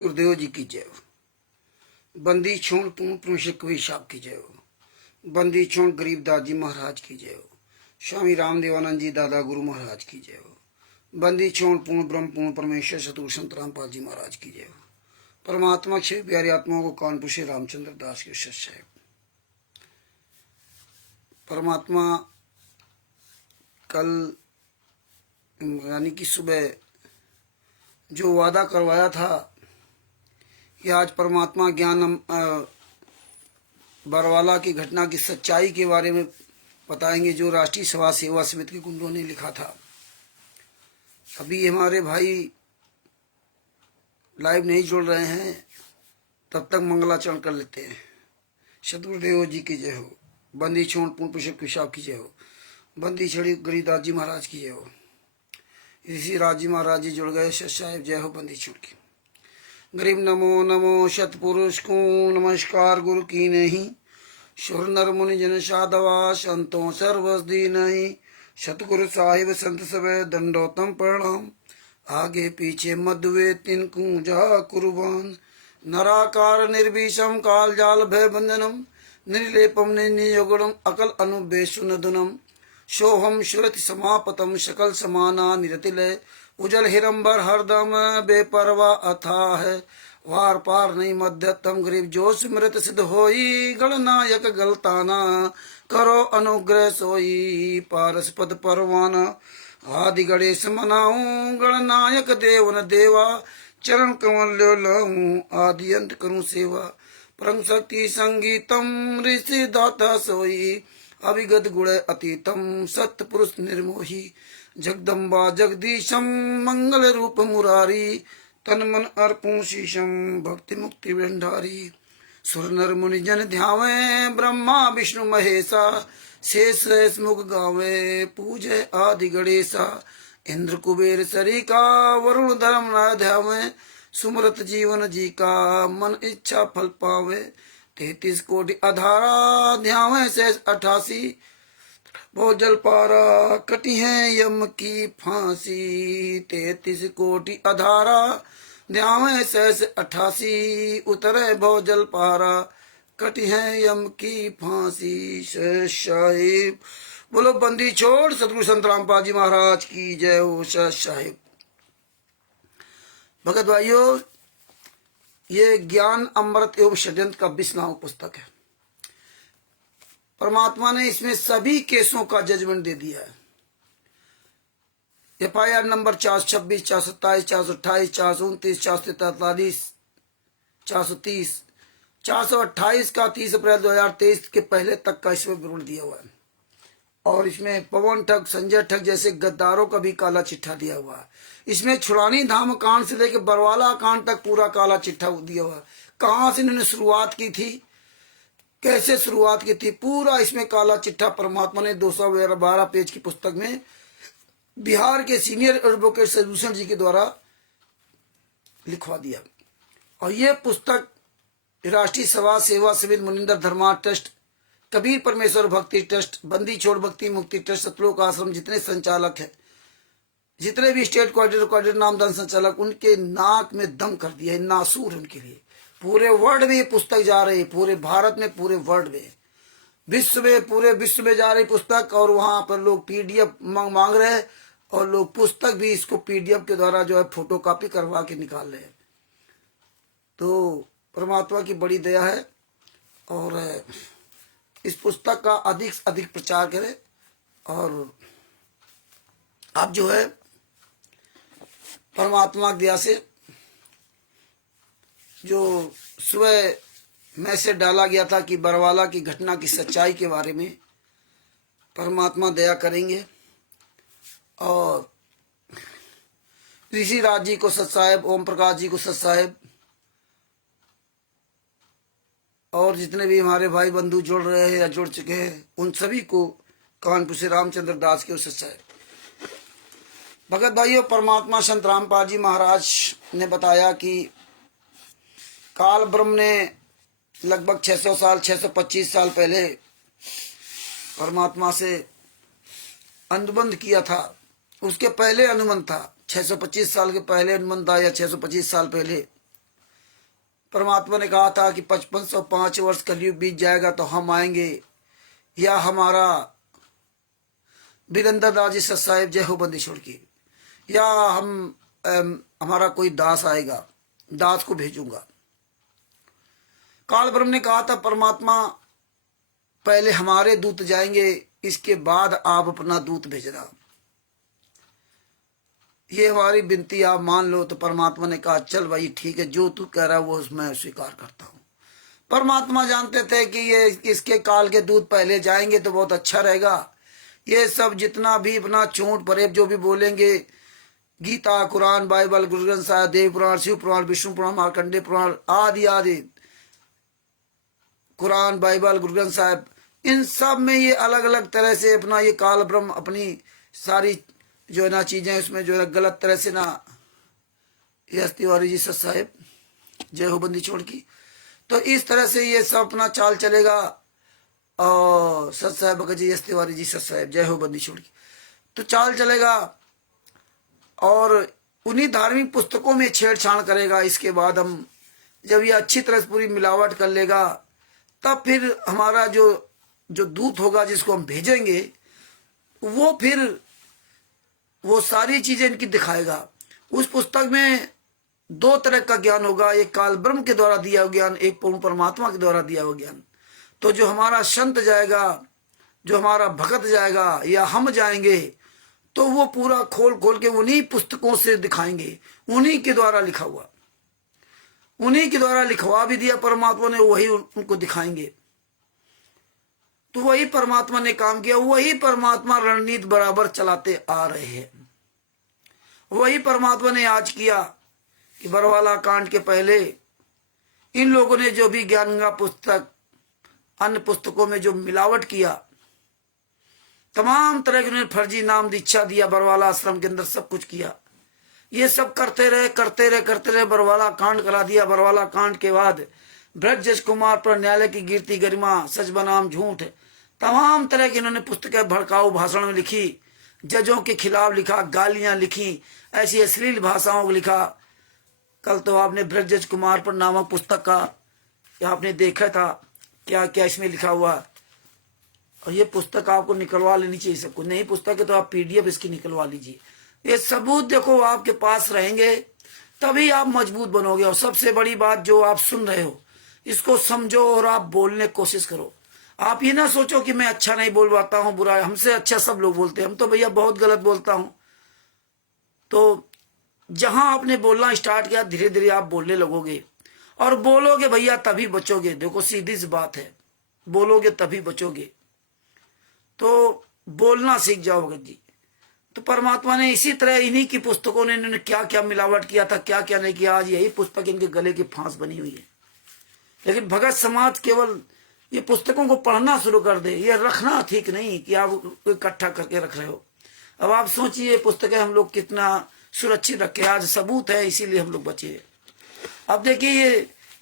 गुरुदेव जी की जय हो। बंदी छोड़ पूर्ण परमेश्वर कबीर साहब की जय हो। बंदी छोड़ गरीबदास जी महाराज की जय हो। स्वामी रामदेवानंद जी दादा गुरु महाराज की जय हो। बंदी छोड़ पूर्ण ब्रह्म पूर्ण परमेश्वर सतगुरु संत रामपाल जी महाराज की जय हो। परमात्मा क्षय प्यारी आत्माओं को कानपुर से रामचंद्र दास के सच है। परमात्मा कल यानी कि सुबह जो वादा करवाया था कि आज परमात्मा ज्ञान बरवाला की घटना की सच्चाई के बारे में बताएंगे, जो राष्ट्रीय सभा सेवा समिति के गुंडों ने लिखा था। अभी हमारे भाई लाइव नहीं जुड़ रहे हैं, तब तक मंगलाचरण कर लेते हैं। सतगुरुदेव जी की जय हो। बंदी छोड़ पूर्ण पुष्प पिशाब की जय हो। बंदी छड़ी गरीदास जी महाराज की जय हो। ऋषि राज जी महाराज जी जुड़ गए। साहेब जय हो। बंदी छोड़ की गरीब नमो नमो सतपुरुष को नमस्कार गुरु की नहीं। सुर नर मुनि जन साधवा संतों सर्वस्दी नहीं। सतगुरु साहिब संत सवे दंडोतम प्रणाम। आगे पीछे मधुवे तिनको जा कुर्बान। नराकार निर्विषम काल जाल भय बंधनम। निर्लेपम निर्नियोगुणम अकल अनुबेशुनदुनम। सोहम सुरति समापतम सकल समाना निरतिलय। उजल हिरंबर हरदम बेपरवा अथा है। वार पार नहीं मध्यतम गरीब जो स्मृत सिद्ध होई। गणनायक गलताना करो अनुग्रह सोई। पारसपद परवाना आदि गणेश मनाऊं। गणनायक देव न देवा चरण कमल लो लाऊं। आदि अंत करूं सेवा परम शक्ति संगीतम। ऋषि दाता सोई अभिगत गुण अतीतम। सत्य पुरुष निर्मोही जगदम्बा जगदीशम। मंगल रूप मुरारी तन मन अर्पूं शीशम। भक्ति मुक्ति भंडारी सुर नर मुनि जन ध्यावे। ब्रह्मा विष्णु महेशा शेष शेष मुख गावे। पूजे आदि गणेशा इंद्र कुबेर सरिका। वरुण धर्म न ध्यावे। सुमरत जीवन जी का मन इच्छा फल पावे। 33 कोटि अधारा ध्यावे शेष 88। वो जल पारा कटी है यम की फांसी। 33 कोटि अधारा ध्यावे शेष 88। उतरे भव जल पारा कटी है यम की फांसी। शेष साहिब बोलो। बंदी छोड़ सतगुरु संत रामपाल जी महाराज की जय हो। शेष साहिब भगत भाइयों, ये ज्ञान अमृत एवं षड्यंत्र का 20वां पुस्तक है। परमात्मा ने इसमें सभी केसों का जजमेंट दे दिया है। FIR नंबर 426, 427, 428, 429, 443, 430, 428 का 30 अप्रैल 2023 के पहले तक का इसमें विवरण दिया हुआ है। और इसमें पवन ठग, संजय ठग जैसे गद्दारों का भी काला चिट्ठा दिया हुआ है। इसमें छुड़ानी धाम कांड से लेकर बरवाला कांड तक पूरा काला चिट्ठा दिया हुआ है। कहां से इन्होंने शुरुआत की थी, कैसे शुरुआत की थी, पूरा इसमें काला चिट्ठा परमात्मा ने 212 पेज की पुस्तक में बिहार के सीनियर एडवोकेट सदभूषण जी के द्वारा लिखवा दिया। और ये पुस्तक राष्ट्रीय सभा सेवा समिति मुनिंदर धर्मा ट्रस्ट, कबीर परमेश्वर भक्ति ट्रस्ट, बंदी छोड़ भक्ति मुक्ति ट्रस्ट, सतलोक आश्रम, जितने संचालक हैं, जितने भी स्टेट कोऑर्डिनेटर नामदान संचालक, उनके नाक में दम कर दिया है। नासूर उनके लिए पूरे वर्ल्ड में ये पुस्तक जा रही है। पूरे भारत में, पूरे वर्ल्ड में, विश्व में, पूरे विश्व में जा रही पुस्तक। और वहां पर लोग PDF मांग रहे हैं और लोग पुस्तक भी इसको PDF के द्वारा जो है फोटो कॉपी करवा के निकाल रहे हैं। तो परमात्मा की बड़ी दया है। और इस पुस्तक का अधिक से अधिक प्रचार करें। और आप जो है परमात्मा की दया से जो सुबह मैसेज डाला गया था कि बरवाला की घटना की सच्चाई के बारे में, परमात्मा दया करेंगे। और ऋषि राज जी को सत साहेब, ओम प्रकाश जी को सत साहेब, और जितने भी हमारे भाई बंधु जुड़ रहे हैं या जुड़ चुके हैं, उन सभी को कानपुर से रामचंद्र दास के सत साहेब। भगत भाइयों, परमात्मा संत रामपाल जी महाराज ने बताया कि काल ब्रह्म ने लगभग 600 साल, 625 साल पहले परमात्मा से अनुबंध किया था। उसके पहले अनुबंध था, 625 साल के पहले अनुबंध था, या 625 साल पहले परमात्मा ने कहा था कि 5505 वर्ष कलयुग बीत जाएगा तो हम आएंगे, या हमारा वीरेंद्र दास जी सत साहिब जय हो बंदी छोड़ की, या हमारा कोई दास आएगा, दास को भेजूंगा। काल ब्रह्म ने कहा था परमात्मा पहले हमारे दूत जाएंगे, इसके बाद आप अपना दूत भेजना, ये हमारी विनती आप मान लो। तो परमात्मा ने कहा चल भाई ठीक है, जो तू कह रहा है वो मैं स्वीकार करता हूँ। परमात्मा जानते थे कि ये इसके काल के दूत पहले जाएंगे तो बहुत अच्छा रहेगा। ये सब जितना भी अपना चोट परेब जो भी बोलेंगे, गीता, कुरान, बाइबल, गुरु ग्रंथ साहिब, देव पुराण, शिव पुराण, विष्णु पुराण, मार्कंडेय पुराण आदि आदि, कुरान, बाइबल, गुरु ग्रंथ साहिब, इन सब में ये अलग अलग तरह से अपना ये काल ब्रह्म अपनी सारी जो है ना चीजें उसमें जो है गलत तरह से ना, यस तिवारी जी सत साहिब जय हो बंदी छोड़ की, तो इस तरह से ये सब अपना चाल चलेगा। और सत साहिब भगत जी, यस तिवारी जी सत साहिब जय हो बंदी छोड़ की, तो चाल चलेगा और उन्हीं धार्मिक पुस्तकों में छेड़छाड़ करेगा। इसके बाद हम जब ये अच्छी तरह से पूरी मिलावट कर लेगा तब फिर हमारा जो दूत होगा जिसको हम भेजेंगे वो फिर वो सारी चीजें इनकी दिखाएगा। उस पुस्तक में दो तरह का ज्ञान होगा, एक काल ब्रह्म के द्वारा दिया हुआ ज्ञान, एक पूर्ण परमात्मा के द्वारा दिया हुआ ज्ञान। तो जो हमारा संत जाएगा, जो हमारा भगत जाएगा या हम जाएंगे, तो वो पूरा खोल खोल के उन्हीं पुस्तकों से दिखाएंगे, उन्हीं के द्वारा लिखा हुआ, उन्हीं के द्वारा लिखवा भी दिया परमात्मा ने, वही उनको दिखाएंगे। तो वही परमात्मा ने काम किया, वही परमात्मा रणनीति बराबर चलाते आ रहे हैं। वही परमात्मा ने आज किया कि बरवाला कांड के पहले इन लोगों ने जो भी ज्ञान गंगा पुस्तक अन्य पुस्तकों में जो मिलावट किया, तमाम तरह के उन्होंने फर्जी नाम दीक्षा दिया, बरवाला आश्रम के अंदर सब कुछ किया। ये सब करते रहे, बरवाला कांड करा दिया। बरवाला कांड के बाद ब्रजेश कुमार पर न्यायालय की गिरती गरिमा, सच बनाम झूठ, तमाम तरह की इन्होंने पुस्तकें भड़काऊ भाषण में लिखी, जजों के खिलाफ लिखा, गालियां लिखी, ऐसी अश्लील भाषाओं को लिखा। कल तो आपने ब्रजेश कुमार पर नामक पुस्तक का आपने देखा था क्या क्या इसमें लिखा हुआ, और ये पुस्तक आपको निकलवा लेनी चाहिए। सबको नई पुस्तक है तो आप PDF इसकी निकलवा लीजिए। ये सबूत देखो आपके पास रहेंगे तभी आप मजबूत बनोगे। और सबसे बड़ी बात, जो आप सुन रहे हो इसको समझो और आप बोलने की कोशिश करो। आप ये ना सोचो कि मैं अच्छा नहीं बोल पाता हूँ, बुरा है, हमसे अच्छा सब लोग बोलते हैं, हम तो भैया बहुत गलत बोलता हूँ। तो जहां आपने बोलना स्टार्ट किया धीरे धीरे आप बोलने लगोगे, और बोलोगे भैया तभी बचोगे। देखो सीधी सी बात है, बोलोगे तभी बचोगे। तो बोलना सीख जाओ भगत जी। तो परमात्मा ने इसी तरह इन्हीं की पुस्तकों ने इन्होंने क्या क्या मिलावट किया था, क्या क्या नहीं किया, आज यही पुस्तक इनके गले की फांस बनी हुई है। लेकिन भगत समाज केवल ये पुस्तकों को पढ़ना शुरू कर दे, ये रखना ठीक नहीं कि आप इकट्ठा करके रख रहे हो। अब आप सोचिए पुस्तकें हम लोग कितना सुरक्षित रखे, आज सबूत है इसीलिए हम लोग बचे। अब देखिए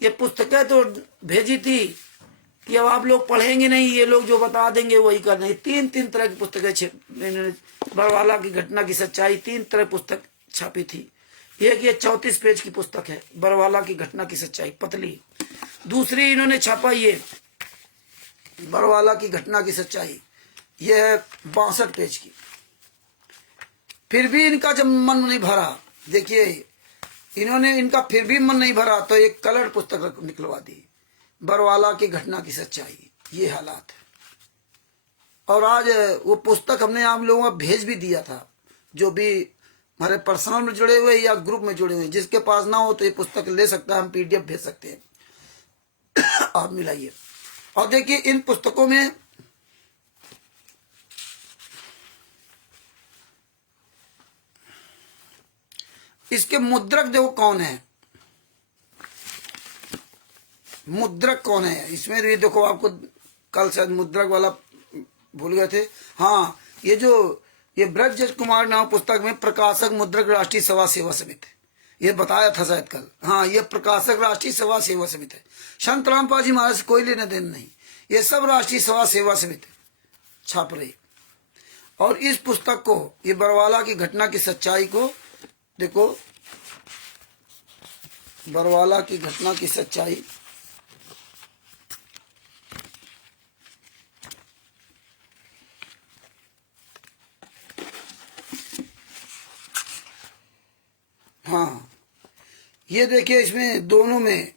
ये पुस्तकें तो भेजी थी कि अब आप लोग पढ़ेंगे नहीं, ये लोग जो बता देंगे वही करना। तीन तरह की पुस्तकें बरवाला की घटना की सच्चाई, 3 तरह पुस्तक छापी थी। एक ये 34 पेज की पुस्तक है, बरवाला की घटना की सच्चाई, पतली। दूसरी इन्होंने छापा ये बरवाला की घटना की सच्चाई, ये है 62 पेज की। फिर भी इनका जब मन नहीं भरा, देखिए इन्होंने, इनका फिर भी मन नहीं भरा तो एक कलर पुस्तक निकलवा दी, बरवाला की घटना की सच्चाई। ये हालात है। और आज वो पुस्तक हमने आप लोगों को भेज भी दिया था, जो भी हमारे पर्सनल में जुड़े हुए या ग्रुप में जुड़े हुए, जिसके पास ना हो तो ये पुस्तक ले सकता है, हम PDF भेज सकते हैं। आप मिलाइए और देखिए इन पुस्तकों में इसके मुद्रक देखो कौन है, मुद्रक कौन है इसमें भी देखो। आपको कल शायद मुद्रक वाला भूल गए थे। हाँ, ये ब्रजेश कुमार नाम पुस्तक में प्रकाशक मुद्रक राष्ट्रीय सभा सेवा समिति, ये बताया था शायद कल। हाँ, ये प्रकाशक राष्ट्रीय सभा सेवा समिति है, संत रामपाल जी महाराज से कोई लेने देने नहीं, ये सब राष्ट्रीय सभा सेवा समिति छाप रही। और इस पुस्तक को, ये बरवाला की घटना की सच्चाई को देखो, बरवाला की घटना की सच्चाई। हाँ, ये देखिए, इसमें दोनों में,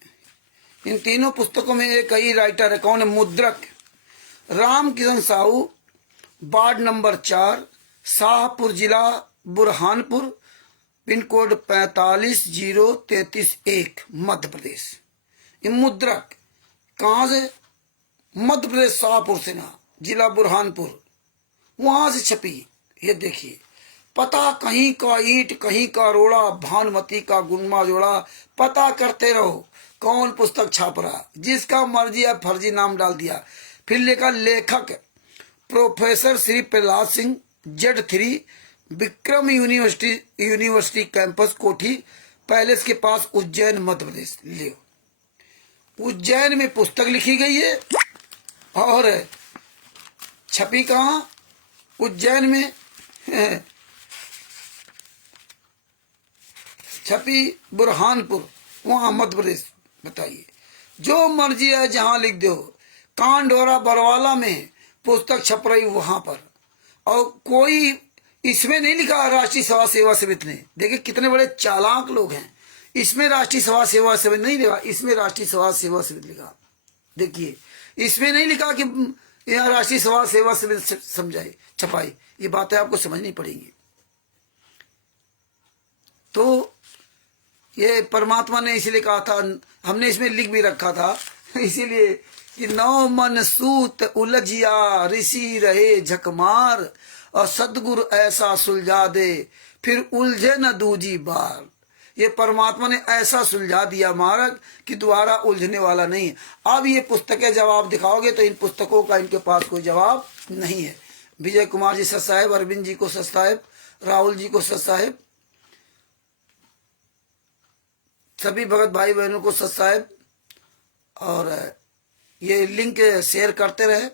इन तीनों पुस्तकों में एक ही राइटर है। कौन है? मुद्रक राम किशन साहू, वार्ड नंबर 4, शाहपुर, जिला बुरहानपुर, पिन कोड 450331, मध्य प्रदेश। ये मुद्रक कहाँ से? मध्य प्रदेश, शाहपुर से ना, जिला बुरहानपुर, वहां से छपी। ये देखिए, पता कहीं का ईंट कहीं का रोड़ा, भानुमति का गुनमा जोड़ा, पता करते रहो कौन पुस्तक छाप रहा। जिसका मर्जी है फर्जी नाम डाल दिया। फिर लिखा लेखक professor Shri Prahlad Singh, Z3, Vikram university campus, कोठी पैलेस के पास, उज्जैन, मध्य प्रदेश। लियो, उज्जैन में पुस्तक लिखी गई है और छपी कहाँ? उज्जैन में छपी बुरहानपुर, वहां मध्य प्रदेश। बताइए, जो मर्जी है जहां लिख दो। कांडोरा बरवाला में पुस्तक छप रही वहां पर, और कोई इसमें नहीं लिखा राष्ट्रीय सभा सेवा समिति ने। देखिए कितने बड़े चालाक लोग हैं। इसमें राष्ट्रीय सभा सेवा समिति नहीं लिखा, इसमें राष्ट्रीय सभा सेवा समिति लिखा। देखिए, इसमें नहीं लिखा कि यहाँ राष्ट्रीय सभा सेवा समिति समझाई छपाई। ये बातें आपको समझनी पड़ेंगी। तो ये परमात्मा ने इसीलिए कहा था, हमने इसमें लिख भी रखा था इसीलिए कि नौ मन सूत उलझिया, ऋषि रहे झकमार, और सदगुरु ऐसा सुलझा दे, फिर उलझे न दूजी बार। ये परमात्मा ने ऐसा सुलझा दिया मार्ग कि दोबारा उलझने वाला नहीं। अब ये पुस्तकें जब आप दिखाओगे तो इन पुस्तकों का इनके पास कोई जवाब नहीं है। विजय कुमार जी सत साहेब, अरविंद जी को सत साहेब, राहुल जी को सत साहेब, सभी भगत भाई बहनों को सत साहेब, और ये लिंक शेयर करते रहे।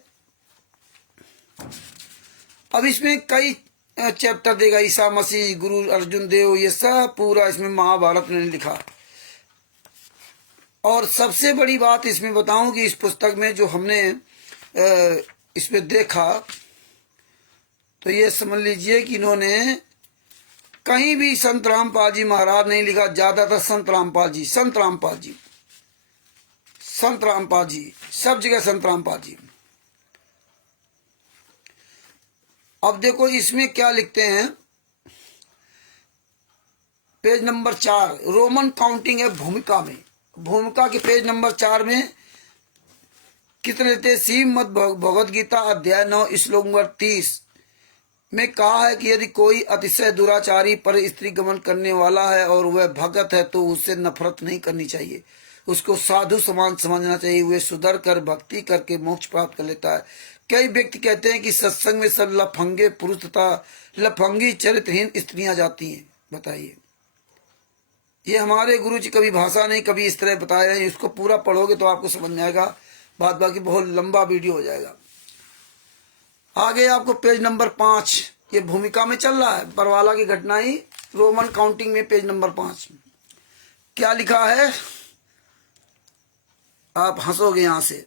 अब इसमें कई चैप्टर देगा, ईसा मसीह, गुरु अर्जुन देव, ये सब पूरा इसमें महाभारत ने लिखा। और सबसे बड़ी बात इसमें बताऊं कि इस पुस्तक में जो हमने इसमें देखा, तो ये समझ लीजिए कि इन्होंने कहीं भी संत रामपाल जी महाराज नहीं लिखा। ज्यादातर संत रामपाल जी, संत रामपाल जी, संत रामपाल जी, सब जगह संत रामपाल जी। अब देखो इसमें क्या लिखते हैं, पेज नंबर 4, रोमन काउंटिंग है भूमिका में। भूमिका के पेज नंबर 4 में कितने लेते? श्रीमद् भगवद गीता अध्याय 9 श्लोक नंबर 30 में कहा है कि यदि कोई अतिशय दुराचारी पर स्त्री गमन करने वाला है और वह भगत है तो उससे नफरत नहीं करनी चाहिए, उसको साधु समान समझना चाहिए। वे सुधर कर भक्ति करके मोक्ष प्राप्त कर लेता है। कई व्यक्ति कहते हैं कि सत्संग में सब लफंगे पुरुष तथा लफंगी चरित्रहीन स्त्रियां जाती हैं। बताइए, ये हमारे गुरु जी कभी भाषा नहीं, कभी इस तरह बताया है। इसको पूरा पढ़ोगे तो आपको समझ में आएगा, बात बाकी बहुत लंबा वीडियो हो जाएगा। आगे आपको पेज नंबर 5, ये भूमिका में चल रहा है, बरवाला की घटना ही, रोमन काउंटिंग में पेज नंबर 5 क्या लिखा है, आप हंसोगे यहां से।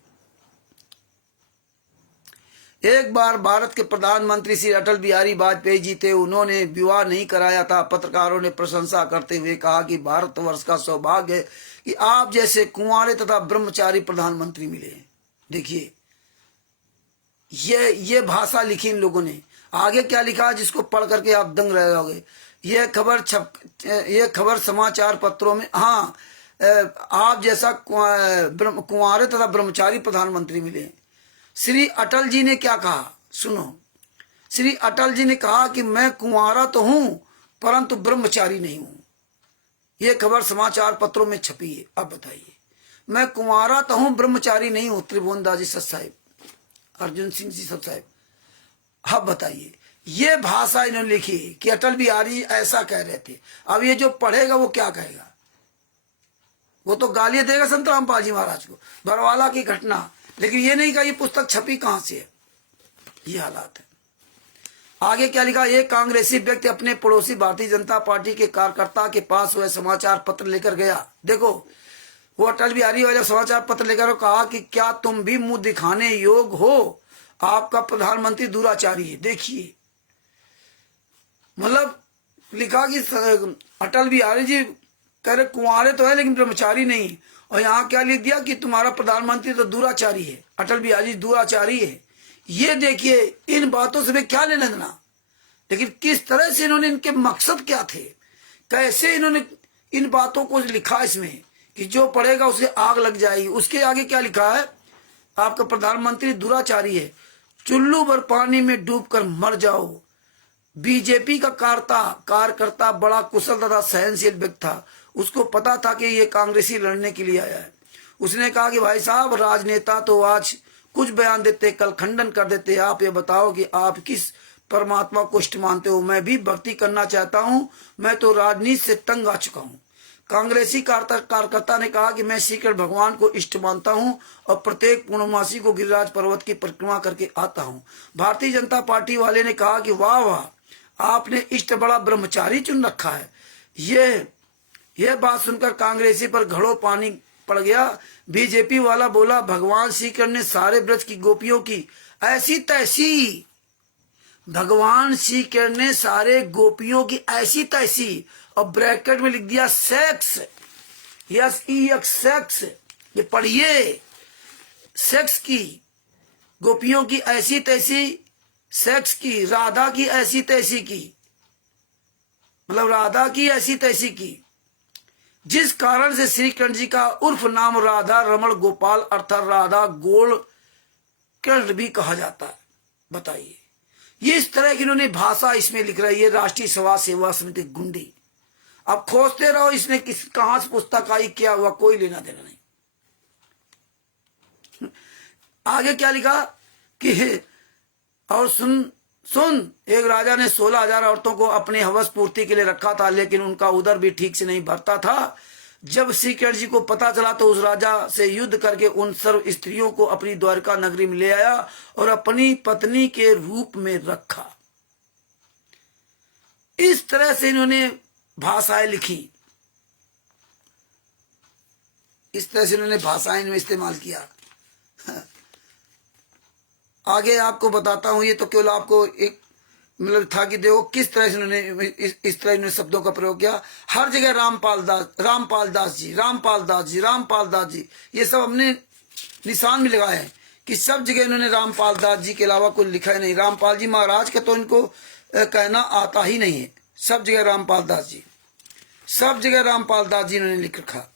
एक बार भारत के प्रधानमंत्री श्री अटल बिहारी वाजपेयी जी थे। उन्होंने विवाह नहीं कराया था। पत्रकारों ने प्रशंसा करते हुए कहा कि भारतवर्ष का सौभाग्य है कि आप जैसे कुंवारे तथा ब्रह्मचारी प्रधानमंत्री मिले। देखिए, ये भाषा लिखी इन लोगों ने। आगे क्या लिखा जिसको पढ़ करके आप दंग रह जाओगे। ये खबर समाचार पत्रों में, हाँ, आप जैसा कुंवारे तथा ब्रह्मचारी प्रधानमंत्री मिले। श्री अटल जी ने क्या कहा, सुनो। श्री अटल जी ने कहा कि मैं कुंवारा तो हूं परंतु ब्रह्मचारी नहीं हूं। यह खबर समाचार पत्रों में छपी है। अब बताइए, मैं कुंवारा तो हूं ब्रह्मचारी नहीं हूं। त्रिभुवनदास जी सत साहिब, अर्जुन सिंह जी सत साहिब। अब बताइए, ये भाषा इन्होंने लिखी कि अटल बिहारी ऐसा कह रहे थे। अब ये जो पढ़ेगा वो क्या कहेगा, वो तो गालियां देगा संत रामपाल जी महाराज को, बरवाला की घटना। लेकिन ये नहीं कहा ये पुस्तक छपी कहां से है। ये हालात है। आगे क्या लिखा, एक कांग्रेसी व्यक्ति अपने पड़ोसी भारतीय जनता पार्टी के कार्यकर्ता के पास वह समाचार पत्र लेकर गया। देखो, वो अटल बिहारी वाला समाचार पत्र लेकर कहा कि क्या तुम भी मुंह दिखाने योग्य हो, आपका प्रधानमंत्री दुराचारी है। देखिए, मतलब लिखा कि अटल बिहारी जी कह रहे कुंवारे तो है लेकिन ब्रह्मचारी नहीं, और यहाँ क्या लिख दिया कि तुम्हारा प्रधानमंत्री तो दुराचारी है, अटल बिहारी दुराचारी है। ये देखिए, इन बातों से क्या लेना देना, लेकिन किस तरह से इन्होंने, इनके मकसद क्या थे, कैसे इन्होंने इन बातों को लिखा इसमें कि जो पढ़ेगा उसे आग लग जाएगी। उसके आगे क्या लिखा है, आपका प्रधानमंत्री दुराचारी है, चुल्लू भर पानी में डूबकर मर जाओ। बीजेपी का कार्यकर्ता बड़ा कुशल तथा सहनशील व्यक्ति था। उसको पता था कि ये कांग्रेसी लड़ने के लिए आया है। उसने कहा कि भाई साहब, राजनेता तो आज कुछ बयान देते, कल खंडन कर देते। आप ये बताओ कि आप किस परमात्मा को इष्ट मानते हो। मैं भी भक्ति करना चाहता हूं, मैं तो राजनीति से तंग आ चुका हूं। कांग्रेसी कार्यकर्ता ने कहा कि मैं श्रीकृष्ण भगवान को इष्ट मानता हूं और प्रत्येक पूर्णमासी को गिरिराज पर्वत की परिक्रमा करके आता हूं। भारतीय जनता पार्टी वाले ने कहा कि वाह वाह, आपने इष्ट बड़ा ब्रह्मचारी चुन रखा है। यह बात सुनकर कांग्रेसी पर घड़ों पानी पड़ गया। बीजेपी वाला बोला, भगवान श्री कृष्ण ने सारे ब्रज की गोपियों की ऐसी तैसी, भगवान श्री कृष्ण ने सारे गोपियों की ऐसी तैसी, और ब्रैकेट में लिख दिया सेक्स, सेक्स, ये पढ़िए, सेक्स की, गोपियों की ऐसी तैसी, सेक्स की, राधा की ऐसी तैसी की, मतलब राधा की ऐसी तैसी की, जिस कारण से श्री कृष्ण जी का उर्फ नाम राधा रमण गोपाल अर्थात राधा गोल कृष्ण भी कहा जाता है। बताइए, ये इस तरह की इन्होंने भाषा इसमें लिख रही है। राष्ट्रीय समाज सेवा समिति गुंडी। अब खोजते रहो इसने कहां से पुस्तक आई, क्या हुआ, कोई लेना देना नहीं। आगे क्या लिखा कि और सुन, एक राजा ने 16,000 औरतों को अपने हवस पूर्ति के लिए रखा था, लेकिन उनका उदर भी ठीक से नहीं भरता था। जब श्री कृष्ण जी को पता चला तो उस राजा से युद्ध करके उन सर्व स्त्रियों को अपनी द्वारका नगरी में ले आया और अपनी पत्नी के रूप में रखा। इस तरह से इन्होंने भाषाएं लिखी, इस तरह से इन्होंने भाषाएं में इस्तेमाल किया। आगे आपको बताता हूं, ये तो केवल आपको एक मतलब था कि देखो किस तरह से इन्होंने इस तरह इन्होंने शब्दों का प्रयोग किया। हर जगह रामपाल दास जी, रामपाल दास जी, ये सब हमने निशान भी लगाए हैं कि सब जगह इन्होंने रामपाल दास जी के अलावा कोई लिखा ही नहीं। रामपाल जी महाराज का तो इनको कहना आता ही नहीं है। सब जगह रामपाल दास जी, सब जगह रामपाल दास जी इन्होंने लिख रखा।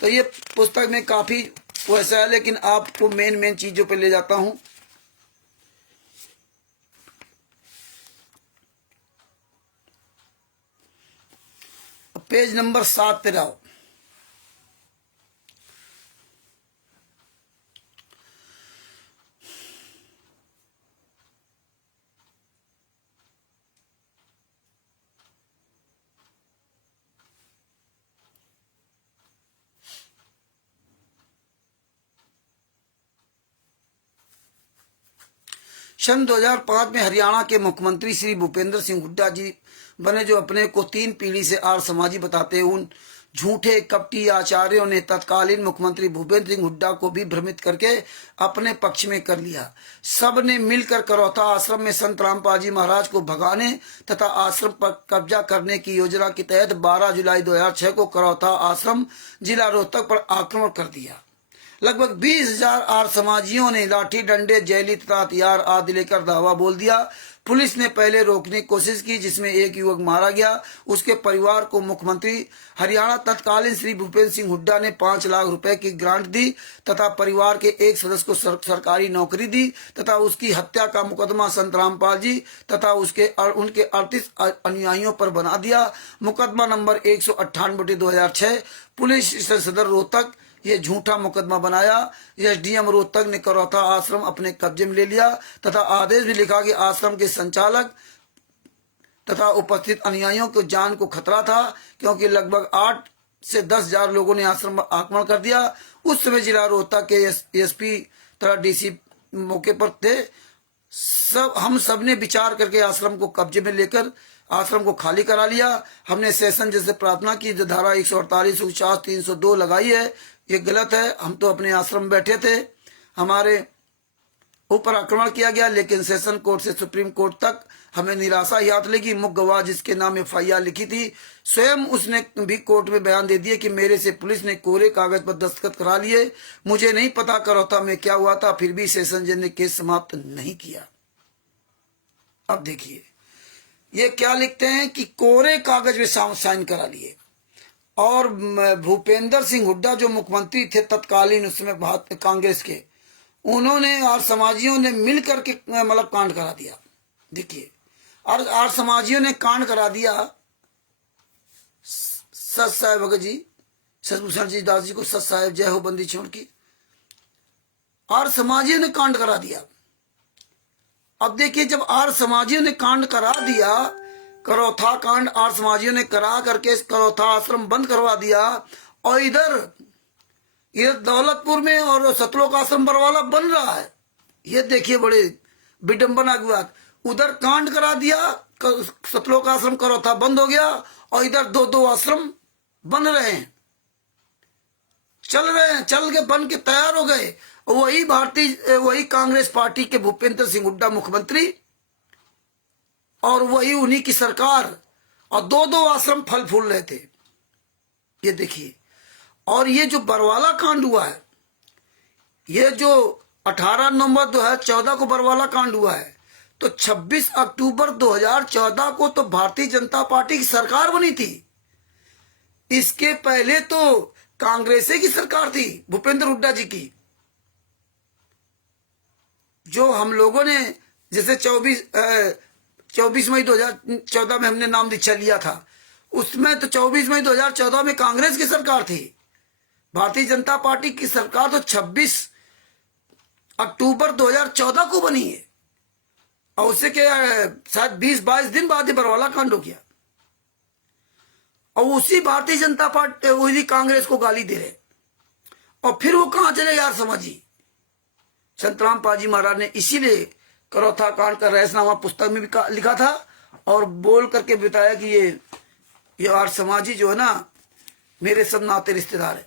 तो ये पुस्तक में काफी वैसा है, लेकिन आपको मेन चीजों पे ले जाता हूं। पेज नंबर 7 पे रहो। सन 2005 में हरियाणा के मुख्यमंत्री श्री भूपेंद्र सिंह हुड्डा जी बने, जो अपने को 3 पीढ़ी से आर्य समाजी बताते हैं। उन झूठे कपटी आचार्यों ने तत्कालीन मुख्यमंत्री भूपेंद्र सिंह हुड्डा को भी भ्रमित करके अपने पक्ष में कर लिया। सब ने मिलकर करौता आश्रम में संत रामपाल जी महाराज को भगाने तथा आश्रम पर कब्जा करने की योजना के तहत 12 जुलाई 2006 को करौता आश्रम जिला रोहतक पर आक्रमण कर दिया। लगभग 20,000 आर्य समाजियों ने लाठी डंडे जैली तथा हथियार आदि लेकर धावा बोल दिया। पुलिस ने पहले रोकने की कोशिश की, जिसमें एक युवक मारा गया। उसके परिवार को मुख्यमंत्री हरियाणा तत्कालीन श्री भूपेंद्र सिंह हुड्डा ने 5 लाख रुपए की ग्रांट दी तथा परिवार के एक सदस्य को सरकारी नौकरी दी तथा उसकी हत्या का मुकदमा संत रामपाल जी तथा उनके 38 अनुयायियों पर बना दिया। मुकदमा नंबर 198/2006 पुलिस स्टेशन सदर रोहतक ये झूठा मुकदमा बनाया। एसडीएम रोहतक ने करौता आश्रम अपने कब्जे में ले लिया तथा आदेश भी लिखा कि आश्रम के संचालक तथा उपस्थित अनुयायियों को जान को खतरा था, क्योंकि लगभग 8 से 10,000 लोगों ने आश्रम पर आक्रमण कर दिया। उस समय जिला रोहतक के एसपी तथा डीसी मौके पर थे। हम सब ने विचार करके आश्रम को कब्जे में लेकर आश्रम को खाली करा लिया। हमने सेशन जैसे प्रार्थना की, जो धारा 148, 149, 302 लगाई है, ये गलत है। हम तो अपने आश्रम में बैठे थे, हमारे ऊपर आक्रमण किया गया, लेकिन सेशन कोर्ट से सुप्रीम कोर्ट तक हमें निराशा ही हाथ लगी। मुख्य गवाह जिसके नाम FIR लिखी थी, स्वयं उसने भी कोर्ट में बयान दे दिया कि मेरे से पुलिस ने कोरे कागज पर दस्तखत करा लिए, मुझे नहीं पता करौता में क्या हुआ था, फिर भी सेशन जज ने केस समाप्त नहीं किया। अब देखिए ये क्या लिखते हैं कि कोरे कागज में साइन करा लिए। और भूपेंद्र सिंह हुड्डा जो मुख्यमंत्री थे तत्कालीन उसमें कांग्रेस के, उन्होंने और समाजियों ने मिल करके मतलब कांड करा दिया। देखिए और समाजियों ने कांड करा दिया। सच साहेब भगत जी, शशिभूषण जी दास जी को सच साहेब जय हो बंदी छोड़ की, और समाजियों ने कांड करा दिया। अब देखिए जब आर समाजियों ने कांड करा दिया, करौथा कांड आर समाजियों ने करा करके करौथा आश्रम बंद करवा दिया, और इधर दौलतपुर में और सतलोक आश्रम बरवाला बन रहा है। ये देखिए बड़े विडंबना की बात, उधर कांड करा दिया, सतलोक आश्रम करौथा बंद हो गया, और इधर दो आश्रम बन रहे हैं, चल के बन के तैयार हो गए। वही कांग्रेस पार्टी के भूपेंद्र सिंह हुड्डा मुख्यमंत्री, और वही उन्हीं की सरकार, और दो आश्रम फल फूल रहे थे। ये देखिए, और ये जो बरवाला कांड हुआ है, ये जो 18 नवंबर 2014 को बरवाला कांड हुआ है, तो 26 अक्टूबर 2014 को तो भारतीय जनता पार्टी की सरकार बनी थी। इसके पहले तो कांग्रेस की सरकार थी भूपेंद्र हुड्डा जी की। जो हम लोगों ने जैसे 24 मई 2014 में हमने नाम दीक्षा लिया था, उसमें तो 24 मई 2014 में कांग्रेस की सरकार थी। भारतीय जनता पार्टी की सरकार तो 26 अक्टूबर 2014 को बनी है, और उससे क्या शायद 20-22 दिन बाद ही बरवाला कांड हो गया। और उसी भारतीय जनता पार्टी उसी कांग्रेस को गाली दे रहे, और फिर वो कहां चले यार समाजी। संतराम पाजी महाराज ने इसीलिए करौथा कांड का रहस्यनामा पुस्तक में भी लिखा था, और बोल करके बताया कि ये आर्य समाजी जो है ना, मेरे सब नाते रिश्तेदार है।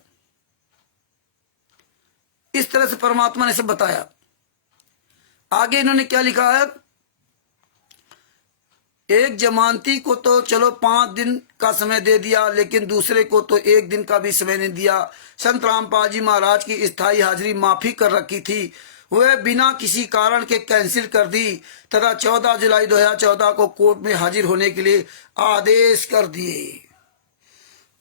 इस तरह से परमात्मा ने सब बताया। आगे इन्होंने क्या लिखा है, एक जमानती को तो चलो 5 दिन का समय दे दिया, लेकिन दूसरे को तो 1 दिन का भी समय नहीं दिया। संत रामपाल जी महाराज की स्थायी हाजिरी माफी कर रखी थी, वह बिना किसी कारण के कैंसिल कर दी तथा 14 जुलाई 2014 को कोर्ट में हाजिर होने के लिए आदेश कर दिए।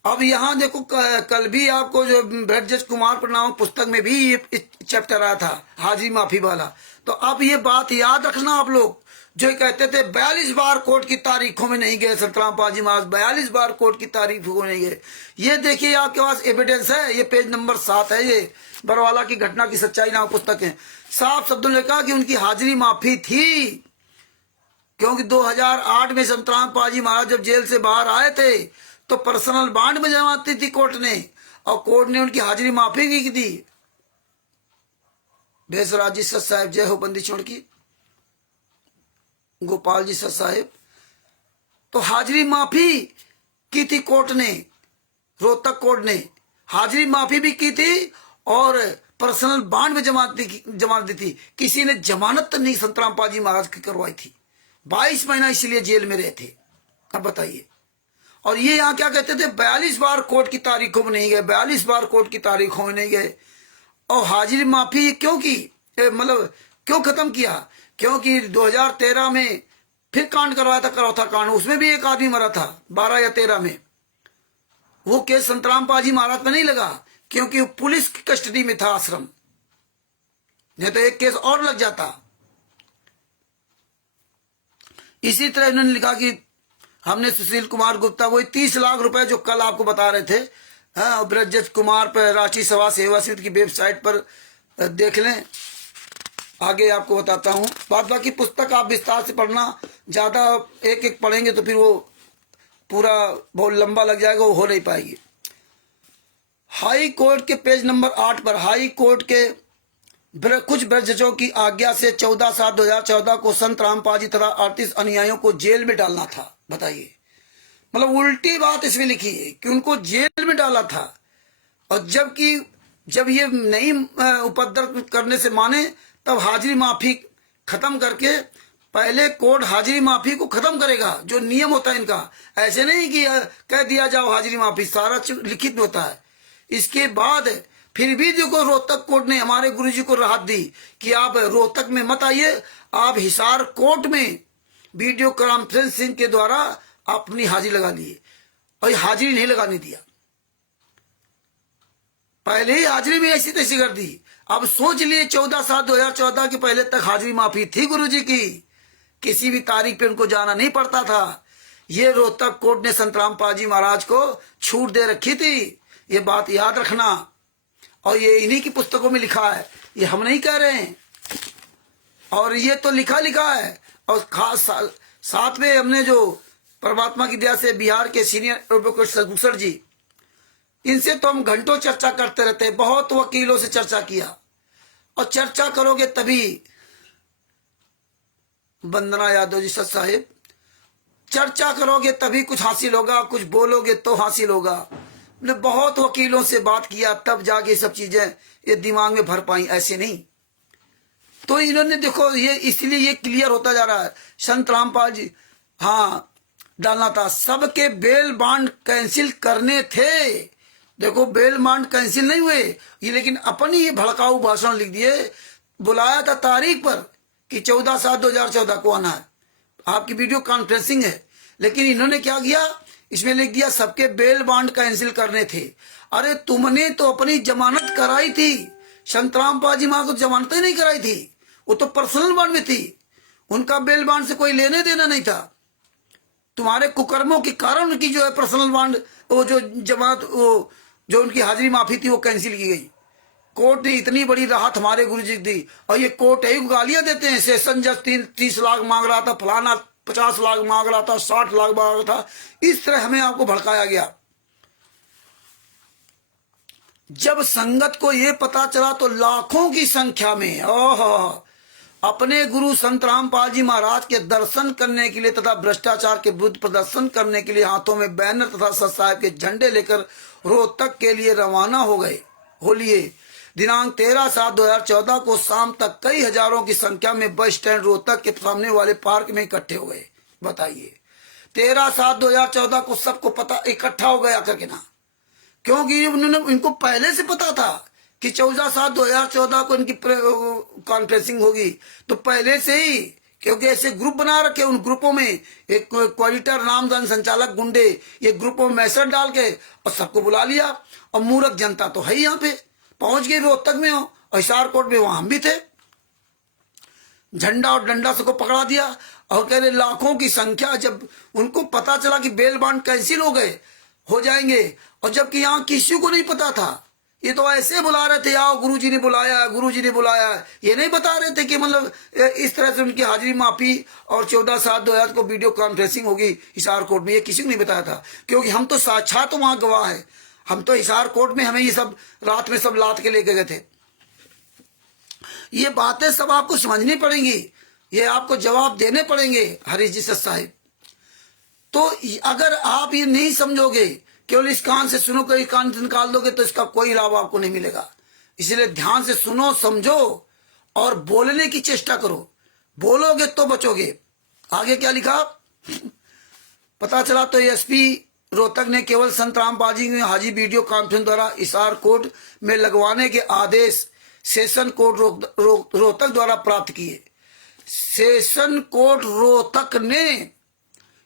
अब यहाँ देखो, कल भी आपको जो ब्रजेश कुमार पर नामक पुस्तक में भी ये चैप्टर आया था हाजिरी माफी वाला। तो अब ये बात याद रखना आप लोग, जो कहते थे 42 बार कोर्ट की तारीखों में नहीं गए संतराम पाजी महाराज, 42 बार कोर्ट की तारीखों में नहीं गए। ये देखिए आपके पास एविडेंस है, ये पेज नंबर 7 है, ये बरवाला की घटना की सच्चाई नाम पुस्तक है। साफ शब्दों ने कहा कि उनकी हाजिरी माफी थी, क्योंकि 2008 में संतराम पाजी महाराज जब जेल से बाहर आए थे तो पर्सनल बांड में जमाती थी कोर्ट ने, और कोर्ट ने उनकी हाजिरी माफी भी की थी। भेसराज जी सच साहेब जय हो बंदी छोड़ की, गोपाल जी सच साहेब, तो हाजिरी माफी की थी कोर्ट ने, रोहतक कोर्ट ने हाजिरी माफी भी की थी, और पर्सनल बांड में जमानत दी थी। किसी ने जमानत नहीं संतराम पाजी महाराज की करवाई थी। 22 महीना इसलिए जेल में रहे थे। अब बताइए, और ये यहाँ क्या कहते थे, 42 बार कोर्ट की तारीखों में नहीं गए, 42 बार कोर्ट की तारीखों में नहीं गए। और हाजिरी माफी क्यों की, मतलब क्यों खत्म किया, क्योंकि 2013 में फिर कांड करवाया था करौथा कांड, उसमें भी एक आदमी मरा था 12 या 13 में। वो केस संतराम पाजी महाराज पे नहीं लगा, क्योंकि वो पुलिस की कस्टडी में था आश्रम, नहीं तो एक केस और लग जाता। इसी तरह इन्होंने लिखा कि हमने सुशील कुमार गुप्ता, वही 30 लाख रुपए जो कल आपको बता रहे थे, ब्रजेश कुमार पर राष्ट्रीय सभा सेवा समिति की वेबसाइट पर देख लें, आगे आपको बताता हूं। बाकी पुस्तक आप विस्तार से पढ़ना, ज्यादा एक एक पढ़ेंगे तो फिर वो पूरा बहुत लंबा लग जाएगा, वो हो नहीं पाएगी। हाई कोर्ट के पेज नंबर 8 पर हाई कोर्ट के कुछ ब्रजजों की आज्ञा से 14/7/2014 को संत रामपाल जी तथा 38 अनुयायियों को जेल में डालना था। बताइए, मतलब उल्टी बात इसमें लिखी है कि उनको जेल में डाला था। और जबकि जब ये नहीं उपद्रव करने से माने, तब हाजिरी माफी खत्म करके पहले कोर्ट हाजिरी माफी को खत्म करेगा, जो नियम होता है इनका। ऐसे नहीं कि कह दिया जाओ हाजिरी माफी, सारा लिखित होता है। इसके बाद फिर भी देखो रोहतक कोर्ट ने हमारे गुरुजी को राहत दी कि आप रोहतक में मत आइए, आप हिसार कोर्ट में वीडियो कॉन्फ्रेंसिंग के द्वारा अपनी हाजिरी लगा लिए। और हाजिरी नहीं लगाने दिया, पहले ही हाजिरी में ऐसी तैसी कर दी। अब सोच लिए 14/7/2014 के पहले तक हाजिरी माफी थी गुरुजी की, किसी भी तारीख पे उनको जाना नहीं पड़ता था। ये रोहतक कोर्ट ने संत रामपाल जी महाराज को छूट दे रखी थी, ये बात याद रखना। और ये इन्हीं की पुस्तकों में लिखा है, ये हम नहीं कह रहे हैं। और ये तो लिखा है। और खास साथ में हमने जो परमात्मा की दया से बिहार के सीनियर एडवोकेट सर जी, इनसे तो हम घंटों चर्चा करते रहते हैं, बहुत वकीलों से चर्चा किया। और चर्चा करोगे तभी, वंदना यादव जी सच साहिब, चर्चा करोगे तभी कुछ हासिल होगा, कुछ बोलोगे तो हासिल होगा। मैंने बहुत वकीलों से बात किया, तब जाके सब चीजें ये दिमाग में भर पाई, ऐसे नहीं। तो इन्होंने देखो, ये इसलिए ये क्लियर होता जा रहा है। संत रामपाल जी, हाँ डालना था, सबके बेल बॉन्ड कैंसिल करने थे। देखो बेल बॉन्ड कैंसिल नहीं हुए ये, लेकिन अपन ही ये भड़काऊ भाषण लिख दिए। बुलाया था तारीख पर कि 14/7/2014 को आना है, आपकी वीडियो कॉन्फ्रेंसिंग है, लेकिन इन्होंने क्या किया, इसमें लिख दिया सबके बेल बॉन्ड कैंसिल करने थे। अरे तुमने तो अपनी जमानत कराई थी, संत रामपाल जी महाराज को जमानत ही नहीं कराई थी, वो तो पर्सनल बॉन्ड में थी, उनका बेल बॉन्ड से कोई लेने देना नहीं था। तुम्हारे कुकर्मों के कारण उनकी जो है पर्सनल बॉन्ड, वो जो जमानत, वो जो उनकी हाजिरी माफी थी, वो कैंसिल की गई। कोर्ट ने इतनी बड़ी राहत हमारे गुरुजी की दी। और ये कोर्ट है, गालियां देते हैं, सेशन जज 30 लाख मांग रहा था, फलाना 50 लाख मांग रहा था, 60 लाख मांग रहा था। इस तरह हमें आपको भड़काया गया। जब संगत को ये पता चला तो लाखों की संख्या में अपने गुरु संत रामपाल जी महाराज के दर्शन करने के लिए तथा भ्रष्टाचार के विरुद्ध प्रदर्शन करने के लिए हाथों में बैनर तथा सत साहिब के झंडे लेकर रोहतक के लिए रवाना हो गए। होलिए दिनांक 13/7/2014 को शाम तक कई हजारों की संख्या में बस स्टैंड रोहतक के सामने वाले पार्क में इकट्ठे हो गए। बताइए, 13/7/2014 को सबको पता, इकट्ठा हो गया करके ना, क्योंकि उन्होंने, इनको पहले से पता था कि 14/7/2014 को इनकी कॉन्फ्रेंसिंग होगी। तो पहले से ही, क्योंकि ऐसे ग्रुप बना रखे, उन ग्रुपों में एक क्वालिटर नामदान संचालक गुंडे ये ग्रुपों में मैसेज डाल के और सबको बुला लिया। और मूर्ख जनता तो है ही, यहाँ पे पहुंच गई रोहतक में हो, और हिसार कोर्ट में वहां हम भी थे। झंडा और डंडा सबको पकड़ा दिया। और कह रहे लाखों की संख्या, जब उनको पता चला कि बेल बॉन्ड कैंसिल हो जाएंगे, और जबकि यहाँ किसी को नहीं पता था, ये तो ऐसे बुला रहे थे, आओ गुरुजी ने बुलाया, गुरुजी ने बुलाया, ये नहीं बता रहे थे कि मतलब इस तरह से उनकी हाजिरी माफी और 14/7/2014 को वीडियो कॉन्फ्रेंसिंग होगी हिसार कोर्ट में, ये किसी को नहीं बताया था। क्योंकि हम तो साक्षात वहां गवाह है, हम तो हिसार कोर्ट में, हमें ये सब रात में सब लाद के लेके गए थे। ये बातें सब आपको समझनी पड़ेंगी, ये आपको जवाब देने पड़ेंगे हरीश जी सत साहिब। तो अगर आप ये नहीं समझोगे, केवल इस कान से सुनो, कोई कान से निकाल दोगे, तो इसका कोई लाभ आपको नहीं मिलेगा। इसलिए ध्यान से सुनो, समझो और बोलने की चेष्टा करो। बोलोगे तो बचोगे। आगे क्या लिखा पता चला तो एसपी रोहतक ने केवल संत रामपाल जी ने हाजी वीडियो कॉन्फ्रेंस द्वारा हिसार कोर्ट में लगवाने के आदेश सेशन कोर्ट रोहतक द्वारा प्राप्त किए। सेशन कोर्ट रोहतक ने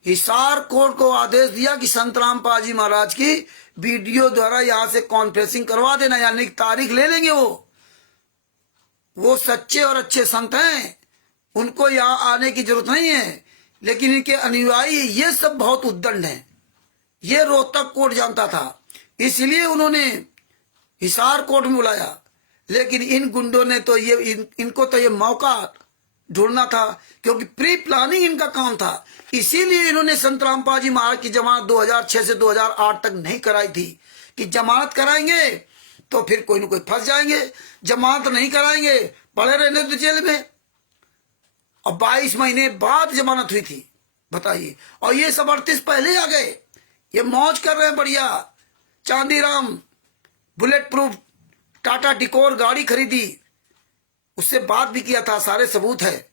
हिसार कोर्ट को आदेश दिया कि संत रामपाल जी महाराज की वीडियो द्वारा यहां से कॉन्फ्रेंसिंग करवा देना, यानी तारीख ले लेंगे। वो सच्चे और अच्छे संत हैं, उनको यहां आने की जरूरत नहीं है। लेकिन इनके अनुयायी ये सब बहुत उद्दंड हैं, ये रोहतक कोर्ट जानता था, इसलिए उन्होंने हिसार कोर्ट में बुलाया। लेकिन इन गुंडों ने तो ये इनको तो ये मौका ढूंढना था, क्योंकि प्री प्लानिंग इनका काम था। इसीलिए इन्होंने संत रामपाल जी महाराज की जमानत 2006 से 2008 तक नहीं कराई थी कि जमानत कराएंगे तो फिर कोई न कोई फंस जाएंगे, जमानत नहीं कराएंगे, पड़े रहने तो जेल में। और 22 महीने बाद जमानत हुई थी, बताइए। और ये सब 38 पहले आ गए, ये मौज कर रहे हैं बढ़िया। चांदीराम बुलेट प्रूफ टाटा डिकोर गाड़ी खरीदी, उससे बात भी किया था, सारे सबूत है।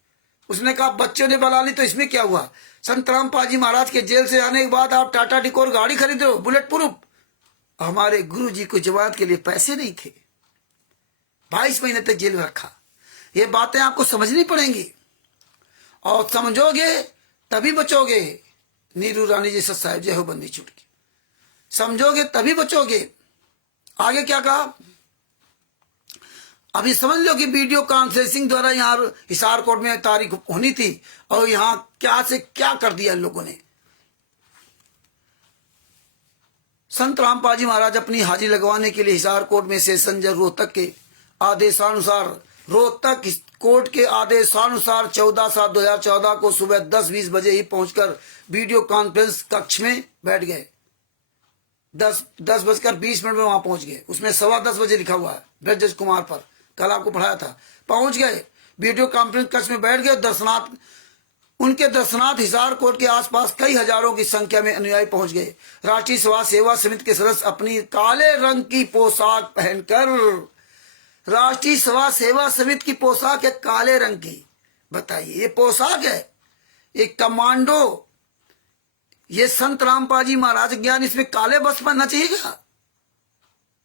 उसने कहा बच्चों ने बना ली तो इसमें क्या हुआ। संत रामपाल जी महाराज के जेल से आने के बाद आप टाटा डिकोर गाड़ी खरीद रहे हो बुलेट प्रूफ। हमारे गुरु जी को जमानत के लिए पैसे नहीं थे, 22 महीने तक जेल में रखा। ये बातें आपको समझनी पड़ेंगी, और समझोगे तभी बचोगे। नीरू रानी जी सत साहिब जय हो बंदी छूट की, समझोगे तभी बचोगे। आगे क्या कहा, अभी समझ लो कि वीडियो कॉन्फ्रेंसिंग द्वारा यहाँ हिसार कोर्ट में तारीख होनी थी, और यहाँ क्या से क्या कर दिया इन लोगों ने। संत रामपाल जी महाराज अपनी हाजिरी लगवाने के लिए हिसार कोर्ट में सेशन जज रोहतक के आदेशानुसार, रोहतक कोर्ट के आदेशानुसार 14/7/2014 को सुबह 10:20 बजे ही पहुंचकर वीडियो कॉन्फ्रेंस कक्ष में बैठ गए। 10:20 में वहां पहुंच गए। उसमें 10:15 बजे लिखा हुआ है ब्रजराज कुमार पर, कल आपको पढ़ाया था। पहुंच गए, वीडियो कॉन्फ्रेंस कक्ष में बैठ गए। दर्शनार्थ, उनके दर्शनार्थ हिसार कोर्ट के आसपास कई हजारों की संख्या में अनुयायी पहुंच गए। राष्ट्रीय समाज सेवा समिति के सदस्य अपनी काले रंग की पोशाक पहनकर, राष्ट्रीय समाज सेवा समिति की पोशाक है काले रंग की। बताइए, ये पोशाक है, एक कमांडो, ये संत रामपाल जी महाराज ज्ञान, इसमें काले वस्त्र पहनना चाहिए क्या?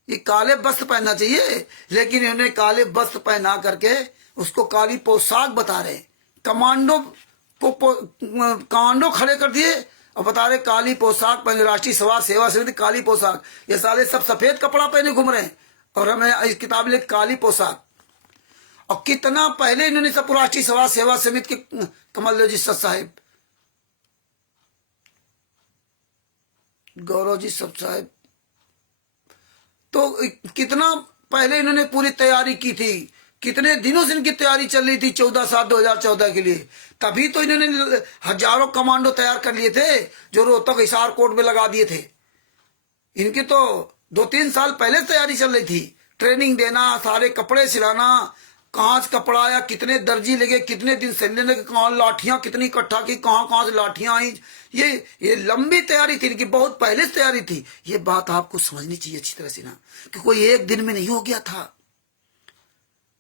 ये काले वस्त्र पहनना चाहिए, लेकिन इन्होंने काले वस्त्र पहना करके उसको काली पोशाक बता रहे। कमांडो को कमांडो खड़े कर दिए और बता रहे काली पोशाक पहने, राष्ट्रीय समाज सेवा समिति काली पोशाक। ये सारे सब सफेद कपड़ा पहने घूम रहे हैं, और हमें इस किताब में काली पोशाक। और कितना पहले इन्होंने सब राष्ट्रीय समाज सेवा समिति के कमल जी सत साहिब, गौरव जी सब साहिब, तो कितना पहले इन्होंने पूरी तैयारी की थी। कितने दिनों से इनकी तैयारी चल रही थी 14/7/2014 के लिए। तभी तो इन्होंने हजारों कमांडो तैयार कर लिए थे, जो रोहतक हिसार कोर्ट में लगा दिए थे। इनकी तो 2-3 साल पहले तैयारी चल रही थी। ट्रेनिंग देना, सारे कपड़े सिलाना, कहाँ से कपड़ा आया, कितने दर्जी लगे, कितने दिन सिलने लगे, कहाँ लाठियां कितनी इकट्ठा की, कहाँ से लाठियां आई। ये लंबी तैयारी थी इनकी, बहुत पहले से तैयारी थी। ये बात आपको समझनी चाहिए अच्छी तरह से ना, कि कोई एक दिन में नहीं हो गया था।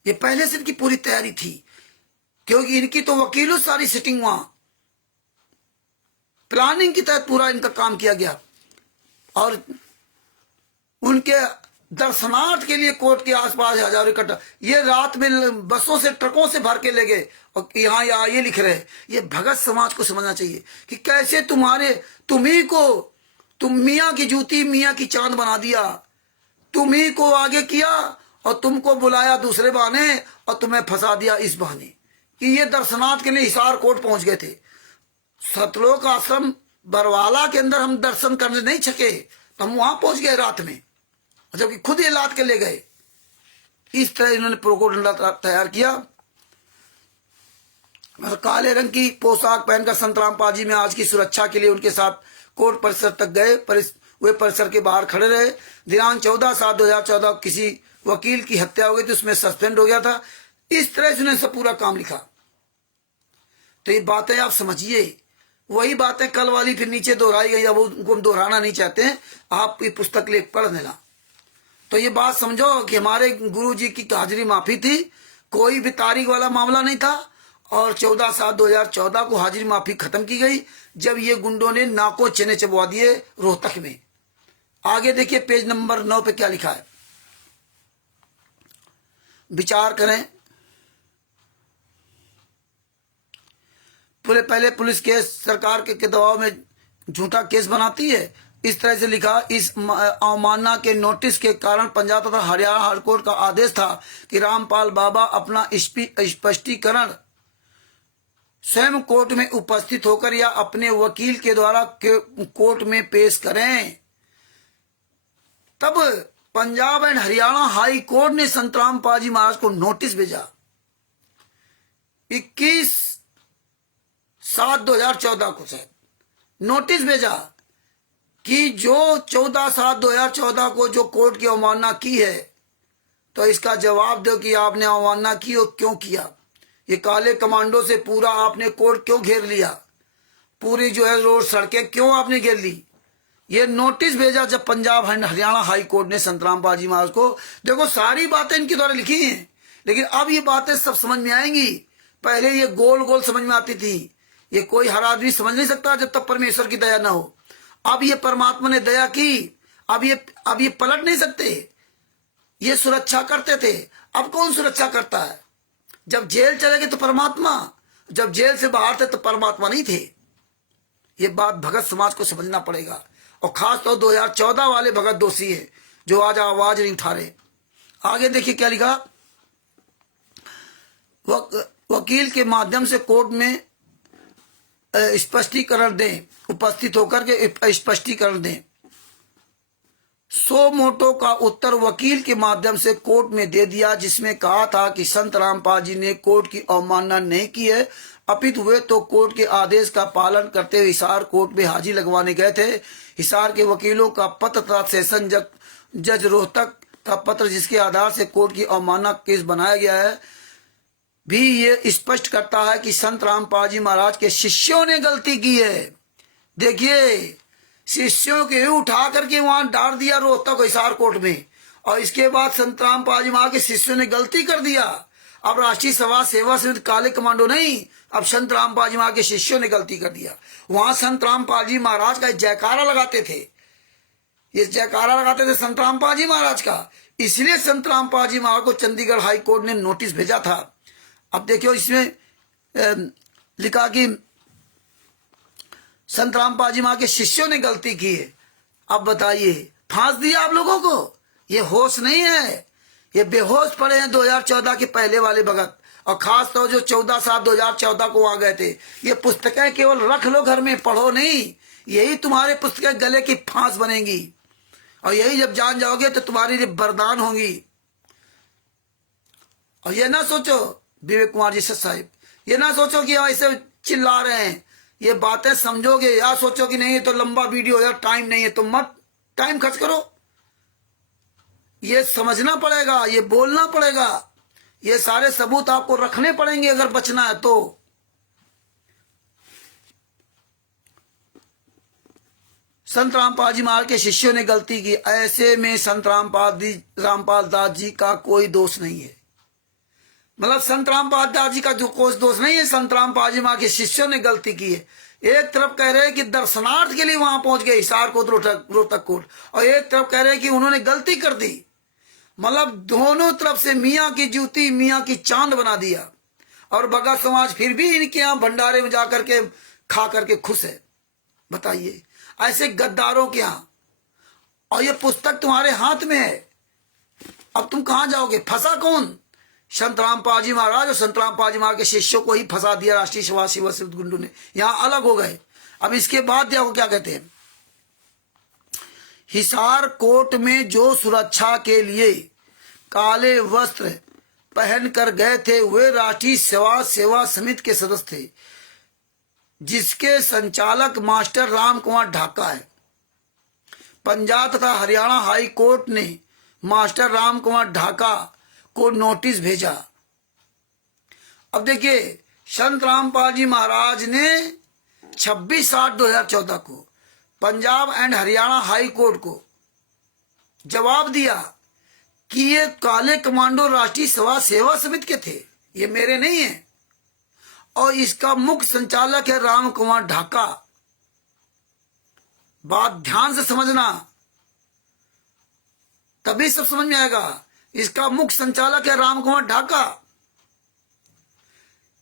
ये पहले से इनकी पूरी तैयारी थी, क्योंकि इनकी तो वकीलों सारी सेटिंग वहां प्लानिंग के तहत पूरा इनका काम किया गया। और उनके दर्शनार्थ के लिए कोर्ट के आसपास हजारों इकट्ठा, ये रात में बसों से ट्रकों से भर के ले गए। और यहाँ ये लिख रहे, ये भगत समाज को समझना चाहिए कि कैसे तुम्ही को तुम मियाँ की जूती मियाँ की चांद बना दिया, तुम्ही को आगे किया और तुमको बुलाया दूसरे बहाने, और तुम्हें फंसा दिया इस बहाने। कि ये दर्शनार्थ के लिए हिसार कोर्ट पहुंच गए थे। सतलोक आश्रम बरवाला के अंदर हम दर्शन करने नहीं सके, तो हम वहां पहुंच गए रात में, जबकि खुद ये लाद के ले गए। इस तरह इन्होंने प्रोकोडंडा तैयार किया। और काले रंग की पोशाक पहनकर संत रामपाल जी में आज की सुरक्षा के लिए उनके साथ कोर्ट परिसर तक गए। वे परिसर के बाहर खड़े रहे। दिनांक 14/7/2014 किसी वकील की हत्या हो गई थी, उसमें सस्पेंड हो गया था। इस तरह से उन्होंने सब पूरा काम लिखा। तो ये बातें आप समझिए, वही बातें कल वाली फिर नीचे दोहराई गई। अब उनको हम दोहराना नहीं चाहते हैं, आप ये पुस्तक ले पढ़ लेना। तो ये बात समझो कि हमारे गुरु जी की हाजिरी माफी थी, कोई भी तारीख वाला मामला नहीं था। और 14/7/2014 को हाजिरी माफी खत्म की गई, जब ये गुंडों ने नाको चने चबवा दिए रोहतक में। आगे देखिए पेज नंबर 9 पे क्या लिखा है, विचार करें। पहले पुलिस केस सरकार के दबाव में झूठा केस बनाती है। इस तरह से लिखा, इस अवमानना के नोटिस के कारण पंजाब तथा हरियाणा हाईकोर्ट का आदेश था कि रामपाल बाबा अपना स्पष्टीकरण स्वयं कोर्ट में उपस्थित होकर या अपने वकील के द्वारा कोर्ट में पेश करें। तब Punjab and Haryana high court ने संत रामपाल जी महाराज को नोटिस भेजा 21/7/2014 को शायद नोटिस भेजा कि जो 14/7/2014 को जो कोर्ट की अवमानना की है, तो इसका जवाब दो कि आपने अवमानना की और क्यों किया। ये काले कमांडो से पूरा आपने कोर्ट क्यों घेर लिया, पूरी जो है रोड सड़कें क्यों आपने घेर ली। ये नोटिस भेजा जब Punjab and Haryana high court ने संतराम पाजी महाराज को। देखो सारी बातें इनके द्वारा लिखी हैं, लेकिन अब ये बातें सब समझ में आएंगी। पहले ये गोल गोल समझ में आती थी, ये कोई हर आदमी समझ नहीं सकता जब तक परमेश्वर की दया ना हो। अब ये परमात्मा ने दया की, अब ये पलट नहीं सकते। ये सुरक्षा करते थे, अब कौन सुरक्षा करता है। जब जेल चले गए तो परमात्मा, जब जेल से बाहर थे तो परमात्मा नहीं थे। ये बात भगत समाज को समझना पड़ेगा, और खास तौर 2014 वाले भगत दोषी है जो आज आवाज नहीं उठा रहे। आगे देखिए क्या लिखा, वकील के माध्यम से कोर्ट में स्पष्टीकरण दें, उपस्थित होकर के स्पष्टीकरण दें। सो मोटो का उत्तर वकील के माध्यम से कोर्ट में दे दिया, जिसमें कहा था कि संत रामपाल जी ने कोर्ट की अवमानना नहीं की है, अपितु वे तो कोर्ट के आदेश का पालन करते हुए हिसार कोर्ट में हाजिरी लगवाने गए थे। हिसार के वकीलों का पत्र तथा सेशन जज रोहतक का पत्र, जिसके आधार से कोर्ट की अवमानना केस बनाया गया है, भी ये स्पष्ट करता है कि संत रामपाल जी महाराज के शिष्यों ने गलती की है। देखिए, शिष्यों के उठा करके वहां डाल दिया रोहतक हिसार कोर्ट में, और इसके बाद संत रामपाल जी महाराज के शिष्यों ने गलती कर दिया। अब राष्ट्रीय समाज सेवा समिति काले कमांडो नहीं, अब संत रामपाल जी महाराज के शिष्यों ने गलती कर दिया। वहां संत रामपाल जी महाराज का जयकारा लगाते थे, ये जयकारा लगाते थे संत रामपाल जी महाराज का, इसलिए संत रामपाल जी महाराज को चंडीगढ़ हाई कोर्ट ने नोटिस भेजा था। अब देखियो इसमें लिखा कि संत रामपाल जी महाराज के शिष्यों ने गलती की है। अब बताइए, फांस दिया आप लोगों को, ये होश नहीं है, ये बेहोश पड़े हैं 2014 के पहले वाले भगत, और खास तौर जो 14/7/2014 को आ गए थे। ये पुस्तकें केवल रख लो घर में, पढ़ो नहीं, यही तुम्हारे पुस्तकें गले की फांस बनेंगी, और यही जब जान जाओगे तो तुम्हारी लिए वरदान होंगी। और ये ना सोचो विवेक कुमार जी साहिब, ये ना सोचो कि ऐसे चिल्ला रहे हैं, ये बातें समझोगे, या सोचो कि नहीं ये तो लंबा वीडियो यार, टाइम नहीं है, तो मत टाइम खर्च करो। ये समझना पड़ेगा, ये बोलना पड़ेगा, ये सारे सबूत आपको रखने पड़ेंगे अगर बचना है तो। संत रामपाल जी महाराज के शिष्यों ने गलती की, ऐसे में संत रामपाल दास जी का कोई दोष नहीं है। मतलब संत रामपाल दास जी का जो कोई दोष नहीं है, संत रामपाल जी महाराज के शिष्यों ने गलती की है। एक तरफ कह रहे हैं कि दर्शनार्थ के लिए वहां पहुंच गए हिसार कोट रोहतक कोट, और एक तरफ कह रहे हैं कि उन्होंने गलती कर दी। मतलब दोनों तरफ से मियाँ की जूती मियाँ की चांद बना दिया, और भगत समाज फिर भी इनके यहाँ भंडारे में जाकर के खा करके खुश है। बताइए, ऐसे गद्दारों के यहाँ, और ये पुस्तक तुम्हारे हाथ में है, अब तुम कहां जाओगे। फंसा कौन? संत रामपाल जी महाराज और संत रामपाल जी महाराज के शिष्यों को ही फंसा दिया राष्ट्रीय समाज सेवा समिति गुंडों ने, यहां अलग हो गए। अब इसके बाद देखो क्या कहते हैं, हिसार कोर्ट में जो सुरक्षा के लिए काले वस्त्र पहन कर गए थे वे राष्ट्रीय सेवा समिति के सदस्य थे, जिसके संचालक मास्टर राम कुमार ढाका है। पंजाब तथा हरियाणा हाई कोर्ट ने मास्टर राम कुमार ढाका को नोटिस भेजा। अब देखिए, संत रामपाल जी महाराज ने 26/8/2014 को Punjab and Haryana high court को जवाब दिया कि ये काले कमांडो राष्ट्रीय सेवा समिति के थे, ये मेरे नहीं है, और इसका मुख्य संचालक है राम कुमार ढाका। बात ध्यान से समझना, तभी सब समझ में आएगा। इसका मुख्य संचालक है राम कुमार ढाका।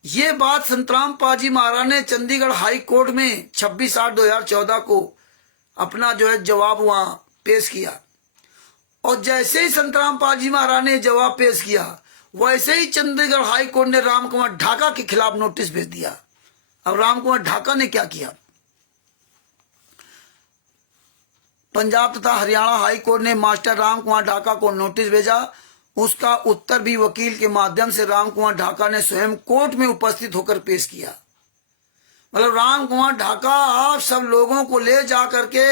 ये बात संत रामपाल जी महाराज ने चंडीगढ़ हाई कोर्ट में 26/8/2014 को अपना जो है जवाब वहां पेश किया, और जैसे ही संत रामपाल जी महाराज ने जवाब पेश किया, वैसे ही चंडीगढ़ हाई कोर्ट ने राम कुमार ढाका के खिलाफ नोटिस भेज दिया। अब राम कुमार ढाका ने क्या किया, पंजाब तथा हरियाणा हाई कोर्ट ने मास्टर राम कुमार ढाका को नोटिस भेजा। उसका उत्तर भी वकील के माध्यम से राम कुमार ढाका ने स्वयं कोर्ट में उपस्थित होकर पेश किया। मतलब राम कुमार ढाका आप सब लोगों को ले जा करके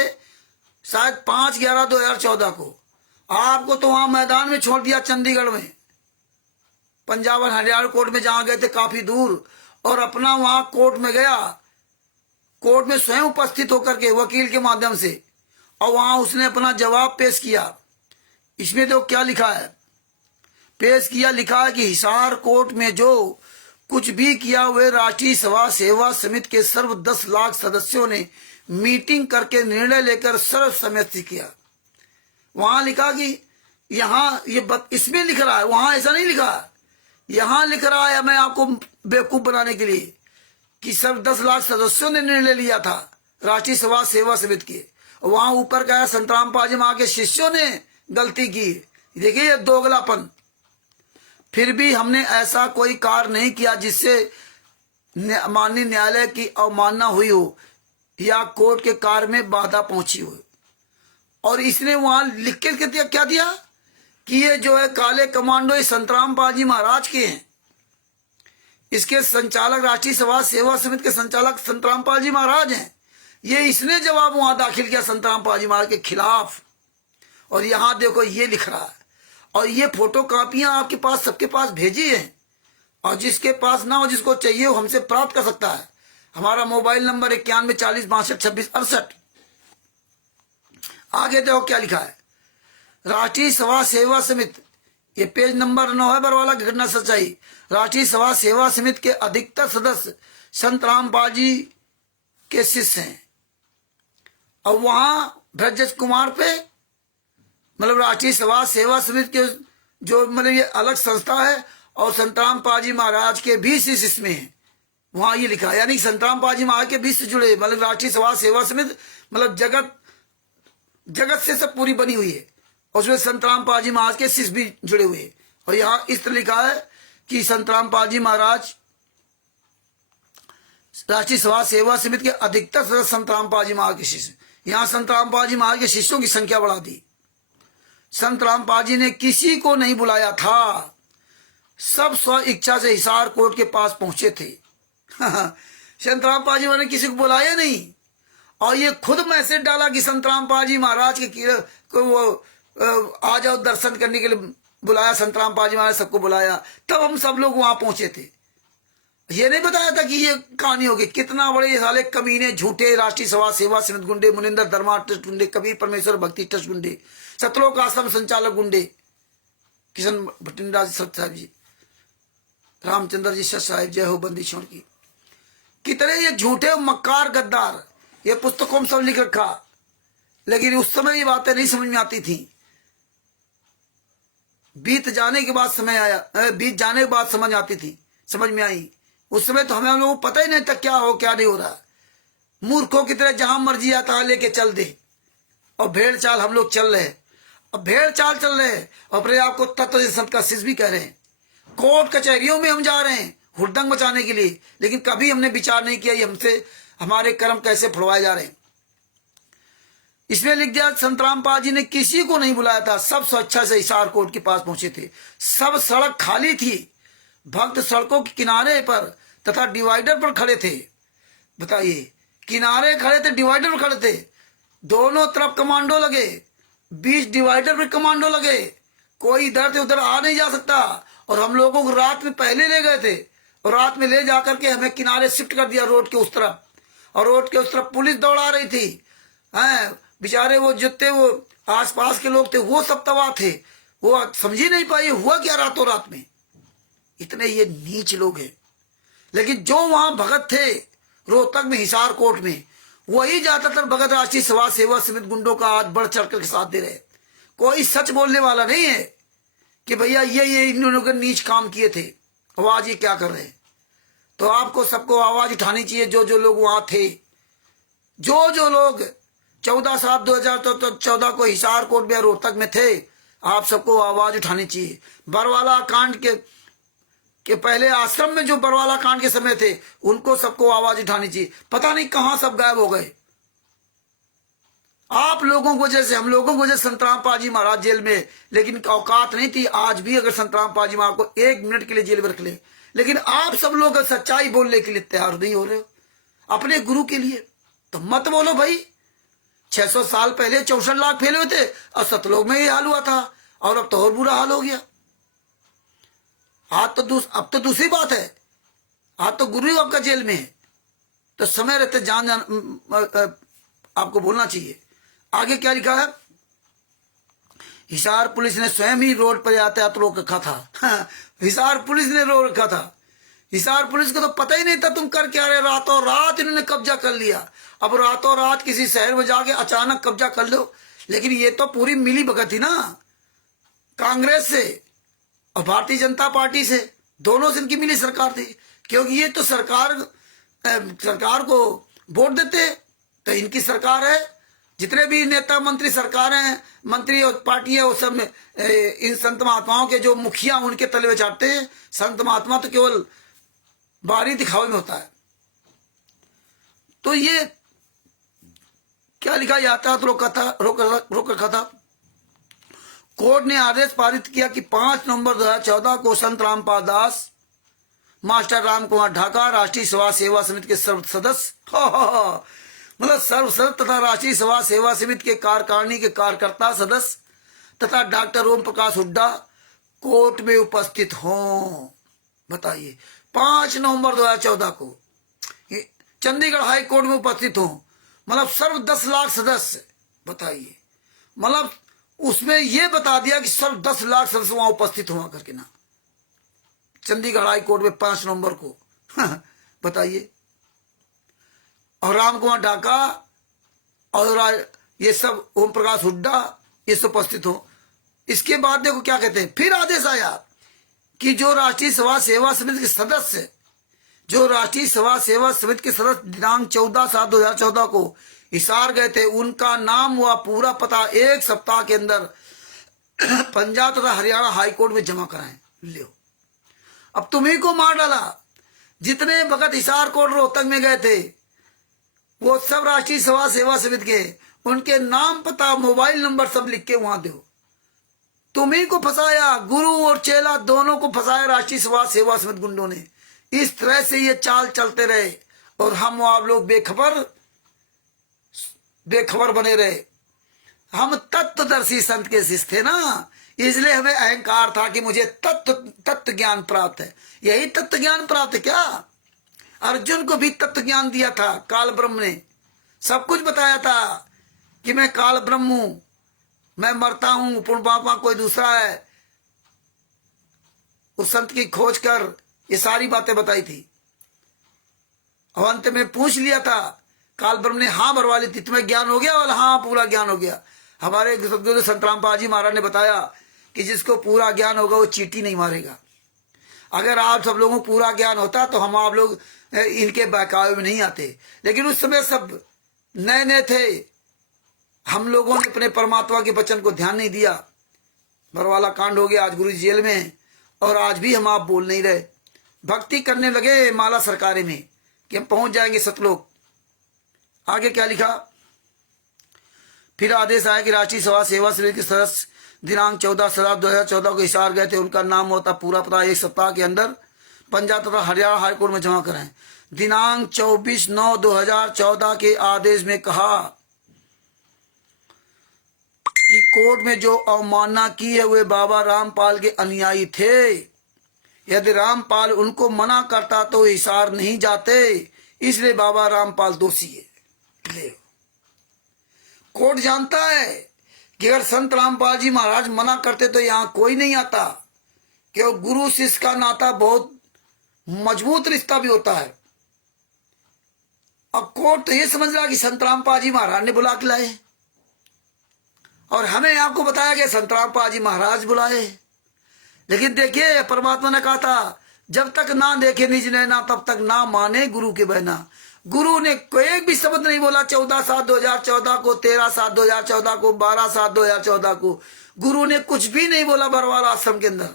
शायद 5/11/2014 को, आपको तो वहां मैदान में छोड़ दिया चंडीगढ़ में, पंजाब और हरियाणा कोर्ट में जहां गए थे काफी दूर, और अपना वहां कोर्ट में गया, कोर्ट में स्वयं उपस्थित होकर के वकील के माध्यम से, और वहां उसने अपना जवाब पेश किया। इसमें तो क्या लिखा है, पेश किया, लिखा है कि हिसार कोर्ट में जो कुछ भी किया वे राष्ट्रीय सभा सेवा समिति के सर्व 10 लाख सदस्यों ने मीटिंग करके निर्णय लेकर सर्वसम्मति से किया। वहां लिखा कि यहाँ इसमें लिख रहा है, वहां ऐसा नहीं लिखा है, यहां लिख रहा है, मैं आपको बेवकूफ बनाने के लिए, कि सब 10 लाख सदस्यों ने निर्णय लिया था राष्ट्रीय सभा सेवा समिति के। वहां ऊपर कहा संतराम पाजी मां के शिष्यों ने गलती की। देखिए ये दोगलापन। फिर भी हमने ऐसा कोई कार्य नहीं किया जिससे माननीय न्यायालय की अवमानना हुई हो या कोर्ट के कार्य में बाधा पहुंची हो। और इसने वहां लिख के दिया, क्या दिया कि ये जो है काले कमांडो ये संतराम पाजी महाराज के हैं, इसके संचालक राष्ट्रीय सभा सेवा समिति के संचालक संतराम पाजी महाराज हैं। ये इसने जवाब वहां दाखिल किया संतराम पाजी महाराज के खिलाफ। और यहां देखो ये लिख रहा है, और ये फोटो कापियां आपके पास सबके पास भेजी है, और जिसके पास ना हो, जिसको चाहिए वो हमसे प्राप्त कर सकता है। हमारा मोबाइल नंबर 91 40 62 26 68। आगे देखो क्या लिखा है, राष्ट्रीय सभा सेवा समिति, ये पेज नंबर 9 है बरवाला की घटना सच्चाई। राष्ट्रीय सभा सेवा समिति के अधिकतर सदस्य संत रामपाल जी के शिष्य हैं। और वहां ब्रजेश कुमार पे मतलब राष्ट्रीय सभा सेवा समिति के जो मतलब ये अलग संस्था है, और संतराम पाजी महाराज के भी शिष्य इसमें है। वहां ये लिखा है, यानी संतराम पाजी महाराज के भी से जुड़े, मतलब राष्ट्रीय सभा सेवा समिति मतलब जगत से सब पूरी बनी हुई है, और उसमें संतराम पाजी महाराज के शिष्य भी जुड़े हुए हैं। और यहाँ इस तरह लिखा है कि संतराम पाजी महाराज राष्ट्रीय सभा सेवा समिति के अधिकतर सदस्य संतराम पाजी महाराज के शिष्य। यहाँ संतराम पाजी महाराज के शिष्यों की संख्या बढ़ा दी। संतराम पाजी ने किसी को नहीं बुलाया था, सब स्व इच्छा से हिसार कोर्ट के पास पहुंचे थे। संतराम पाजी ने किसी को बुलाया नहीं, और ये खुद मैसेज डाला कि संतराम पाजी महाराज के को वो आ जाओ दर्शन करने के लिए बुलाया। संतराम पाजी महाराज सबको बुलाया, तब हम सब लोग वहां पहुंचे थे। ये नहीं बताया था कि ये कहानी होगी। कितना बड़े साले कमीने झूठे राष्ट्रीय सभा सेवा समिति गुंडे, मुनिंदर धर्मा ट्रस्ट गुंडे, कबीर परमेश्वर भक्ति ट्रस्ट गुंडे, सतलोक आश्रम संचालक गुंडे, किशन भटिंडा सत साहब जी, रामचंद्र जी सत साहिब, जय हो बंदी छोड़ की। कितने ये झूठे मक्कार गद्दार, ये पुस्तकों में सब लिख रखा, लेकिन उस समय ये बातें नहीं समझ में आती थी। बीत जाने के बाद समय आया, बीत जाने के बाद समझ आती थी, समझ में आई। उस समय तो हमें लोगों को पता ही नहीं था क्या हो क्या नहीं हो रहा। मूर्खों की तरह जहां मर्जी आता है लेके चल दे, और भेड़ चाल हम लोग चल रहे हैं। अब भेड़ चाल चल रहे हैं, अपने आप को तत्व संत का शिष्य भी कह रहे हैं। कोर्ट कचहरियों में हम जा रहे हैं हुड़दंग मचाने के लिए, लेकिन कभी हमने विचार नहीं किया हमसे हमारे कर्म कैसे फुड़वाए जा रहे हैं। इसमें लिख दिया संतराम पाजी ने किसी को नहीं बुलाया था, सब स्वेच्छा से हिसार कोर्ट के पास पहुंचे थे। सब सड़क खाली थी, भक्त सड़कों के किनारे पर तथा डिवाइडर पर खड़े थे। बताइए, किनारे खड़े थे, डिवाइडर पर खड़े थे, दोनों तरफ कमांडो लगे, बीच डिवाइडर पर कमांडो लगे, कोई इधर से उधर आ नहीं जा सकता। और हम लोगों को रात में पहले ले गए थे, और रात में ले जाकर के हमें किनारे शिफ्ट कर दिया रोड के उस तरफ, और रोड के उस तरफ पुलिस दौड़ा रही थी। बेचारे वो जितने वो आसपास के लोग थे वो सब तबाह थे, वो समझ ही नहीं पाए हुआ क्या रातों रात में। इतने ये नीच लोग हैं। लेकिन जो वहां भगत थे रोहतक में हिसार कोर्ट में, वही ज्यादातर भगत राष्ट्रीय सभा सेवा समिति गुंडों का आज बढ़ चढ़ कर साथ दे रहे। कोई सच बोलने वाला नहीं है कि भैया ये इन्होंने नीच काम किए थे, अब आज ये क्या कर रहे हैं। तो आपको सबको आवाज उठानी चाहिए, जो जो लोग वहां थे, जो लोग 14/7/2014 को हिसार कोर्ट में रोहतक में थे, आप सबको आवाज उठानी चाहिए। बरवाला कांड के पहले आश्रम में जो बरवाला कांड के समय थे, उनको सबको आवाज उठानी चाहिए। पता नहीं कहां सब गायब हो गए। आप लोगों को जैसे हम लोगों को जैसे संतराम पाजी महाराज जेल में, लेकिन औकात नहीं थी। आज भी अगर संतराम पाजी महाराज को 1 मिनट के लिए जेल में रख ले, लेकिन आप सब लोग सच्चाई बोलने के लिए तैयार नहीं हो रहे हो अपने गुरु के लिए, तो मत बोलो भाई। 600 साल पहले 64 लाख फैले हुए थे और सतलोक में ये हाल हुआ था, और अब तो और बुरा हाल हो गया। अब तो दूसरी बात है, आज तो गुरु आपका जेल में है, तो समय रहते जान आपको बोलना चाहिए। आगे क्या लिखा है, हिसार पुलिस ने स्वयं ही रोड पर यातायात रोक रखा था। हिसार पुलिस ने रोक रखा था। हिसार पुलिस को तो पता ही नहीं था तुम कर क्या रहे, रातों रात इन्होंने कब्जा कर लिया। अब रातों रात किसी शहर में जाके अचानक कब्जा कर लो, लेकिन ये तो पूरी मिली भगत थी ना, कांग्रेस से और भारतीय जनता पार्टी से, दोनों से इनकी मिली सरकार थी। क्योंकि ये तो सरकार को वोट देते, तो इनकी सरकार है। जितने भी नेता मंत्री सरकार हैं, मंत्री और पार्टी है, वो सब इन संत महात्माओं के जो मुखिया उनके तले में चाटते हैं। संत महात्मा तो केवल बाहरी दिखावे में होता है। तो ये क्या लिखा, यातायात रोक रखा था। कोर्ट ने आदेश पारित किया कि 5 नवंबर 2014 को संत रामपाल दास, मास्टर राम कुमार ढाका, राष्ट्रीय सभा सेवा समिति के सर्व सदस्य, मतलब सर्व तथा राष्ट्रीय सभा सेवा समिति के कार्यकारिणी के कार्यकर्ता सदस्य तथा डॉक्टर ओम प्रकाश हुड्डा कोर्ट में उपस्थित हों। बताइए, 5 नवंबर 2014 को चंडीगढ़ हाई कोर्ट में उपस्थित हों, मतलब सर्व 10 लाख सदस्य। बताइए, मतलब उसमें यह बता दिया कि सर्व 10 लाख सदस्य वहां उपस्थित हुआ करके ना, चंडीगढ़ हाई कोर्ट में 5 नवंबर को। बताइए, और राम कुमार ढाका और ये सब ओम प्रकाश हुड्डा ये सब उपस्थित हो। इसके बाद देखो क्या कहते हैं, फिर आदेश आया कि जो राष्ट्रीय सभा सेवा समिति के सदस्य, दिनांक 14/7/2014 को हिसार गए थे, उनका नाम व पूरा पता 1 सप्ताह के अंदर पंजाब तथा हरियाणा हाईकोर्ट में जमा कराएं। लियो, अब तुम्ही को मार डाला। जितने भगत हिसार कोर्ट रोहतक में गए थे, वो सब राष्ट्रीय सभा सेवा समिति के, उनके नाम पता मोबाइल नंबर सब लिख के वहां दो। तुम्ही को फंसाया, गुरु और चेला दोनों को फंसाया राष्ट्रीय सभा सेवा समिति गुंडों ने। इस तरह से ये चाल चलते रहे और हम आप लोग बेखबर बने रहे। हम तत्वदर्शी संत के शिष्य थे ना, इसलिए हमें अहंकार था कि मुझे तत्व ज्ञान प्राप्त है। यही तत्व ज्ञान प्राप्त है क्या? अर्जुन को भी तत्व ज्ञान दिया था काल ब्रह्म ने, सब कुछ बताया था कि मैं काल ब्रह्म हूं, मैं मरता हूं, पुण्यपापा कोई दूसरा है। उस संत की खोज कर ये सारी बातें बताई थी। और अंत में पूछ लिया था, काल ब्रह्म ने हाँ भरवा ली थी, तुम्हें ज्ञान हो गया? बोला हाँ, पूरा ज्ञान हो गया। हमारे सदगुरु संत रामपाल जी महाराज ने बताया कि जिसको पूरा ज्ञान होगा वो चींटी नहीं मारेगा। अगर आप सब लोगों को पूरा ज्ञान होता तो हम आप लोग इनके बहकावे में नहीं आते। लेकिन उस समय सब नए नए थे, हम लोगों ने अपने परमात्मा के वचन को ध्यान नहीं दिया। बरवाला कांड हो गया, आज गुरु जी जेल में हैं और आज भी हम आप बोल नहीं रहे। भक्ति करने लगे माला सरकारे में कि हम पहुंच जाएंगे सतलोक। आगे क्या लिखा, फिर आदेश आया कि राष्ट्रीय सभा सेवा समिति के सदस्य दिनांक 14/7/2014 को हिसार गए थे, उनका नाम होता पूरा पता 1 सप्ताह के अंदर पंजाब तथा हरियाणा हाईकोर्ट में जमा कराएं। दिनांक 24/9/2014 के आदेश में कहा कि कोर्ट में जो अवमानना की है वे बाबा रामपाल के अनुयायी थे। यदि रामपाल उनको मना करता तो हिसार नहीं जाते, इसलिए बाबा रामपाल दोषी है। कोर्ट जानता है कि अगर संत रामपाल जी महाराज मना करते तो यहां कोई नहीं आता, क्योंकि गुरु शिष्य का नाता बहुत मजबूत रिश्ता भी होता है। अब कोर्ट तो ये समझ रहा कि संत रामपाल जी महाराज ने बुला के लाए और हमें आपको बताया गया संत रामपाल जी महाराज बुलाए। लेकिन देखिए, परमात्मा ने कहा था जब तक ना देखे निज नैना तब तक ना माने गुरु के बहना। गुरु ने कोई भी शब्द नहीं बोला 14/7/2014 को, 13/7/2014 को, 12/7/2014 को। गुरु ने कुछ भी नहीं बोला बरवाला आश्रम के अंदर।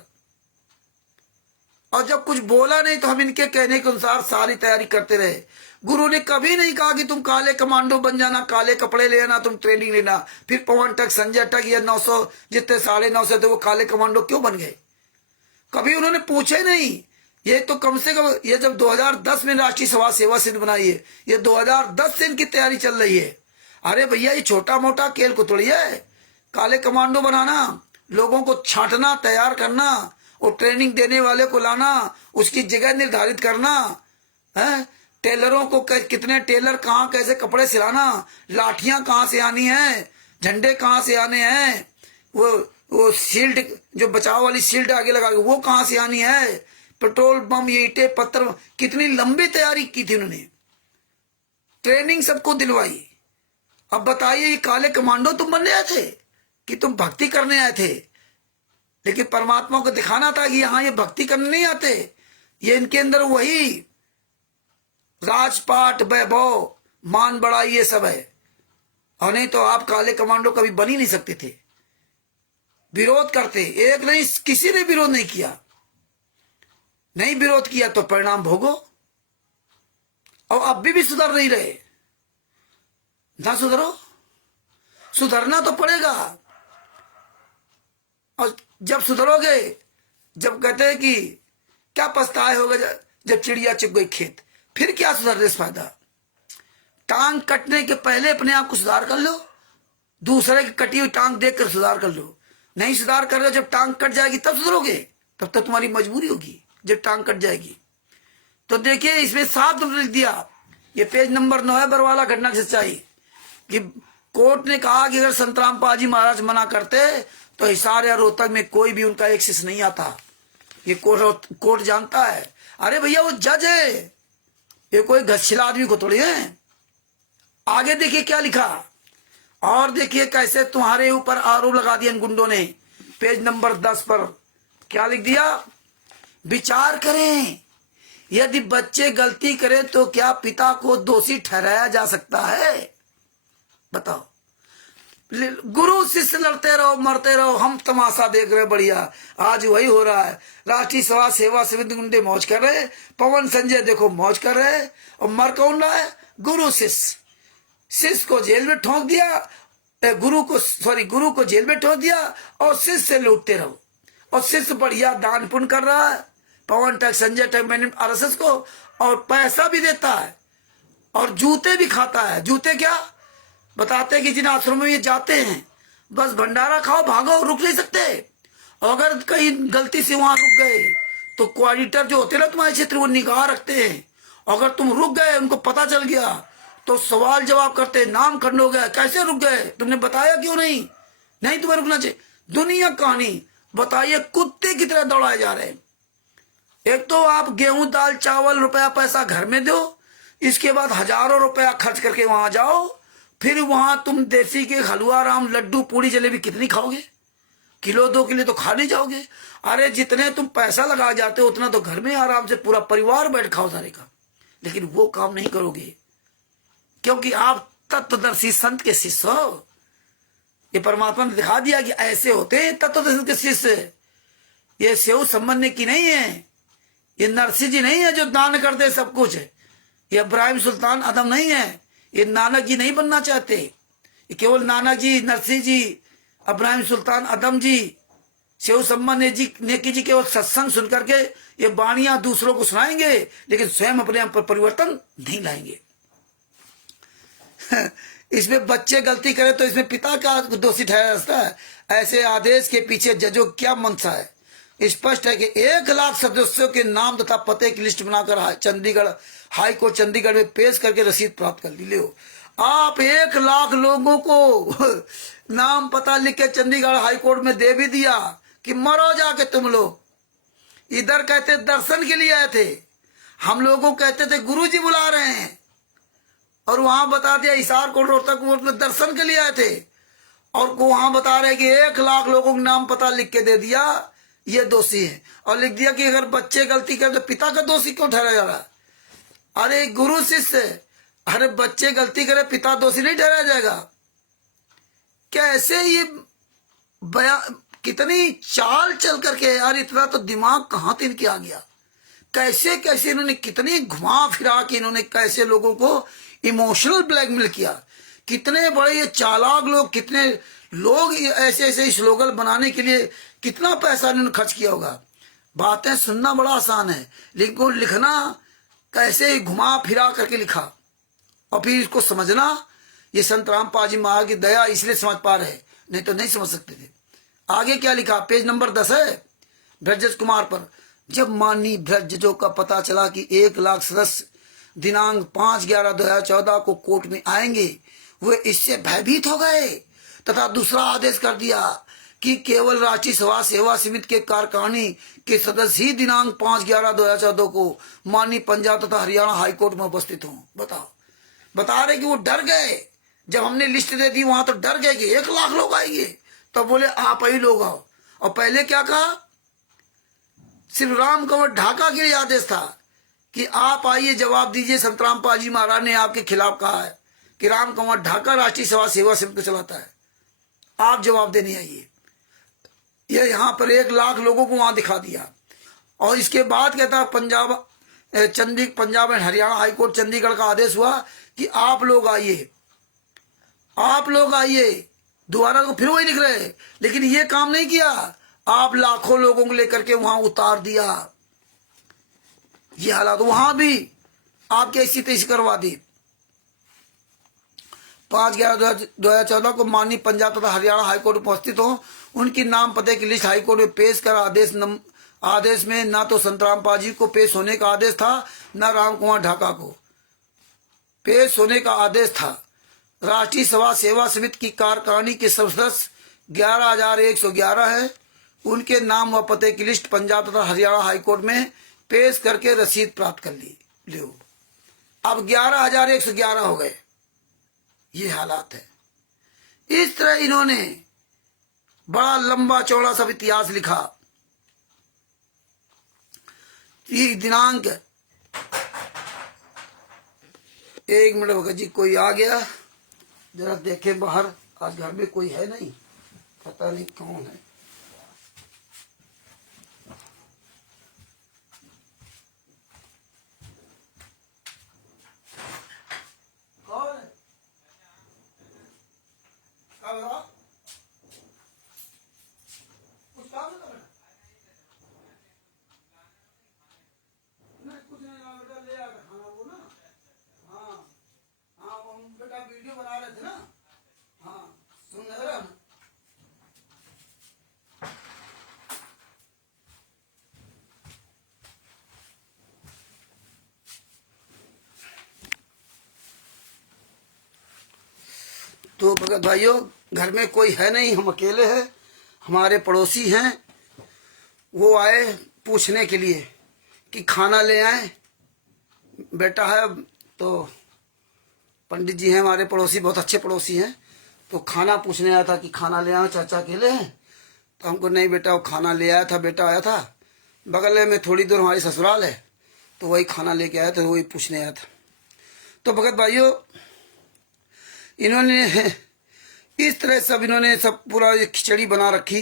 और जब कुछ बोला नहीं तो हम इनके कहने के अनुसार सारी तैयारी करते रहे। गुरु ने कभी नहीं कहा कि तुम काले कमांडो बन जाना, काले कपड़े लेना, तुम ट्रेनिंग लेना। फिर पवन टक, संजय टक, ये 900 जितने 950 थे वो काले कमांडो क्यों बन गए? कभी उन्होंने पूछे नहीं। ये तो कम से कम ये जब 2010 में राष्ट्रीय सभा सेवा समिति बनाई है, ये 2010 से इनकी तैयारी चल रही है। अरे भैया ये छोटा मोटा खेल को थोड़ी है। काले कमांडो बनाना, लोगों को छांटना, तैयार करना और ट्रेनिंग देने वाले को लाना, उसकी जगह निर्धारित करना है। टेलरों को कितने टेलर कहाँ कैसे कपड़े सिलाना, लाठियां कहाँ से आनी है, झंडे कहाँ से आने हैं, वो शील्ड जो बचाव वाली शील्ड आगे लगा के वो कहाँ से आनी है, पेट्रोल बम, ईंटें पत्थर, कितनी लंबी तैयारी की थी उन्होंने, ट्रेनिंग सबको दिलवाई। अब बताइए ये काले कमांडो तुम बनने आए थे कि तुम भक्ति करने आए थे? लेकिन परमात्मा को दिखाना था कि यहाँ ये भक्ति करने नहीं आते, ये इनके अंदर वही राजपाट, वैभव, मान बड़ाई ये सब है। और नहीं तो आप काले कमांडो कभी बन ही नहीं सकते थे। विरोध करते, एक नहीं किसी ने विरोध नहीं किया, नहीं विरोध किया तो परिणाम भोगो। और अब भी सुधर नहीं रहे, ना सुधरो, सुधरना तो पड़ेगा। और जब सुधरोगे, जब कहते हैं कि क्या पछताए होगा जब चिड़िया चुग गई खेत, फिर क्या सुधरने से फायदा। टांग कटने के पहले अपने आप को सुधार कर लो, दूसरे की कटी हुई टांग देखकर सुधार कर लो। नहीं सुधार कर रहे, जब टांग कट जाएगी तब सुधरोगे, तब तक तुम्हारी मजबूरी होगी जब टांग कट जाएगी। तो देखिए इसमें साफ लिख दिया, ये पेज नंबर 9 है, बरवाला घटना की सच्चाई, कि कोर्ट ने कहा कि अगर संतराम पाजी महाराज मना करते तो हिसार या रोहतक में कोई भी उनका एक शिष्य नहीं आता। ये कोर्ट जानता है। अरे भैया वो जज है, ये कोई घसछिला आदमी को थोड़ी है। आगे देखिए क्या लिखा, और देखिए कैसे तुम्हारे ऊपर आरोप लगा दिया इन गुंडों ने। पेज नंबर 10 पर क्या लिख दिया, विचार करें, यदि बच्चे गलती करें तो क्या पिता को दोषी ठहराया जा सकता है? बताओ। गुरु शिष्य लड़ते रहो, मरते रहो, हम तमाशा देख रहे। बढ़िया, आज वही हो रहा है। राष्ट्रीय सभा सेवा समिति गुंडे मौज कर रहे, पवन संजय देखो मौज कर रहे, और मर कौन रहा है? गुरु शिष्य। शिष्य को जेल में ठोक दिया, गुरु को जेल में ठोक दिया, और शिष्य से लूटते रहो। और शिष्य बढ़िया दान पुण्य कर रहा है, पवन टैक्स, संजय टैक्स, मैंने आरएसएस को, और पैसा भी देता है, और जूते भी खाता है। जूते क्या बताते हैं कि जिन आश्रमों में ये जाते हैं, बस भंडारा खाओ, भागो, रुक नहीं सकते। और अगर कहीं गलती से वहां रुक गए तो कोऑर्डिनेटर जो होते ना तुम्हारे क्षेत्र, वो निगाह रखते हैं। अगर तुम रुक गए, उनको पता चल गया तो सवाल जवाब करते, नाम खंड हो गया, कैसे रुक गए, तुमने बताया क्यों नहीं? नहीं तुम्हें रुकना चाहिए। दुनिया कहानी बताइए, कुत्ते की तरह दौड़ाए जा रहे हैं। एक तो आप गेहूं दाल चावल रुपया पैसा घर में दो, इसके बाद हजारों रुपया खर्च करके वहां जाओ, फिर वहां तुम देसी के हलवा राम लड्डू पूड़ी जलेबी कितनी खाओगे? किलो 2 किलो तो खा नहीं जाओगे। अरे जितने तुम पैसा लगा जाते हो उतना तो घर में आराम से पूरा परिवार बैठ खाओ सारे का। लेकिन वो काम नहीं करोगे क्योंकि आप तत्वदर्शी संत के शिष्य हो। ये परमात्मा ने दिखा दिया कि ऐसे होते हैं तत्वदर्शी के शिष्य। ये सेव संबंध की नहीं है, ये नरसिंह जी नहीं है जो दान करते सब कुछ। ये इब्राहिम सुल्तान आदम नहीं है, ये नानक जी नहीं बनना चाहते। ये केवल नानक जी, नरसिंह जी, इब्राहिम सुल्तान आदम जी, सेव सम्मान नेकी जी केवल सत्संग सुन करके ये वाणियां दूसरों को सुनाएंगे, लेकिन स्वयं अपने आप पर परिवर्तन नहीं लाएंगे। इसमें बच्चे गलती करें तो इसमें पिता का दोषी ठहरा जाता है। ऐसे आदेश के पीछे जजों क्या मंशा है? स्पष्ट है कि 1 लाख सदस्यों के नाम तथा पते की लिस्ट बनाकर चंडीगढ़ हाई कोर्ट चंडीगढ़ में पेश करके रसीद प्राप्त कर ली। लो आप 1 लाख लोगों को नाम पता लिख के चंडीगढ़ हाई कोर्ट में दे भी दिया कि मरो जाके तुम लोग। इधर कहते दर्शन के लिए आए थे, हम लोगों कहते थे गुरुजी बुला रहे हैं, और वहां बता दिया हिसार कोर्ट रोहतक कोर्ट में दर्शन के लिए आए थे, और वहां बता रहे कि 1 लाख लोगों का नाम पता लिख के दे दिया, ये दोषी है। और लिख दिया कि अगर बच्चे गलती करें तो पिता का दोषी क्यों ठहरा जा रहा? अरे गुरु शिष्य, अरे बच्चे गलती करे पिता दोषी नहीं ठहराया जाएगा? कैसे ये कितनी चाल चल करके यार, इतना तो दिमाग कहाँ से इनके आ गया? कैसे कैसे इन्होंने कितनी घुमा फिरा के इन्होंने कैसे लोगों को इमोशनल ब्लैकमेल किया। कितने बड़े ये चालाक लोग, कितने लोग ऐसे ऐसे स्लोगन बनाने के लिए कितना पैसा इन्होंने खर्च किया होगा। बातें सुनना बड़ा आसान है, लेकिन लिखना कैसे घुमा फिरा करके लिखा, और फिर इसको समझना ये संत रामपाल जी महाराज की दया इसलिए समझ पा रहे, नहीं तो नहीं समझ सकते थे। आगे क्या लिखा, पेज नंबर 10 है ब्रजेश कुमार पर। जब माननीय ब्रजजों का पता चला कि 1 लाख सदस्य दिनांक 5/11/2014 को कोर्ट में आएंगे, वे इससे भयभीत हो गए तथा दूसरा आदेश कर दिया कि केवल राष्ट्रीय सभा सेवा समिति के कार्यकारिणी के सदस्य ही दिनांक 5/11/2014 को माननीय पंजाब तथा हरियाणा हाईकोर्ट में उपस्थित हों। बताओ, बता रहे कि वो डर गए। जब हमने लिस्ट दे दी वहां तो डर गए कि 1 लाख लोग आएंगे, तो बोले आप ही लोग आओ। और पहले क्या कहा, सिर्फ राम कंवर ढाका के लिए आदेश था कि आप आइए जवाब दीजिए। संत रामपाल जी महाराज ने आपके खिलाफ कहा है कि राम कंवर ढाका राष्ट्रीय सभा सेवा समिति को चलाता है, आप जवाब देने आइए। ये यहाँ पर 1 लाख लोगों को वहां दिखा दिया। और इसके बाद कहता पंजाब एंड हरियाणा हाईकोर्ट चंडीगढ़ का आदेश हुआ कि आप लोग आइए, आप लोग आइए। दोबारा तो फिर वही लिख रहे हैं, लेकिन ये काम नहीं किया, आप लाखों लोगों को लेकर के वहां उतार दिया। ये हालात वहां भी आपके ऐसी तैसी करवा दी। 5/11/2014 को माननीय पंजाब तथा हरियाणा हाईकोर्ट उपस्थित हो, उनकी नाम पते की लिस्ट हाईकोर्ट में पेश कर आदेश में ना तो संत रामपाल जी को पेश होने का आदेश था, न राम कुमार ढाका को पेश होने का आदेश था। राष्ट्रीय सभा सेवा समिति की कार्यकारिणी के सदस्य 11,111 है। उनके नाम व पते की लिस्ट पंजाब तथा हरियाणा हाईकोर्ट में पेश करके रसीद प्राप्त कर ली। लो, अब 11,111 हो गए। ये हालात है। इस तरह इन्होंने बड़ा लंबा चौड़ा सब इतिहास लिखा। ये दिनांक 1 मिनट भगत जी, कोई आ गया, जरा देखे बाहर। आज घर में कोई है नहीं, पता नहीं कौन है। कौन है? कुछ काम है? नहीं, कुछ नहीं, बेटा ले आ खाना वो ना। हाँ हाँ, हम बेटा वीडियो बना रहे थे ना। हाँ, सुन रहे हो? तो भगत भाइयों, घर में कोई है नहीं, हम अकेले हैं। हमारे पड़ोसी हैं, वो आए पूछने के लिए कि खाना ले आए। बेटा है तो पंडित जी हैं हमारे पड़ोसी, बहुत अच्छे पड़ोसी हैं। तो खाना पूछने आया था कि खाना ले आए, चाचा अकेले हैं? तो हमको नहीं बेटा, वो खाना ले आया था, बेटा आया था। बगल में थोड़ी दूर हमारी ससुराल है, तो वही खाना लेके आया था, वही पूछने आया था। तो भगत भाइयों, इन्होंने इस तरह सब पूरा खिचड़ी बना रखी।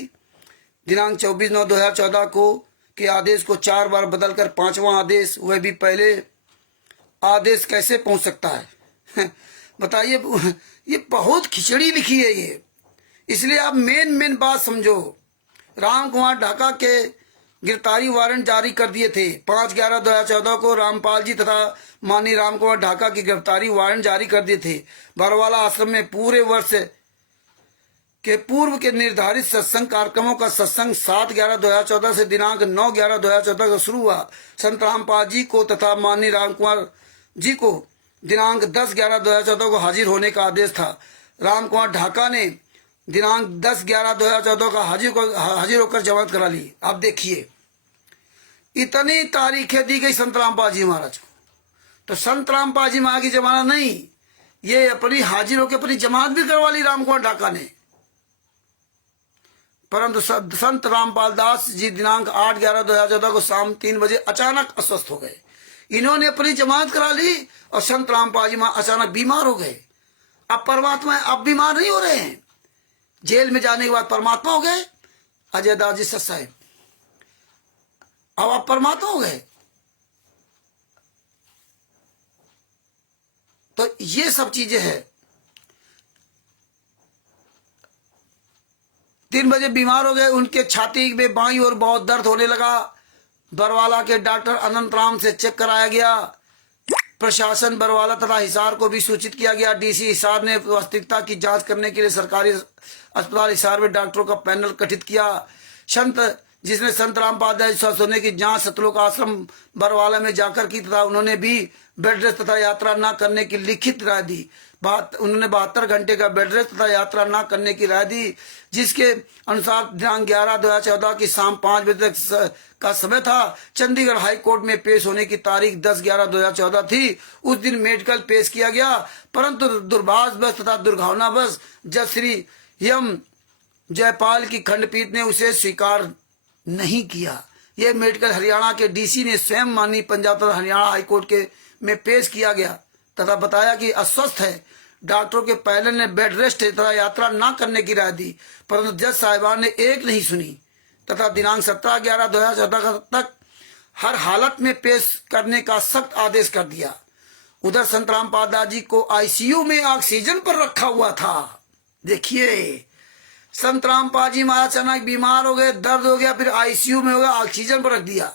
दिनांक 24/9/2014 को के आदेश को 4 बार बदलकर 5वां आदेश, वह भी पहले आदेश कैसे पहुंच सकता है? बताइए, ये बहुत खिचड़ी लिखी है ये। इसलिए आप मेन बात समझो। राम कुमार ढाका के गिरफ्तारी वारंट जारी कर दिए थे। 5/11/2014 को रामपाल जी तथा माननीय राम कुमार ढाका की गिरफ्तारी वारंट जारी कर दिए थे। बरवाला आश्रम में पूरे वर्ष के पूर्व के निर्धारित सत्संग कार्यक्रमों का सत्संग 7/11/2014 से दिनांक 9/11/2014 को शुरू हुआ। संत रामपाल जी को तथा माननीय राम कुमार जी को दिनांक 10/11/2014 को हाजिर होने का आदेश था। राम कुमार ढाका ने दिनांक 10/11/2014 का हाजिर होकर जमानत करा ली। अब देखिए, इतनी तारीखें दी गई संत रामपाल जी महाराज को। तो संत रामपाल जी महाराज की जमानत नहीं, ये अपनी हाजिर होकर अपनी जमानत भी करवा ली राम कुमार ढाका ने। परंतु संत रामपाल दास जी दिनांक 8/11/2014 को शाम 3 बजे अचानक अस्वस्थ हो गए। इन्होंने अपनी जमानत करा ली और संत रामपाल जी अचानक बीमार हो गए। अब परमात्मा अब बीमार नहीं हो रहे हैं, जेल में जाने के बाद परमात्मा हो गए। अजय दास जी सच साहेब, अब आप परमात्मा हो गए। तो ये सब चीजें हैं। 3 बजे बीमार हो गए, उनके छाती में बाईं ओर बहुत दर्द होने लगा। बरवाला के डॉक्टर अनंत राम से चेक कराया गया। प्रशासन बरवाला तथा हिसार को भी सूचित किया गया। डीसी हिसार ने वास्तविकता की जांच करने के लिए सरकारी अस्पताल हिसार में डॉक्टरों का पैनल गठित किया, जिसने संत रामपाल दास स्वस्थ होने की जांच सतलोक आश्रम बरवाला में जाकर की तथा उन्होंने भी बेड रेस्ट तथा यात्रा न करने की लिखित राय दी। उन्होंने 72 घंटे का बेड रेस्ट तथा यात्रा न करने की राय दी, जिसके अनुसार दिनांक 11/2014 की शाम 5 बजे तक का समय था। चंडीगढ़ हाई कोर्ट में पेश होने की तारीख 10/11/2014 थी। उस दिन मेडिकल पेश किया गया, परंतु दुर्भाग्यवश तथा दुर्भावनावश जज श्री एम जयपाल की खंडपीठ ने उसे स्वीकार नहीं किया। यह मेडिकल हरियाणा के डीसी ने स्वयं माननीय पंजाब तथा हरियाणा हाईकोर्ट के में पेश किया गया तथा बताया कि अस्वस्थ है। डॉक्टरों के पैनल ने बेड रेस्ट तथा यात्रा न करने की राय दी, परंतु जज साहिबान ने एक नहीं सुनी तथा दिनांक 17/11/2014 तक हर हालत में पेश करने का सख्त आदेश कर दिया। उधर संत रामपाल दास जी को आईसीयू में ऑक्सीजन पर रखा हुआ था। देखिए, संत रामपाल जी महाराज अचानक बीमार हो गए, दर्द हो गया, फिर आईसीयू में हो गया, ऑक्सीजन पर रख दिया।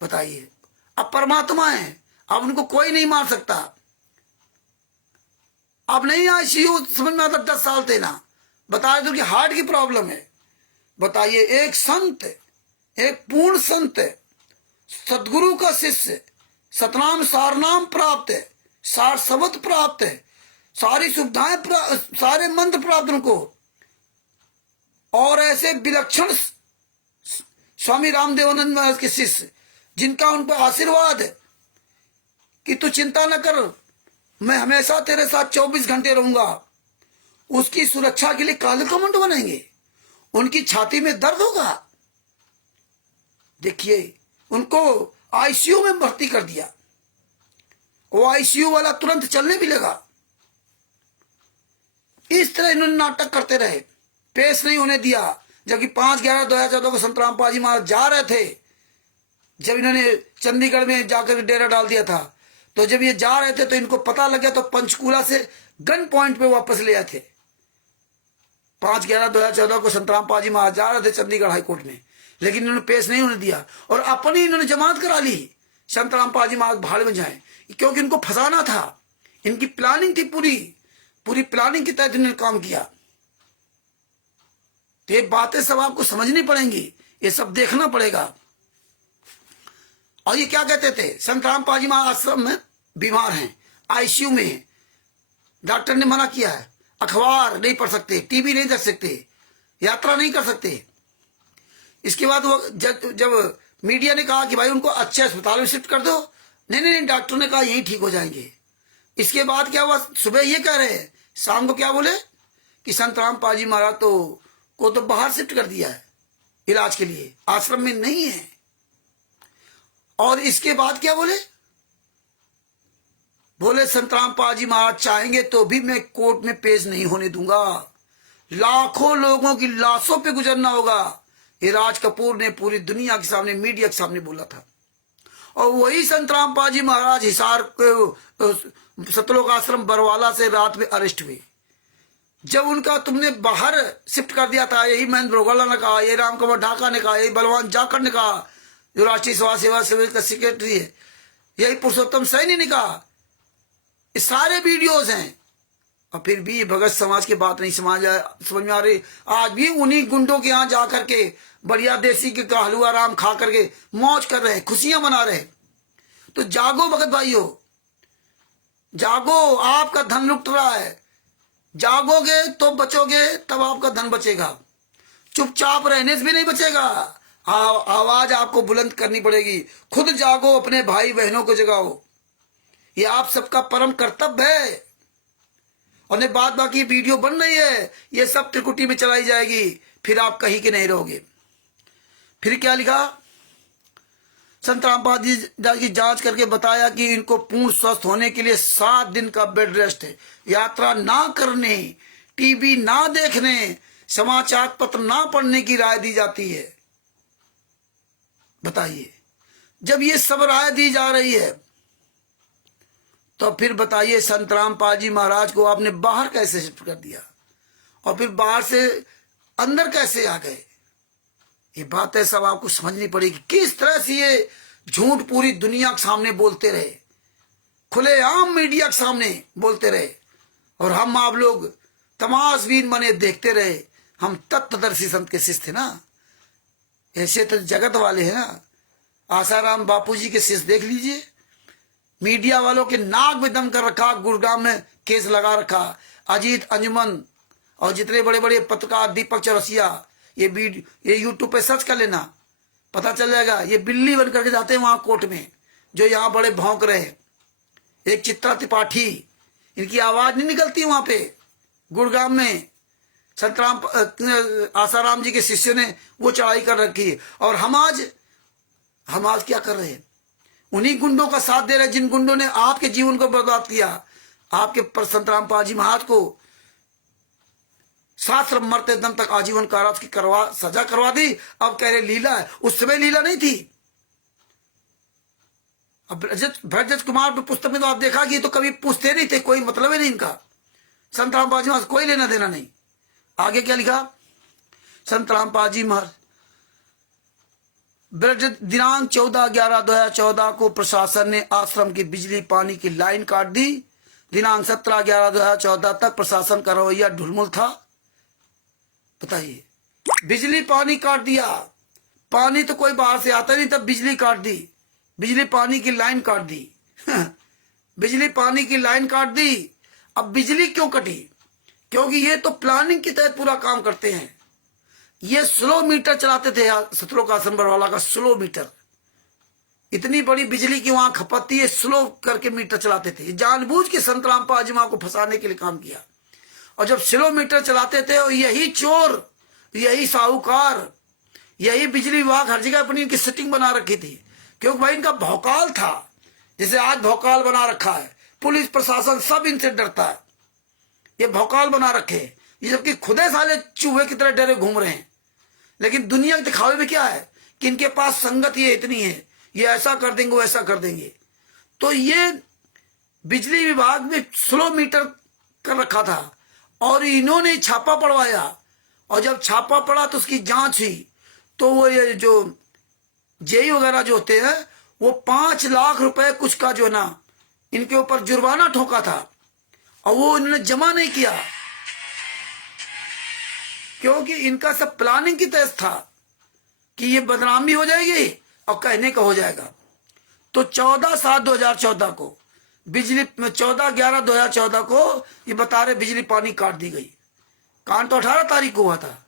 बताइए, अब परमात्मा है, अब उनको कोई नहीं मार सकता। अब नहीं आईसीयू समझ में आता, 10 साल थे ना, बताया तो कि हार्ट की प्रॉब्लम है। बताइए, एक संत, एक पूर्ण संत, सदगुरु का शिष्य, सतनाम सारनाम प्राप्त है, सार शब्द प्राप्त है, सारी सुविधाएं, सारे मंत्र प्राप्त उनको, और ऐसे विलक्षण स्वामी रामदेवानंद महाराज के शिष्य जिनका उन पर आशीर्वाद है कि तू चिंता न कर, मैं हमेशा तेरे साथ 24 घंटे रहूंगा। उसकी सुरक्षा के लिए काले कमंड बनेंगे, उनकी छाती में दर्द होगा। देखिए, उनको आईसीयू में भर्ती कर दिया। वो आईसीयू वाला तुरंत चलने भी लगा। इस तरह इन्होंने नाटक करते रहे, पेश नहीं होने दिया। जबकि 5/11/2014 को संत रामपाल जी महाराज जा रहे थे, जब इन्होंने चंडीगढ़ में जाकर डेरा डाल दिया था, तो जब ये जा रहे थे तो इनको पता लग गया, तो पंचकूला से गन पॉइंट पे वापस ले आए थे। 5/11/2014 को संत रामपाल जी महाराज जा रहे थे चंडीगढ़ हाईकोर्ट में, लेकिन इन्होंने पेश नहीं होने दिया और अपनी इन्होंने जमानत करा ली। संत रामपाल जी महाराज भाड़ में जाए, क्योंकि इनको फंसाना था। इनकी प्लानिंग थी, पूरी प्लानिंग के तहत इन्होंने काम किया। तो ये बातें सब आपको समझनी पड़ेंगी, ये सब देखना पड़ेगा। और ये क्या कहते थे, संत रामपाल जी महाराज आश्रम में बीमार हैं, आईसीयू में हैं, डॉक्टर ने मना किया है, अखबार नहीं पढ़ सकते, टीवी नहीं देख सकते, यात्रा नहीं कर सकते। इसके बाद वो जब मीडिया ने कहा कि भाई उनको अच्छे अस्पताल में शिफ्ट कर दो, नहीं, डॉक्टर ने कहा यही ठीक हो जाएंगे। इसके बाद क्या हुआ, सुबह ये कह रहे हैं, शाम को क्या बोले कि संत रामपाल जी महाराज को तो बाहर शिफ्ट कर दिया है इलाज के लिए, आश्रम में नहीं है। और इसके बाद क्या बोले संत रामपाल जी महाराज चाहेंगे तो भी मैं कोर्ट में पेश नहीं होने दूंगा, लाखों लोगों की लाशों पे गुजरना होगा। ये राज कपूर ने पूरी दुनिया के सामने, मीडिया के सामने बोला था। और वही संत रामपाल जी महाराज हिसार सतलोक आश्रम बरवाला से रात में अरेस्ट हुए। जब उनका तुमने बाहर शिफ्ट कर दिया था, यही महेंद्र रोगला ने कहा, यही राम कुमार ढाका ने कहा, यही बलवान जाखड़ ने कहा, जो राष्ट्रीय समाज सेवा समिति का सेक्रेटरी है, यही पुरुषोत्तम सैनी ने कहा। ये सारे वीडियोस हैं, और फिर भी भगत समाज की बात नहीं समझ में आ रही। आज भी उन्हीं गुंडों के यहाँ जा करके बढ़िया देसी के हलवा राम खा करके मौज कर रहे हैं, खुशियां मना रहे हैं। तो जागो भगत भाइयों, जागो, आपका धन लुट रहा है। जागोगे तो बचोगे, तब आपका धन बचेगा। चुपचाप रहने से भी नहीं बचेगा, आवाज आपको बुलंद करनी पड़ेगी। खुद जागो, अपने भाई बहनों को जगाओ, ये आप सबका परम कर्तव्य है। और ने बाद बाकी वीडियो बन रही है, ये सब त्रिकुटी में चलाई जाएगी, फिर आप कहीं के नहीं रहोगे। फिर क्या लिखा, संत रामपाल जी की जांच करके बताया कि इनको पूर्ण स्वस्थ होने के लिए 7 दिन का बेड रेस्ट है, यात्रा ना करने, टीवी ना देखने, समाचार पत्र ना पढ़ने की राय दी जाती है। बताइए, जब ये सब राय दी जा रही है, तो फिर बताइए संत रामपाल जी महाराज को आपने बाहर कैसे शिफ्ट कर दिया, और फिर बाहर से अंदर कैसे आ गए। ये बातें सब आपको समझनी पड़ेगी। किस तरह से ये झूठ पूरी दुनिया के सामने बोलते रहे, खुलेआम मीडिया के सामने बोलते रहे और हम आप लोग तमाशबीन बने देखते रहे। हम तत्वदर्शी संत के शिष्य थे ना, ऐसे तो जगत वाले हैं ना। आसाराम बापूजी के शिष्य देख लीजिए, मीडिया वालों के नाक में दम कर रखा, गुड़गांव में केस लगा रखा। अजीत, अंजुमन और जितने बड़े बड़े पत्रकार, दीपक चौरसिया, ये यूट्यूब पे सर्च कर लेना, पता चल जाएगा। ये बिल्ली बन करके जाते हैं वहां कोर्ट में, जो यहाँ बड़े भौंक रहे। एक चित्रा त्रिपाठी, इनकी आवाज नहीं निकलती वहां पे गुड़गांव में। संतराम आसाराम जी के शिष्यों ने वो चढ़ाई कर रखी है। और हम आज क्या कर रहे हैं? उन्हीं गुंडों का साथ दे रहे हैं जिन गुंडों ने आपके जीवन को बर्बाद किया। आपके पर संतराम पाजी महाराज को शास्त्र मरते दम तक आजीवन कारावास की सजा करवा दी। अब कह रहे लीला है, उस समय लीला नहीं थी। अब भरत कुमार पुस्तक में तो आप देखा कि तो कभी पूछते नहीं थे, कोई मतलब ही नहीं इनका। संतराम पाजी महाराज कोई लेना देना नहीं। आगे क्या लिखा? संतराम पाजी महाराज दिनांक 14/11/2014 को प्रशासन ने आश्रम की बिजली पानी की लाइन काट दी। दिनांक 17/11/2014 तक प्रशासन का रवैया ढुलमुल था। बताइए, बिजली पानी काट दिया। पानी तो कोई बाहर से आता नहीं, तब बिजली काट दी, बिजली पानी की लाइन काट दी। बिजली पानी की लाइन काट दी। अब बिजली क्यों कटी? क्योंकि ये तो प्लानिंग के तहत पूरा काम करते हैं। ये स्लो मीटर चलाते थे, सतलोक आश्रम बरवाला का स्लो मीटर। इतनी बड़ी बिजली की वहां खपत थी, ये स्लो करके मीटर चलाते थे। जानबूझ के संतराम पाजीमा को फंसाने के लिए काम किया। और जब स्लो मीटर चलाते थे, और यही चोर, यही साहूकार, यही बिजली विभाग हर जगह अपनी इनकी सेटिंग बना रखी थी। क्योंकि भाई इनका भौकाल था, जैसे आज भौकाल बना रखा है। पुलिस प्रशासन सब इनसे डरता है। ये भौकाल बना रखे, ये जबकि खुदे साले चूहे की तरह डरे घूम रहे हैं। लेकिन दुनिया के दिखावे में क्या है कि इनके पास संगत ये इतनी है, ये ऐसा कर देंगे, वो ऐसा कर देंगे। तो ये बिजली विभाग में स्लो मीटर कर रखा था और इन्होंने छापा पड़वाया। और जब छापा पड़ा तो उसकी जांच हुई, तो वो ये जो जेई वगैरह जो होते हैं, वो 5 लाख रुपए कुछ का जो ना इनके ऊपर जुर्माना ठोका था, और वो इन्होंने जमा नहीं किया। क्योंकि इनका सब प्लानिंग की तहत था कि ये बदनामी हो जाएगी और कहने का हो जाएगा। तो 14/7/2014 को बिजली 14/11/2014 को ये बता रहे बिजली पानी काट दी गई। कांड तो 18 तारीख को हुआ था,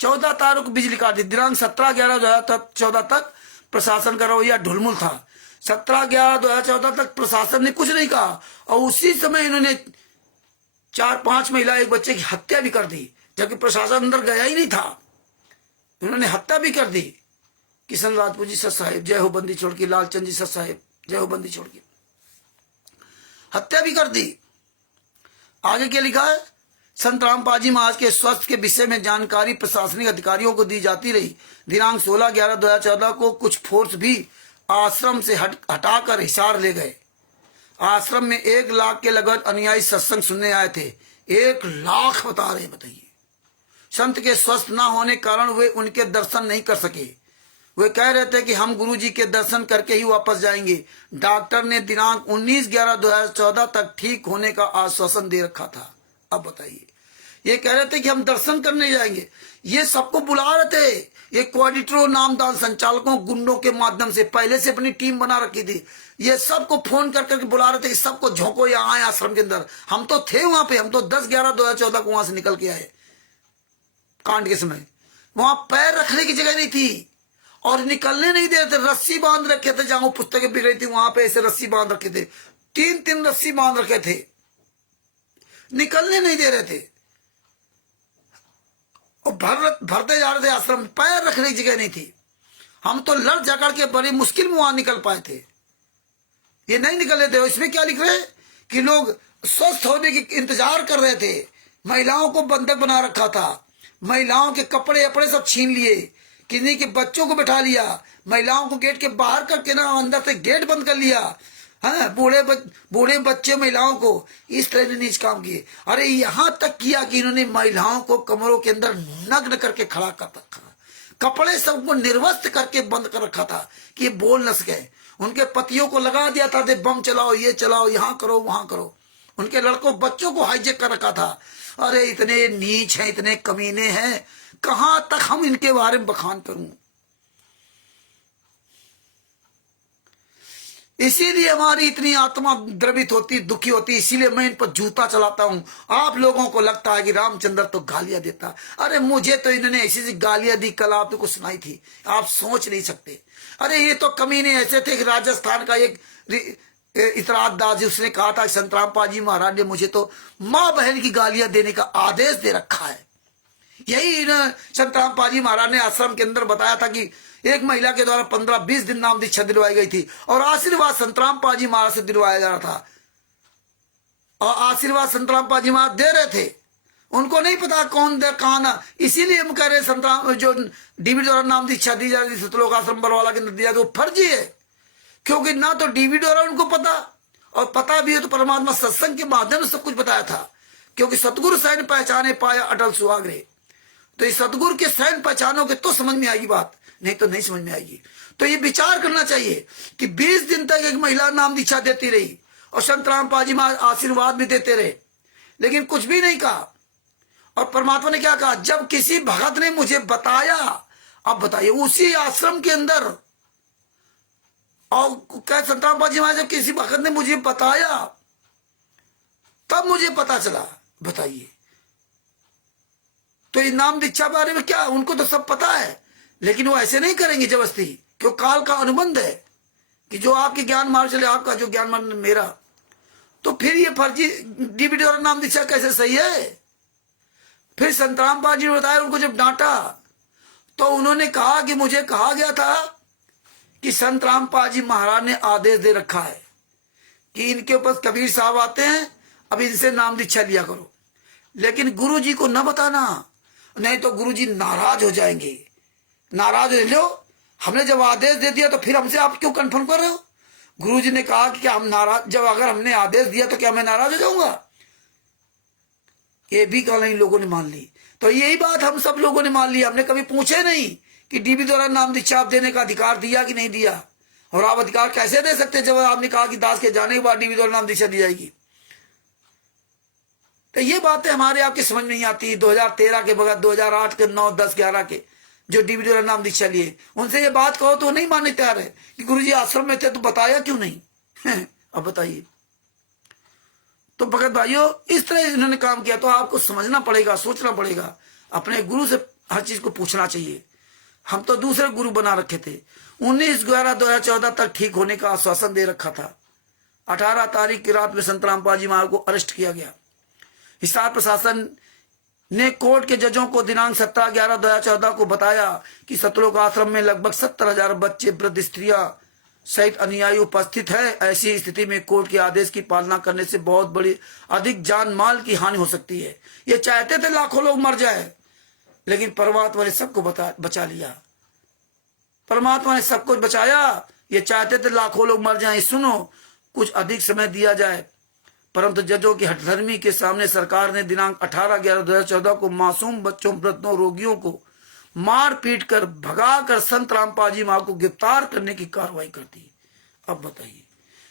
14 तारीख को बिजली काट दी। दिनांक 17/11/2014 तक प्रशासन का रवैया ढुलमुल था। 17/11/2014 तक प्रशासन ने कुछ नहीं कहा, और उसी समय इन्होंने 4-5 महिला, एक बच्चे की हत्या भी कर दी, जबकि प्रशासन अंदर गया ही नहीं था। उन्होंने हत्या भी कर दी। किशन राजपूत जी सत साहेब जय हो, बंदी छोड़ की, लालचंद जी सत साहेब जय हो, बंदी छोड़ की, हत्या भी कर दी। आगे क्या लिखा है? संतराम पाजी महाराज के स्वास्थ्य के विषय में जानकारी प्रशासनिक अधिकारियों को दी जाती रही। दिनांक 16/11/2014 को कुछ फोर्स भी आश्रम से हटाकर हिसार ले गए। आश्रम में 1 लाख के लगभग अनुयायी सत्संग सुनने आए थे। 1 लाख बता रहे, बताइए। संत के स्वस्थ न होने कारण वे उनके दर्शन नहीं कर सके। वे कह रहे थे कि हम गुरुजी के दर्शन करके ही वापस जाएंगे। डॉक्टर ने दिनांक 19/11/2014 तक ठीक होने का आश्वासन दे रखा था। अब बताइए, ये कह रहे थे कि हम दर्शन करने जाएंगे। ये सबको बुला रहे थे, ये कोऑर्डिनेटरों, नामदान संचालकों, गुंडों के माध्यम से पहले से अपनी टीम बना रखी थी। ये सबको फोन कर करके बुला रहे थे कि सबको झोंको यहाँ आए आश्रम के अंदर। हम तो थे वहां पे, हम तो 10/11/2014 को वहां से निकल के आए। कांड के समय वहां पैर रखने की जगह नहीं थी और निकलने नहीं दे रहे थे। रस्सी बांध रखे थे, जहां पुस्तकें बिक रही थी वहां पे ऐसे रस्सी बांध रखे थे। 3 रस्सी बांध रखे थे, निकलने नहीं दे रहे थे। और भरते जा रहे थे आश्रम, पैर रखने की जगह नहीं थी। हम तो लड़ झगड़ के बड़ी मुश्किल में वहां निकल पाए थे, ये नहीं निकल रहे थे। इसमें क्या लिख रहे हैं कि लोग स्वस्थ होने की इंतजार कर रहे थे। महिलाओं को बंधक बना रखा था, महिलाओं के कपड़े अपड़े सब छीन लिए, किन्हीं के बच्चों को बैठा लिया, महिलाओं को गेट के बाहर करके ना अंदर से गेट बंद कर लिया। हाँ, बूढ़े बच्चे महिलाओं को इस तरह ने नीच काम किए। अरे यहाँ तक किया कि इन्होंने महिलाओं को कमरों के अंदर नग्न करके खड़ा कर रखा, कपड़े सबको निर्वस्त्र करके बंद कर रखा था कि ये बोल न सके। उनके पतियों को लगा दिया था, दे बम चलाओ, ये चलाओ, यहां करो, वहां करो। उनके लड़कों बच्चों को हाईजेक कर रखा था। अरे इतने नीच हैं, इतने कमीने हैं, कहां तक हम इनके बारे में बखान करूं। इसीलिए हमारी इतनी आत्मा द्रवित होती, दुखी होती, इसीलिए मैं इन पर जूता चलाता हूं। आप लोगों को लगता है कि रामचंद्र तो गालियां देता, अरे मुझे तो इन्होंने ऐसी सी गालियां दी, कल आपको सुनाई थी, आप सोच नहीं सकते। अरे ये तो कमीने ऐसे थे कि राजस्थान का एक इतराज दास जी, उसने कहा था संतराम पाजी महाराज ने मुझे तो माँ बहन की गालियां देने का आदेश दे रखा है। यही संतराम पाजी महाराज ने आश्रम के अंदर बताया था कि एक महिला के द्वारा 15-20 दिन नाम दीक्षा दिलवाई गई थी और आशीर्वाद संतराम पाजी महाराज से दिलवाया जा रहा था, और आशीर्वाद संतराम पाजी महाराज दे रहे थे। उनको नहीं पता कौन दे कहां ना, इसीलिए हम कह रहे संतराम जो डीवी द्वारा नाम दीक्षा दी जा रही थी सतलोक आश्रम बरवाला के अंदर दिया, तो फर्जी है। क्योंकि ना तो डीवी द्वारा उनको पता, और पता भी है तो परमात्मा सत्संग के माध्यम से सब कुछ बताया था। क्योंकि सतगुरु सैन पहचाने पाया अटल सुहागरे, तो ये सतगुरु के सैन पहचानोगे तो समझ में आएगी बात, नहीं तो नहीं समझ में आएगी। तो ये विचार करना चाहिए कि 20 दिन तक एक महिला नाम दीक्षा देती रही और संत रामपाल जी महाराज आशीर्वाद भी देते रहे, लेकिन कुछ भी नहीं कहा। और परमात्मा ने क्या कहा, जब किसी भगत ने मुझे बताया, अब बताइए उसी आश्रम के अंदर, और क्या संत रामपाल जी महाराज जब किसी भगत ने मुझे बताया तब मुझे पता चला, बताइए। तो ये नाम दीक्षा बारे में क्या, उनको तो सब पता है, लेकिन वो ऐसे नहीं करेंगे जबरदस्ती, क्यों काल का अनुबंध है कि जो आपके ज्ञान मार्ग चले, आपका जो ज्ञान मार्ग मेरा। तो फिर ये फर्जी डीबीडी और नाम दीक्षा कैसे सही है। फिर संत रामपाल जी ने बताया, उनको जब डांटा तो उन्होंने कहा कि मुझे कहा गया था कि संत रामपाल जी महाराज ने आदेश दे रखा है कि इनके ऊपर कबीर साहब आते हैं, अब इनसे नाम दीक्षा लिया करो। लेकिन गुरु जी को न बताना, नहीं तो गुरु जी नाराज हो जाएंगे। नाराज हो लो, हमने जब आदेश दे दिया तो फिर हमसे आप क्यों कंफर्म कर रहे हो। गुरु जी ने कहा कि क्या हम नाराज, जब अगर हमने आदेश दिया तो क्या मैं नाराज हो जाऊंगा। ये भी कल इन लोगों ने मान ली। तो यही बात हम सब लोगों ने मान ली। हमने कभी पूछे नहीं कि डीबी द्वारा नाम दीक्षा देने का अधिकार दिया कि नहीं दिया, और आप अधिकार कैसे दे सकते जब आपने कहा कि दास के जाने के बाद डीबी द्वारा नाम दीक्षा दी जाएगी। तो ये बातें हमारे आपके समझ में नहीं आती। 2013 के बगैर 2008 के 9, 10, 11 के जो डीबी द्वारा नाम दीक्षा लिए, उनसे ये बात कहो तो नहीं मानने तैयार है कि गुरुजी आश्रम में थे तो बताया क्यों नहीं। अब बताइए। तो भगत भाइयों, इस तरह इन्होंने काम किया। तो आपको समझना पड़ेगा, सोचना पड़ेगा, अपने गुरु से हर चीज को पूछना चाहिए। हम तो दूसरे गुरु बना रखे थे। 19/11/2014 तक ठीक होने का आश्वासन दे रखा था। 18 तारीख की रात में संत रामपाल जी महाराज को अरेस्ट किया गया। हिसार प्रशासन ने कोर्ट के जजों को दिनांक 17/11/2014 को बताया कि सतलोक आश्रम में लगभग 70,000 बच्चे, वृद्ध, स्त्रियां सहित अनुयायी उपस्थित है। ऐसी स्थिति में कोर्ट के आदेश की पालना करने से बहुत बड़ी अधिक जान माल की हानि हो सकती है। ये चाहते थे लाखों लोग मर जाए, लेकिन परमात्मा ने सबको बचा लिया। परमात्मा ने सब कुछ बचाया। ये चाहते थे लाखों लोग मर जाएं। सुनो, कुछ अधिक समय दिया जाए, परंतु जजों की हठधर्मी के सामने सरकार ने दिनांक 18/11/2014 को मासूम बच्चों, वृद्धों, रोगियों को मार पीट कर भगाकर संत रामपाल जी महाराज को गिरफ्तार करने की कार्रवाई कर दी। अब बताइए,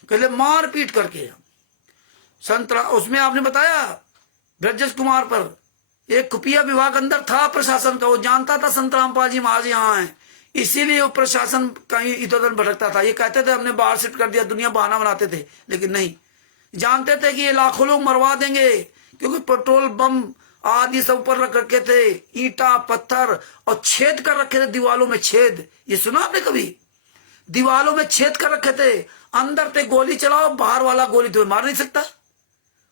पहले मार पीट करके उसमें आपने बताया ब्रजेश कुमार पर एक खुफिया विभाग अंदर था प्रशासन का, वो जानता था संत रामपाल जी महाराज यहाँ है, इसीलिए वो प्रशासन कहीं इधर उधर भटकता था। ये कहते थे हमने बाहर शिफ्ट कर दिया, दुनिया बहाना बनाते थे, लेकिन नहीं, जानते थे कि ये लाखों लोग मरवा देंगे, क्योंकि पेट्रोल बम आदि सब ऊपर रख रखे थे, ईंटा पत्थर, और छेद कर रखे थे दीवालों में। छेद, ये सुना आपने कभी? दीवालों में छेद कर रखे थे, अंदर पे गोली चलाओ, बाहर वाला गोली तुम्हें मार नहीं सकता।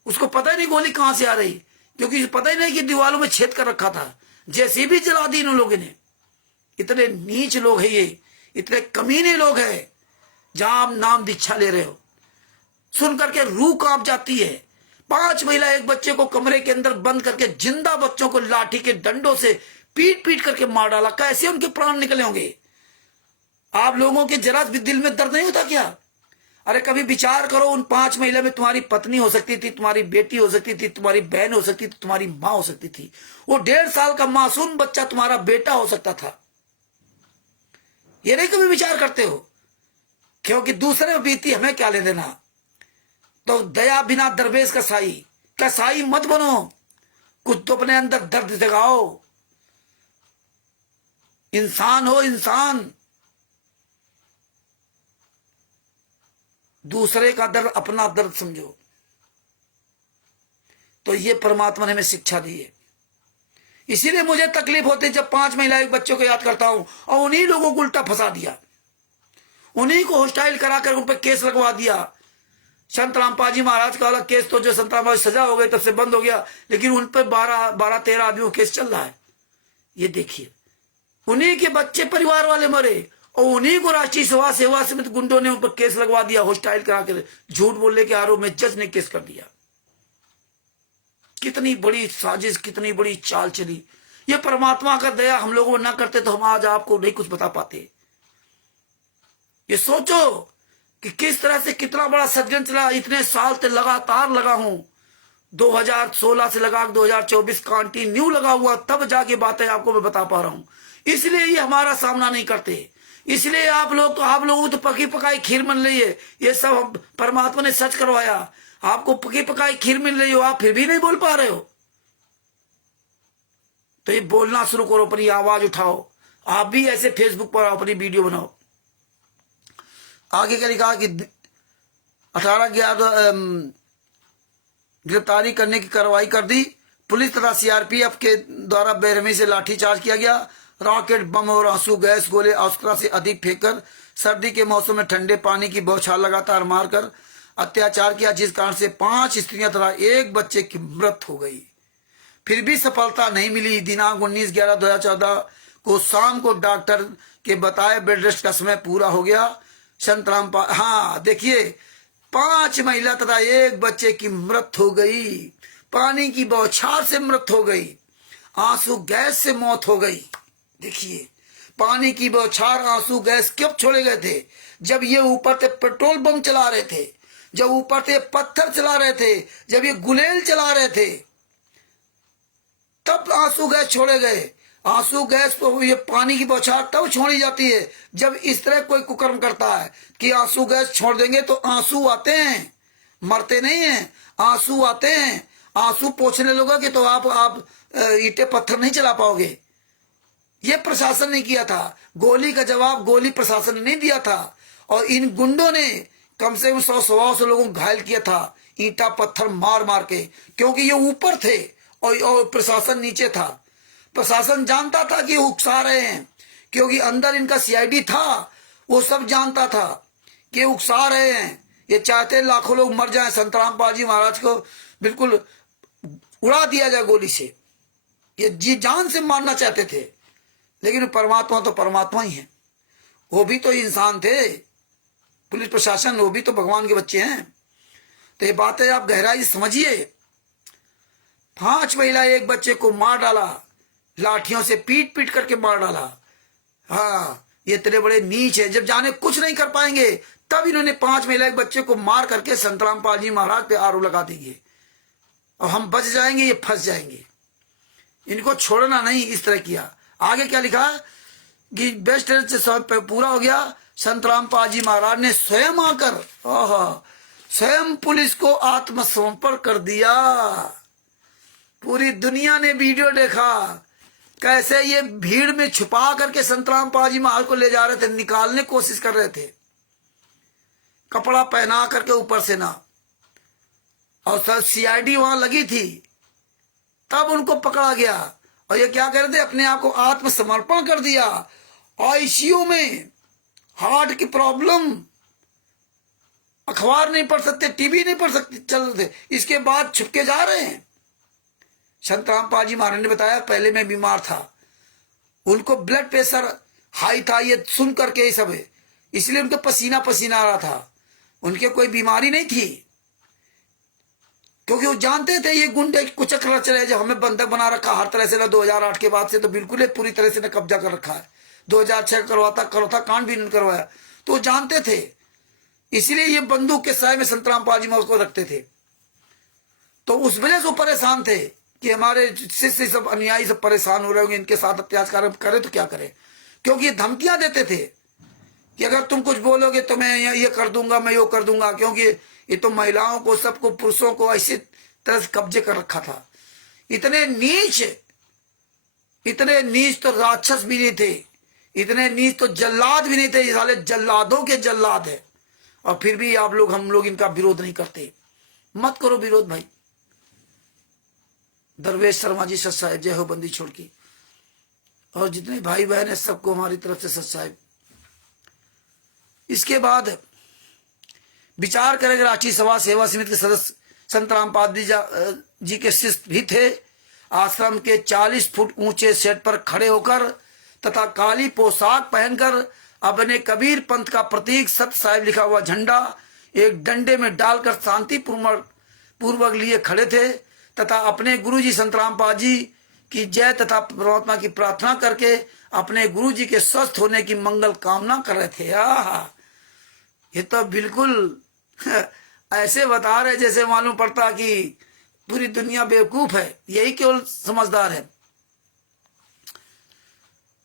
उसको पता ही नहीं गोली कहां से आ रही, क्योंकि पता ही नहीं कि दीवालों में छेद कर रखा था। जैसे भी जला दी इन लोगों ने। इतने नीच लोग हैं ये, इतने कमीने लोग हैं। जहां आप नाम दीक्षा ले रहे हो, सुन करके रूह कांप जाती है। 5 महिला एक बच्चे को कमरे के अंदर बंद करके जिंदा बच्चों को लाठी के डंडों से पीट पीट करके मार डाला। कैसे उनके प्राण निकले होंगे। आप लोगों के जरा भी दिल में दर्द नहीं होता क्या? अरे कभी विचार करो, उन 5 महिला में तुम्हारी पत्नी हो सकती थी, तुम्हारी बेटी हो सकती थी, तुम्हारी बहन हो सकती थी, तुम्हारी माँ हो सकती थी। वो 1.5 साल का मासूम बच्चा तुम्हारा बेटा हो सकता था। ये नहीं कभी विचार करते हो, क्योंकि दूसरे में बीती हमें क्या ले देना। तो दया बिना दरवेश कसाई मत बनो, कुछ तो अपने अंदर दर्द जगाओ। इंसान हो इंसान, दूसरे का दर्द अपना दर्द समझो। तो ये परमात्मा ने हमें शिक्षा दी है। इसीलिए मुझे तकलीफ होती है जब 5 महिलाएं बच्चों को याद करता हूं और उन्हीं लोगों को उल्टा फंसा दिया, उन्हीं को हॉस्टाइल कराकर उन पर केस लगवा दिया। संत रामपाल जी महाराज का अलग केस, तो जो संत रामपाल सजा हो गई तब से बंद हो गया, लेकिन उन पर 12-13 आदमियों केस चल रहा है। ये देखिए, उन्हीं के बच्चे परिवार वाले मरे और उन्हीं को राष्ट्रीय सेवा समिति गुंडों ने उन पर केस लगवा दिया, हॉस्टाइल करा कर, झूठ बोलने के आरोप में जज ने केस कर दिया। कितनी बड़ी साजिश, कितनी बड़ी चाल चली। ये परमात्मा का दया हम लोगों को ना करते तो हम आज आपको नहीं कुछ बता पाते। ये सोचो कि किस तरह से कितना बड़ा षड्यंत्र चला। इतने साल से लगातार लगा हूं, 2016 से लगा 2024 कंटिन्यू लगा हुआ, तब जाके बातें आपको मैं बता पा रहा हूं। इसलिए ये हमारा सामना नहीं करते, इसलिए आप लोगों को तो पकी पकाई खीर मिल रही है। ये सब परमात्मा ने सच करवाया, आपको पकी पकाई खीर मिल रही हो, आप फिर भी नहीं बोल पा रहे हो। तो ये बोलना शुरू करो, अपनी आवाज उठाओ। आप भी ऐसे फेसबुक पर अपनी वीडियो बनाओ। आगे क्या लिखा कि 18/11 गिरफ्तारी करने की कार्रवाई कर दी। पुलिस तथा सीआरपीएफ के द्वारा बेरहमी से लाठीचार्ज किया गया। रॉकेट, बम और आंसू गैस गोले आवश्यकता से अधिक फेंककर सर्दी के मौसम में ठंडे पानी की बौछार लगातार मारकर अत्याचार किया, जिस कारण से 5 स्त्रियां तथा 1 बच्चे की मृत्यु हो गई। फिर भी सफलता नहीं मिली। दिनांक 19/11/2014 को शाम को डॉक्टर के बताए बेड रेस्ट का समय पूरा हो गया। संत रामपाल, हाँ देखिए, 5 महिला तथा 1 बच्चे की मृत्यु हो गई। पानी की बौछार से मृत्यु हो गई, आंसू गैस से मौत हो गई। देखिए, पानी की बौछार, आंसू गैस कब छोड़े गए थे? जब ये ऊपर से पेट्रोल बम चला रहे थे, जब ऊपर से पत्थर चला रहे थे, जब ये गुलेल चला रहे थे, तब आंसू गैस छोड़े गए। आंसू गैस तो ये पानी की बौछार तब छोड़ी जाती है जब इस तरह कोई कुकर्म करता है कि आंसू गैस छोड़ देंगे तो आंसू आते हैं, मरते नहीं हैं, आंसू आते हैं। आंसू पोंछने लगोगे तो आप ईंटे पत्थर नहीं चला पाओगे। ये प्रशासन ने किया था। गोली का जवाब गोली प्रशासन ने नहीं दिया था, और इन गुंडों ने कम से कम 100-125 लोगों को घायल किया था, ईंटा पत्थर मार मार के, क्योंकि ये ऊपर थे और प्रशासन नीचे था। प्रशासन जानता था कि उकसा रहे हैं, क्योंकि अंदर इनका सीआईडी था, वो सब जानता था कि उकसा रहे हैं। ये चाहते लाखों लोग मर जाएं, संत रामपाल जी महाराज को बिल्कुल उड़ा दिया जाए गोली से। ये जी जान से मारना चाहते थे, लेकिन परमात्मा तो परमात्मा ही है। वो भी तो इंसान थे, पुलिस प्रशासन, वो भी तो भगवान के बच्चे हैं। तो ये बातें आप गहराई से समझिए। 5 महिला 1 बच्चे को मार डाला, लाठियों से पीट पीट करके मार डाला। हाँ, ये इतने बड़े नीच है, जब जाने कुछ नहीं कर पाएंगे तब इन्होंने 5 महिला 1 बच्चे को मार करके संत रामपाल जी महाराज पे आरोप लगा देंगे और हम बच जाएंगे, ये फंस जाएंगे। इनको छोड़ना नहीं, इस तरह किया। आगे क्या लिखा कि बेस्ट पूरा हो गया। संत रामपाल जी महाराज ने स्वयं आकर स्वयं पुलिस को आत्मसमर्पण कर दिया। पूरी दुनिया ने वीडियो देखा कैसे ये भीड़ में छुपा करके संत रामपाल जी महाराज को ले जा रहे थे, निकालने की कोशिश कर रहे थे, कपड़ा पहना करके ऊपर से ना, और सर सीआईडी वहां लगी थी, तब उनको पकड़ा गया। और ये क्या कर रहे थे? अपने आप को आत्मसमर्पण कर दिया। आईसीयू में हार्ट की प्रॉब्लम, अखबार नहीं पढ़ सकते, टीवी नहीं पढ़ सकते, चल रहे थे, इसके बाद छुपके जा रहे हैं। संत रामपाल जी महाराज ने बताया, पहले मैं बीमार था, उनको ब्लड प्रेशर हाई था, ये सुन करके ये सब है, इसलिए उनको पसीना पसीना आ रहा था। उनके कोई बीमारी नहीं थी, क्योंकि वो जानते थे ये गुंडे कुचक रच रहे, जो हमें बंधक बना रखा हर तरह से ना। 2008 के बाद से तो बिल्कुल ही पूरी तरह से ना कब्जा कर रखा है। 2006 करवाता कांड भी नहीं करवाया, तो वो जानते थे, इसलिए ये बंदूक के साय में संत रामपाल जी उसको रखते थे। तो उस वजह से वो परेशान थे कि हमारे शिष्य सब अनुयायी सब परेशान हो रहे होंगे, इनके साथ अत्याचार करे तो क्या करें, क्योंकि ये धमकियां देते थे कि अगर तुम कुछ बोलोगे तो मैं ये कर दूंगा, मैं यो कर दूंगा, क्योंकि ये तो महिलाओं को, सबको, पुरुषों को ऐसी तरह से कब्जे कर रखा था। इतने नीच तो राक्षस भी नहीं थे, इतने नीच तो जल्लाद भी नहीं थे। ये साले जल्लादों के जल्लाद है, और फिर भी आप लोग, हम लोग इनका विरोध नहीं करते। मत करो विरोध भाई। दरवेश शर्मा जी सत साहेब, जय हो बंदी छोड़ की। और जितने भाई बहन है सबको हमारी तरफ से सत साहेब। इसके बाद विचार करेंगे। राष्ट्रीय सभा सेवा समिति के सदस्य संत रामपाल जी के शिष्य भी थे। आश्रम के 40 फुट ऊंचे सेट पर खड़े होकर तथा काली पोशाक पहनकर अपने कबीर पंथ का प्रतीक सत्य साहिब लिखा हुआ झंडा एक डंडे में डालकर शांति पूर्वक लिए खड़े थे तथा अपने गुरुजी संत रामपाल जी की जय तथा परमात्मा की प्रार्थना करके अपने गुरुजी के स्वस्थ होने की मंगल कामना कर रहे थे। ये तो बिल्कुल ऐसे बता रहे जैसे मालूम पड़ता कि पूरी दुनिया बेवकूफ है, यही केवल समझदार है।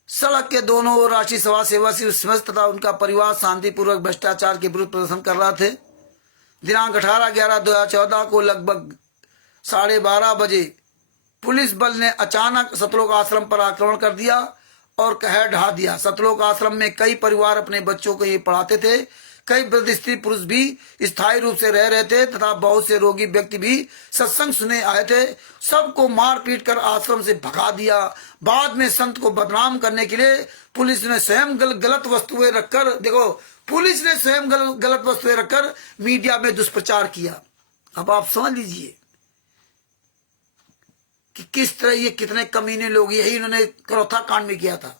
सड़क के दोनों ओर राष्ट्रीय सभा सेवा समस्त तथा उनका परिवार शांतिपूर्वक भ्रष्टाचार के विरुद्ध प्रदर्शन कर रहे थे। दिनांक 18/11/2014 को लगभग 12:30 बजे पुलिस बल ने अचानक सतलोक आश्रम पर आक्रमण कर दिया और कहर ढा दिया। सतलोक आश्रम में कई परिवार अपने बच्चों को ये पढ़ाते थे। कई वृद्ध स्त्री पुरुष भी स्थायी रूप से रह रहे थे तथा बहुत से रोगी व्यक्ति भी सत्संग सुने आए थे। सबको मार पीट कर आश्रम से भगा दिया। बाद में संत को बदनाम करने के लिए पुलिस ने स्वयं गलत वस्तुएं रखकर, देखो, पुलिस ने स्वयं गलत वस्तुएं रखकर मीडिया में दुष्प्रचार किया। अब आप समझ लीजिए कि किस तरह ये कितने कमीने लोग, यही इन्होंने करौथा कांड में किया था।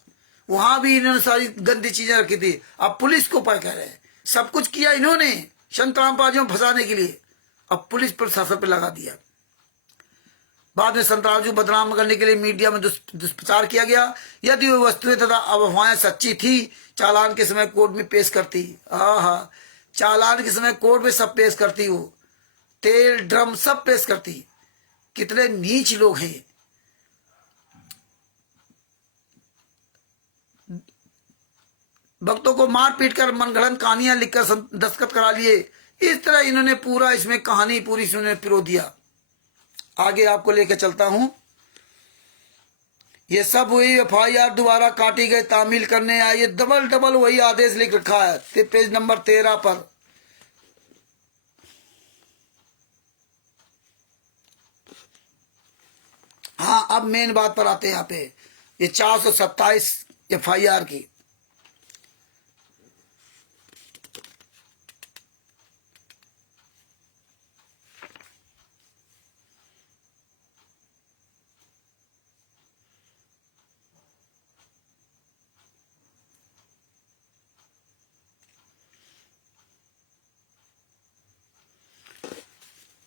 वहां भी इन्होंने सारी गंदी चीजें रखी थी। अब पुलिस को पर कह रहे हैं, सब कुछ किया इन्होंने संत रामपाल जी को फंसाने के लिए, अब पुलिस प्रशासन पे लगा दिया। बाद में संत रामपाल जी को बदनाम करने के लिए मीडिया में दुष्प्रचार किया गया। यदि वो वस्तुएं तथा अफवाहें सच्ची थी, चालान के समय कोर्ट में पेश करती। चालान के समय कोर्ट में सब पेश करती, वो तेल ड्रम सब पेश करती। कितने नीच लोग हैं। भक्तों को मार पीट कर मनगढ़ंत कहानियां लिखकर दस्तखत करा लिए। इस तरह इन्होंने पूरा इसमें कहानी पूरी इन्होंने पिरो दिया। आगे आपको लेकर चलता हूं। ये सब हुई FIR दोबारा काटी गई, तामील करने आए। ये डबल वही आदेश लिख रखा है पेज नंबर 13 पर। हाँ, अब मेन बात पर आते हैं। यहाँ पे ये 427 FIR की।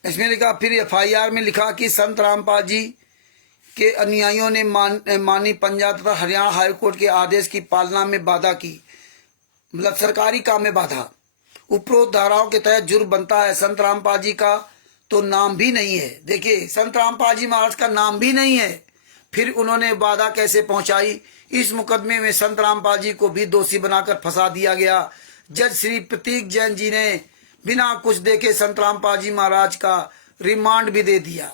इसमें लिखा, फिर FIR में लिखा कि संत रामपाल जी के अनुयायियों ने माननीय पंजाब तथा हरियाणा हाईकोर्ट के आदेश की पालना में बाधा की, मतलब सरकारी काम में बाधा। उपरोक्त धाराओं के तहत जुर्म बनता है। संत रामपाल जी का तो नाम भी नहीं है। देखिए, संत रामपाल जी महाराज का नाम भी नहीं है, फिर उन्होंने बाधा कैसे पहुंचाई। इस मुकदमे में संत रामपाल जी को भी दोषी बनाकर फंसा दिया गया। जज श्री प्रतीक जैन जी ने बिना कुछ देखे संत रामपाल जी महाराज का रिमांड भी दे दिया।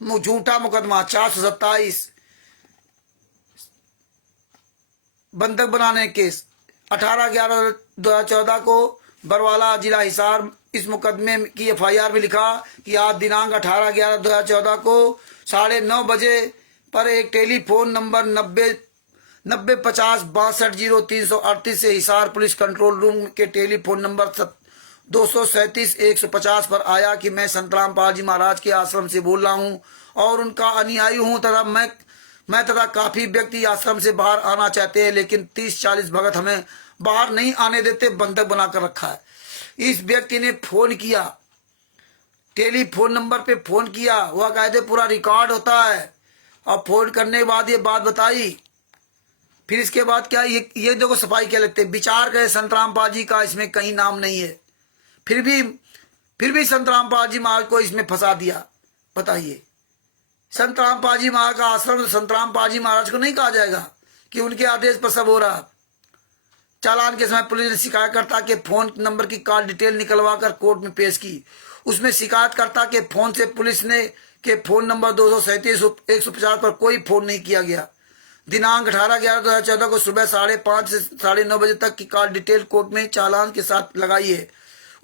झूठा मुकदमा 427 बंधक बनाने केस 18/11/2014 को बरवाला जिला हिसार। इस मुकदमे की FIR में लिखा कि आज दिनांक 18/11/2014 को 9:30 बजे पर एक टेलीफोन नंबर 9050 620338 से हिसार पुलिस कंट्रोल रूम के टेलीफोन नंबर 237-150 पर आया कि मैं संत रामपाल जी महाराज के आश्रम से बोल रहा हूं और उनका अनुयायी हूं तथा मैं तथा काफी व्यक्ति आश्रम से बाहर आना चाहते हैं, लेकिन 30-40 भगत हमें बाहर नहीं आने देते, बंधक बनाकर रखा है। इस व्यक्ति ने फोन किया, टेलीफोन नंबर पे फोन किया, वह कायदे पूरा रिकॉर्ड होता है, और फोन करने के बाद ये बात बताई। फिर इसके बाद क्या, ये देखो सफाई क्या लगते, विचार करे संत रामपाल जी का इसमें कहीं नाम नहीं है, फिर भी संत रामपाल जी महाराज को इसमें फंसा दिया। बताइए, संत रामपाल जी महाराज का आश्रम संत रामपाल जी महाराज को नहीं कहा जाएगा कि उनके आदेश पर सब हो रहा। चालान के समय पुलिस ने शिकायतकर्ता के फोन नंबर की कॉल डिटेल निकलवा कर कोर्ट में पेश की। उसमें शिकायतकर्ता के फोन से पुलिस ने के फोन नंबर 237-150 पर कोई फोन नहीं किया गया। दिनांक 18/11/2014 को सुबह 5:30 से 9:30 बजे तक की कॉल डिटेल कोर्ट में चालान के साथ लगाई है।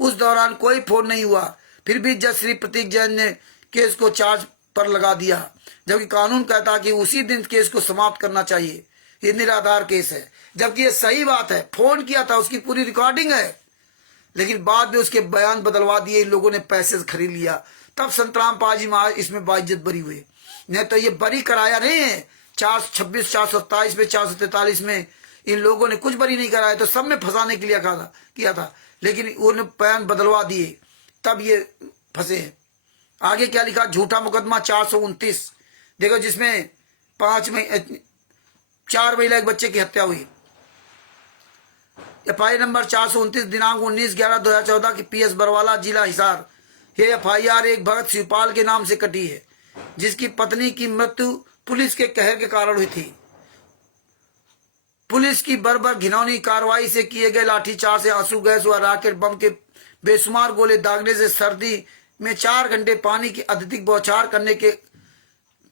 उस दौरान कोई फोन नहीं हुआ। फिर भी जज श्री प्रतीक जैन ने केस को चार्ज पर लगा दिया, जबकि कानून कहता कि उसी दिन केस को समाप्त करना चाहिए। ये निराधार केस है, जबकि ये सही बात है। फोन किया था, उसकी पूरी रिकॉर्डिंग है, लेकिन बाद में उसके बयान बदलवा दिए। इन लोगों ने पैसे से खरीद लिया। तब संतराम पाजी महाराज इसमें बाइज्जत बरी हुए। नहीं तो ये बरी कराया नहीं है। 426, 427 में, 443 में इन लोगों ने कुछ बरी नहीं कराया, तो सब में फंसाने के लिए किया था, लेकिन उन्होंने बयान बदलवा दिए, तब ये फंसे हैं। आगे क्या लिखा? झूठा मुकदमा 429 देखो, जिसमें 4 महिला एक बच्चे की हत्या हुई। एफआईआर नंबर 429 दिनांक 19/11/2014 की PS बरवाला जिला हिसार। ये एफआईआर एक भगत शिवपाल के नाम से कटी है, जिसकी पत्नी की मृत्यु पुलिस के कहर के कारण हुई थी। पुलिस की बर्बर घिनौनी कार्रवाई से किए गए लाठीचार्ज से, आंसू गैस व रॉकेट बम के बेशुमार गोले दागने से, सर्दी में 4 घंटे पानी की अत्यधिक बौछार करने के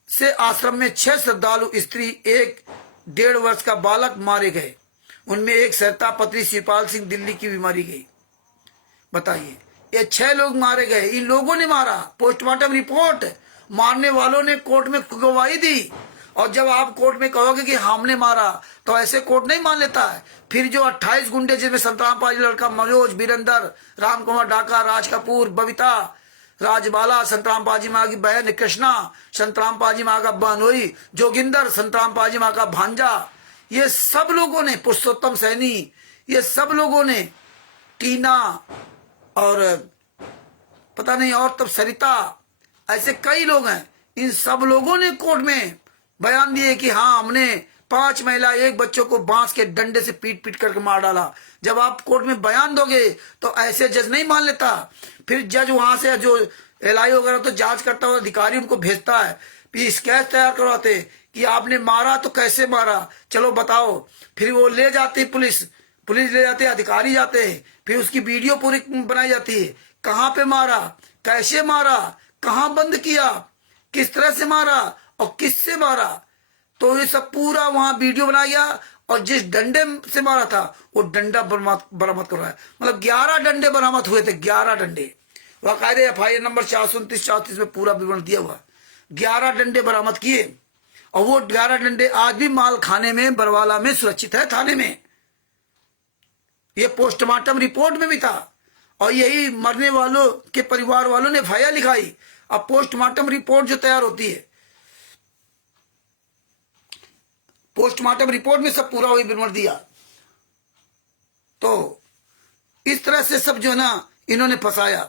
से आश्रम में 6 श्रद्धालु स्त्री, 1 वर्ष का बालक मारे गए। उनमें एक सरिता पत्री शिवपाल सिंह दिल्ली की भी मारी गई। बताइए, ये 6 लोग मारे गए, इन लोगों ने मारा। पोस्टमार्टम रिपोर्ट, मारने वालों ने कोर्ट में गवाही दी। और जब आप कोर्ट में कहोगे कि हमने मारा, तो ऐसे कोर्ट नहीं मान लेता है। फिर जो 28 गुंडे, जिसमें संतराम पाजी लड़का मनोज, वीरेंद्र, राम कुमार डाका, राज कपूर, बबीता राजबाला, संतराम पाजी माँ की बहन कृष्णा, संतराम पाजी माँ का बहनोई जोगिंदर, संतराम पाजी माँ का भांजा, ये सब लोगों ने, पुरुषोत्तम सैनी, ये सब लोगों ने, टीना और पता नहीं और तब सरिता, ऐसे कई लोग हैं। इन सब लोगों ने कोर्ट में बयान दिए कि हाँ, हमने 5 महिला 1 बच्चों को बांस के डंडे से पीट पीट करके मार डाला। जब आप कोर्ट में बयान दोगे तो ऐसे जज नहीं मान लेता। फिर जज वहां से जो LI वगैरह तो जांच करता हुआ अधिकारी उनको भेजता है, फिर स्केच तैयार करवाते कि आपने मारा तो कैसे मारा, चलो बताओ। फिर वो ले जाती पुलिस ले जाती है, अधिकारी जाते हैं, फिर उसकी वीडियो पूरी बनाई जाती है। कहाँ पे मारा, कैसे मारा, कहाँ बंद किया, किस तरह से मारा और किससे मारा, तो ये सब पूरा वहां वीडियो बनाया गया। और जिस डंडे से मारा था वो डंडा बरामद करवाया। मतलब 11 डंडे बरामद हुए थे, 11 डंडे। वाकायदे एफआईआर नंबर 429-430 में पूरा विवरण दिया हुआ। 11 डंडे बरामद किए, और वो 11 डंडे आज भी माल खाने में बरवाला में सुरक्षित है, थाने में। ये पोस्टमार्टम रिपोर्ट में भी था, और यही मरने वालों के परिवार वालों ने एफआईआर लिखाई। अब पोस्टमार्टम रिपोर्ट जो तैयार होती है, पोस्टमार्टम रिपोर्ट में सब पूरा वही विवरण दिया। तो इस तरह से सब जो है ना, इन्होंने फंसाया।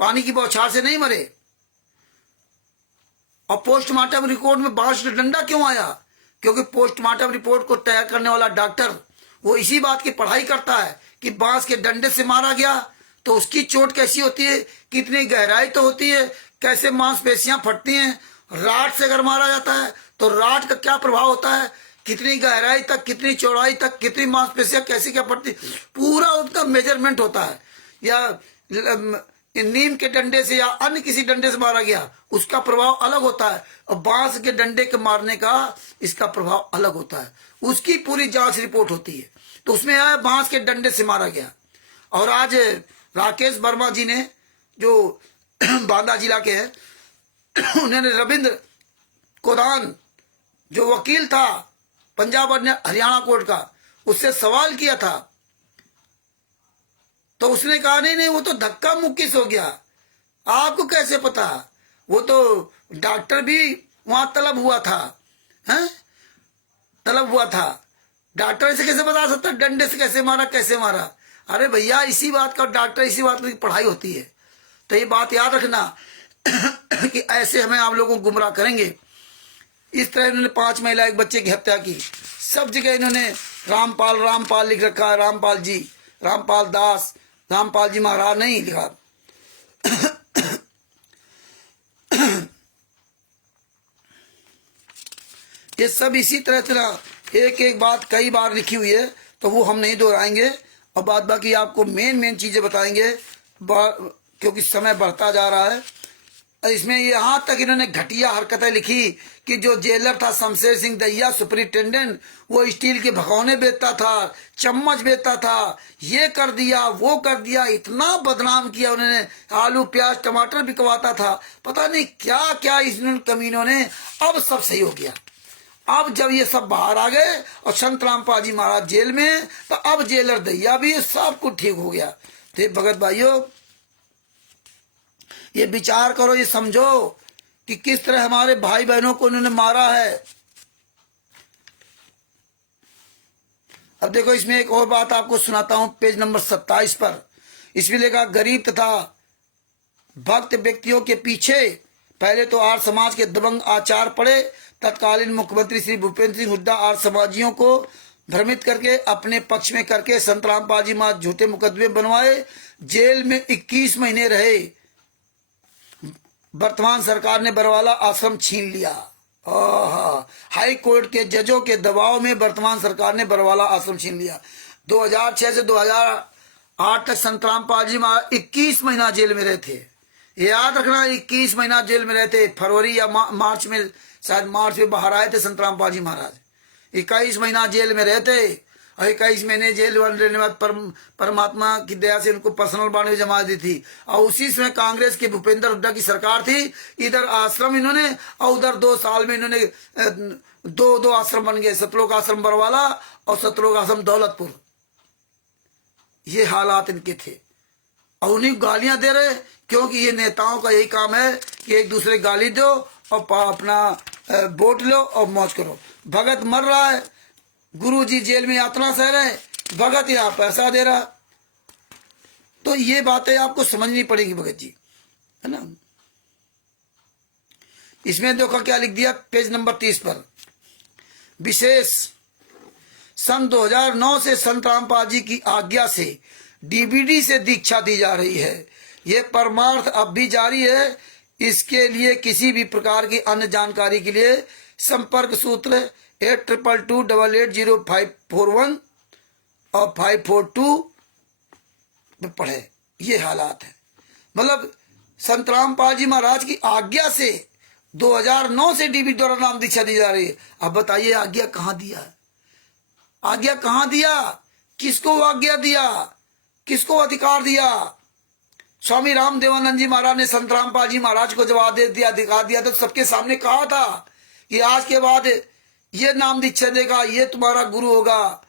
पानी की बौछार से नहीं मरे। और पोस्टमार्टम रिपोर्ट में बांस डंडा क्यों आया? क्योंकि पोस्टमार्टम रिपोर्ट को तैयार करने वाला डॉक्टर वो इसी बात की पढ़ाई करता है कि बांस के डंडे से मारा गया तो उसकी चोट कैसी होती है, कितनी गहराई तो होती है, कैसे मांसपेशियां फटती हैं। राड से अगर मारा जाता है तो राड का क्या प्रभाव होता है, कितनी गहराई तक, कितनी चौड़ाई तक, कितनी मांसपेशियां कैसी क्या पड़ती, पूरा उसका मेजरमेंट होता है। या नीम के डंडे से या अन्य किसी डंडे से मारा गया, उसका प्रभाव अलग होता है, और बांस के डंडे के मारने का इसका प्रभाव अलग होता है। उसकी पूरी जांच रिपोर्ट होती है। तो उसमें आया बांस के डंडे से मारा गया। और आज राकेश वर्मा जी ने, जो बांदा जिला के हैं, उन्होंने रविंद्र कोदान जो वकील था पंजाब और हरियाणा कोर्ट का, उससे सवाल किया था। तो उसने कहा नहीं, वो तो धक्का मुक्की हो गया। आपको कैसे पता? वो तो डॉक्टर भी वहां तलब हुआ था, हैं? तलब हुआ था। डॉक्टर से कैसे बता सकता डंडे से कैसे मारा, कैसे मारा? अरे भैया, इसी बात का डॉक्टर, इसी बात की पढ़ाई होती है। तो ये बात याद रखना कि ऐसे हमें आप लोगों को गुमराह करेंगे। इस तरह इन्होंने 5 महिला 1 बच्चे की हत्या की। सब जगह इन्होंने रामपाल लिख रखा है, रामपाल जी, रामपाल दास, रामपाल जी महाराज नहीं लिखा। ये सब इसी तरह एक एक बात कई बार लिखी हुई है, तो वो हम नहीं दोहराएंगे, और बाद बाकी आपको मेन चीज़ें बताएंगे क्योंकि समय बढ़ता जा रहा है। इसमें यहाँ तक इन्होंने घटिया हरकतें लिखी कि जो जेलर था शमशेर सिंह दहिया सुपरिटेंडेंट, वो स्टील के भगोने बेचता था, चम्मच बेचता था, ये कर दिया वो कर दिया, इतना बदनाम किया उन्होंने। आलू प्याज टमाटर बिकवाता था, पता नहीं क्या क्या इन कमीनों ने। अब सब सही हो गया। अब जब ये सब बाहर आ गए और संतराम पाजी महाराज जेल में, तो अब जेलर दहिया भी सब कुछ ठीक हो गया। तो भगत भाइयों, ये विचार करो, ये समझो कि किस तरह हमारे भाई बहनों को उन्होंने मारा है। अब देखो, इसमें एक और बात आपको सुनाता हूं, पेज नंबर 27 पर। इसमें लिखा, गरीब तथा भक्त व्यक्तियों के पीछे पहले तो आर्य समाज के दबंग आचार पड़े। तत्कालीन मुख्यमंत्री श्री भूपेंद्र सिंह हुड्डा आर्य समाजियों को भ्रमित करके अपने पक्ष में करके संतराम पाजी मां झूठे मुकदमे बनवाए, जेल में 21 महीने रहे। वर्तमान सरकार ने बरवाला आश्रम छीन लिया। हाई कोर्ट के जजों के दबाव में वर्तमान सरकार ने बरवाला आश्रम छीन लिया। 2006 से 2008 तक संतराम पाजी महाराज 21 महीना जेल में रहे थे। याद रखना, 21 महीना जेल में रहे थे। फरवरी या मार्च में, शायद मार्च में बाहर आए थे संतराम पाजी महाराज। 21 महीना जेल में रहे थे, और 21 महीने जेल रहने के बाद परमात्मा की दया से उनको पर्सनल बॉन्ड में जमा दी थी। और उसी समय कांग्रेस के भूपेंद्र हुड्डा की सरकार थी। इधर आश्रम इन्होंने, और उधर 2 साल में इन्होंने दो आश्रम बन गए, सतलोक आश्रम बरवाला और सतलोक आश्रम दौलतपुर। ये हालात इनके थे, और उन्हीं गालियां दे रहे, क्योंकि ये नेताओं का यही काम है कि एक दूसरे गाली दो और अपना वोट लो और मौज करो। भगत मर रहा है, गुरु जी जेल में यातना सह रहे, भगत यहाँ पैसा दे रहा। तो ये बातें आपको समझनी पड़ेगी भगत जी, है ना। इसमें देखो क्या लिख दिया, पेज नंबर 30 पर। विशेष, सन 2009 से संतराम पाजी की आज्ञा से डीवीडी से दीक्षा दी जा रही है। ये परमार्थ अब भी जारी है। इसके लिए किसी भी प्रकार की अन्य जानकारी के लिए संपर्क सूत्र 8222880541 और 542 में पढ़े। ये हालात है, मतलब संतराम पाजी महाराज की आज्ञा से 2009 से डीबी द्वारा नाम दीक्षा दी जा रही है। अब बताइए आज्ञा कहाँ दिया? आज्ञा कहाँ दिया? किसको आज्ञा दिया? किसको अधिकार दिया? स्वामी राम देवानंद जी महाराज ने संतराम पाजी महाराज को जवाब दे दिया, अधिकार दिया, तो सबके सामने कहा था कि आज के बाद ये नाम दीक्षा देगा, ये तुम्हारा गुरु होगा।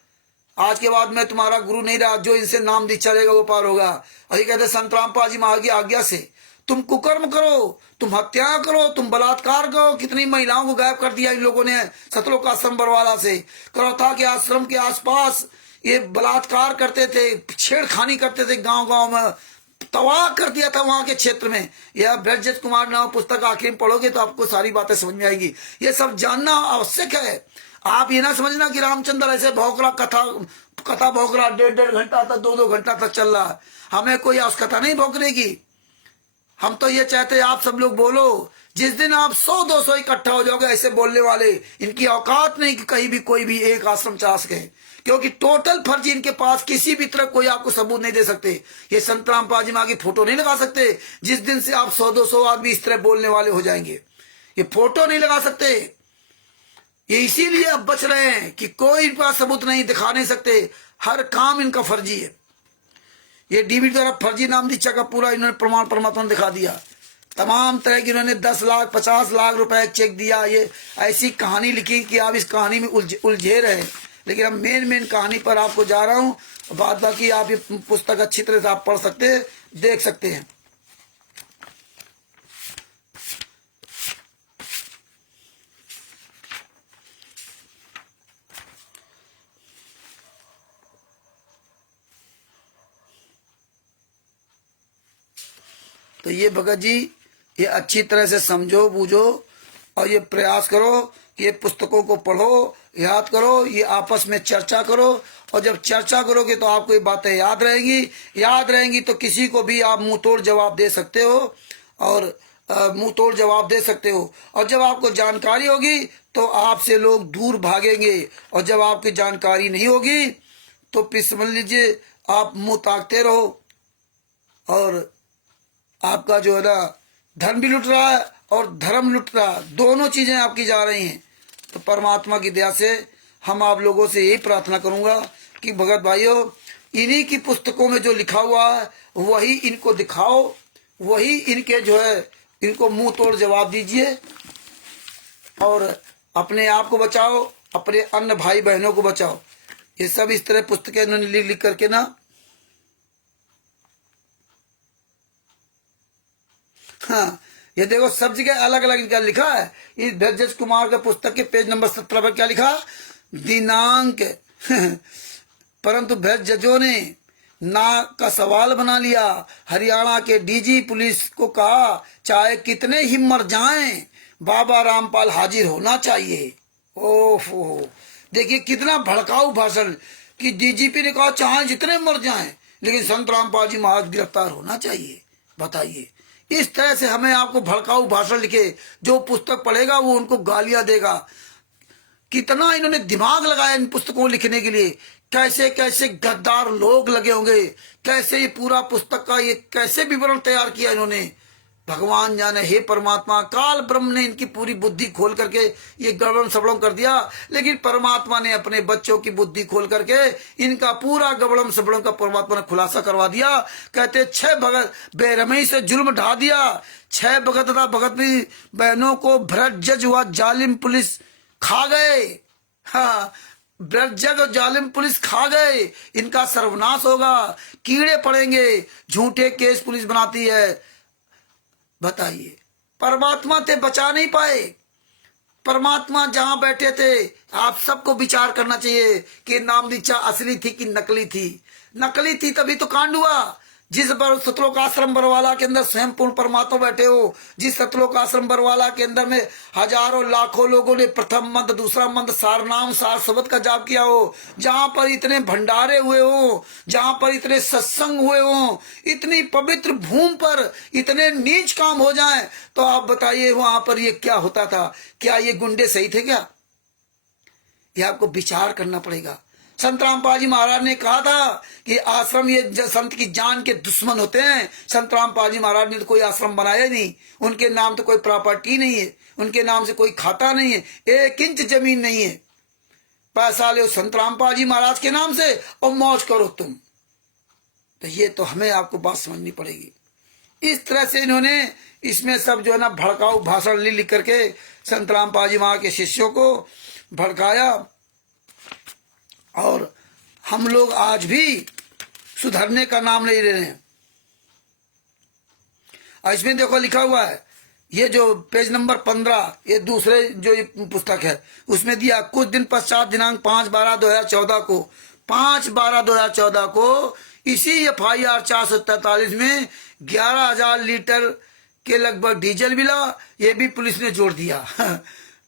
आज के बाद मैं तुम्हारा गुरु नहीं रहा, जो इनसे नाम दीक्षा देगा वो पार होगा। और ये कहते संतराम पाजी महाराज की आज्ञा से तुम कुकर्म करो, तुम हत्या करो, तुम बलात्कार करो। कितनी महिलाओं को गायब कर दिया इन लोगों ने सतलोक आश्रम बरवाला से। करो था कि आश्रम के आसपास ये बलात्कार करते थे, छेड़खानी करते थे, गांव गांव में तबाह कर दिया था वहां के क्षेत्र में। यह ब्रजजीत कुमार नाम पुस्तक आखिर में पढ़ोगे तो आपको सारी बातें समझ में आएगी। ये सब जानना आवश्यक है। आप ये ना समझना कि रामचंद्र ऐसे भौंकरा कथा भौंकरा 1.5 घंटा तक 2-2 घंटा तक चल रहा है। हमें कोई आवश्यकता नहीं भौंकने की। हम तो ये चाहते हैं आप सब लोग बोलो। जिस दिन आप 100-200 इकट्ठा हो जाओगे ऐसे बोलने वाले, इनकी औकात नहीं कि कहीं भी कोई भी एक आश्रम चला सके, क्योंकि टोटल फर्जी इनके पास। किसी भी तरह कोई आपको सबूत नहीं दे सकते। ये संतराम पाजी मां की फोटो नहीं लगा सकते। जिस दिन से आप 100-200 आदमी इस तरह बोलने वाले हो जाएंगे, ये फोटो नहीं लगा सकते। ये इसीलिए अब बच रहे हैं कि कोई इनके पास सबूत नहीं, दिखा नहीं सकते। हर काम इनका फर्जी है। ये डीवीडी द्वारा फर्जी नाम दीक्षा का पूरा इन्होंने प्रमाण परमात्मा ने दिखा दिया। तमाम तरह की इन्होंने 10 लाख 50 लाख रुपए चेक दिया। ये ऐसी कहानी लिखी कि आप इस कहानी में उलझे रहे। लेकिन अब मेन कहानी पर आपको जा रहा हूं। बाद बाकी आप ये पुस्तक अच्छी तरह से आप पढ़ सकते हैं, देख सकते हैं। तो ये भगत जी, ये अच्छी तरह से समझो बूझो और ये प्रयास करो कि ये पुस्तकों को पढ़ो, याद करो, ये आपस में चर्चा करो। और जब चर्चा करोगे तो आपको ये बातें याद रहेंगी तो किसी को भी आप मुंह तोड़ जवाब दे सकते हो, और मुंह तोड़ जवाब दे सकते हो। और जब आपको जानकारी होगी तो आपसे लोग दूर भागेंगे, और जब आपकी जानकारी नहीं होगी तो फिर समझ लीजिए आप मुंह ताकते रहो और आपका जो है ना धन भी लुट रहा है और धर्म लुट रहा है, दोनों चीजें आपकी जा रही हैं। तो परमात्मा की दया से हम आप लोगों से यही प्रार्थना करूंगा कि भगत भाइयों, इन्हीं की पुस्तकों में जो लिखा हुआ है वही इनको दिखाओ, वही इनके जो है इनको मुंह तोड़ जवाब दीजिए और अपने आप को बचाओ, अपने अन्य भाई बहनों को बचाओ। ये सब इस तरह पुस्तकें इन्होंने लिख लिख करके ना, हाँ ये देखो सब जगह अलग अलग क्या लिखा है। इस भैजज कुमार के पुस्तक के पेज नंबर 17 पर क्या लिखा, दिनांक परंतु भैजजों ने ना का सवाल बना लिया। हरियाणा के डीजी पुलिस को कहा चाहे कितने ही मर जाएं बाबा रामपाल हाजिर होना चाहिए। ओहो, देखिए कितना भड़काऊ भाषण कि डीजीपी ने कहा चाहे जितने मर जाएं लेकिन संत रामपाल जी महाराज गिरफ्तार होना चाहिए। बताइए, इस तरह से हमें आपको भड़काऊ भाषण लिखे, जो पुस्तक पढ़ेगा वो उनको गालियां देगा। कितना इन्होंने दिमाग लगाया इन पुस्तकों को लिखने के लिए, कैसे कैसे गद्दार लोग लगे होंगे, कैसे ये पूरा पुस्तक का ये कैसे विवरण तैयार किया इन्होंने, भगवान जाने। हे परमात्मा, काल ब्रह्म ने इनकी पूरी बुद्धि खोल करके ये गड़बड़ सबड़म कर दिया, लेकिन परमात्मा ने अपने बच्चों की बुद्धि खोल करके इनका पूरा गड़बड़म सबड़म का परमात्मा ने खुलासा करवा दिया। कहते 6 भगत बेरहमी से जुल्म ढा दिया, 6 भगत तथा भगत भी बहनों को भ्रष्ट जज व जालिम पुलिस खा गए। हाँ, भ्रष्ट जज और जालिम पुलिस खा गए, इनका सर्वनाश होगा, कीड़े पड़ेंगे, झूठे केस पुलिस बनाती है। बताइए, परमात्मा थे बचा नहीं पाए। परमात्मा जहां बैठे थे, आप सबको विचार करना चाहिए कि नाम दीक्षा असली थी कि नकली थी। नकली थी तभी तो कांड हुआ। जिस सतलोक आश्रम बरवाला के अंदर स्वयं पूर्ण परमात्मा बैठे हो, जिस सतलोक आश्रम बरवाला के अंदर में हजारों लाखों लोगों ने प्रथम मंत्र दूसरा मंत्र सार नाम सार शब्द का जाप किया हो, जहां पर इतने भंडारे हुए हो, जहां पर इतने सत्संग हुए हो, इतनी पवित्र भूमि पर इतने नीच काम हो जाएं, तो आप बताइए वहां पर ये क्या होता था? क्या ये गुंडे सही थे क्या? ये आपको विचार करना पड़ेगा। संत रामपाल जी महाराज ने कहा था कि आश्रम ये संत की जान के दुश्मन होते हैं। संत रामपाल जी महाराज ने तो कोई आश्रम बनाया नहीं, उनके नाम तो कोई प्रॉपर्टी नहीं है, उनके नाम से कोई खाता नहीं है, 1 इंच जमीन नहीं है। पैसा ले संत रामपाल जी महाराज के नाम से और मौज करो तुम। तो ये तो हमें आपको बात समझनी पड़ेगी। इस तरह से इन्होंने इसमें सब जो है ना भड़काऊ भाषण लिख करके संत रामपाल जी महाराज के शिष्यों को भड़काया। और हम लोग आज भी सुधरने का नाम नहीं ले रहे हैं। और इसमें देखो लिखा हुआ है, ये जो पेज नंबर 15, ये दूसरे जो ये पुस्तक है उसमें दिया, कुछ दिन पश्चात दिनांक 5/12/2014 को 5/12/2014 को इसी FIR 443 में 11,000 लीटर के लगभग डीजल मिला। ये भी पुलिस ने जोड़ दिया।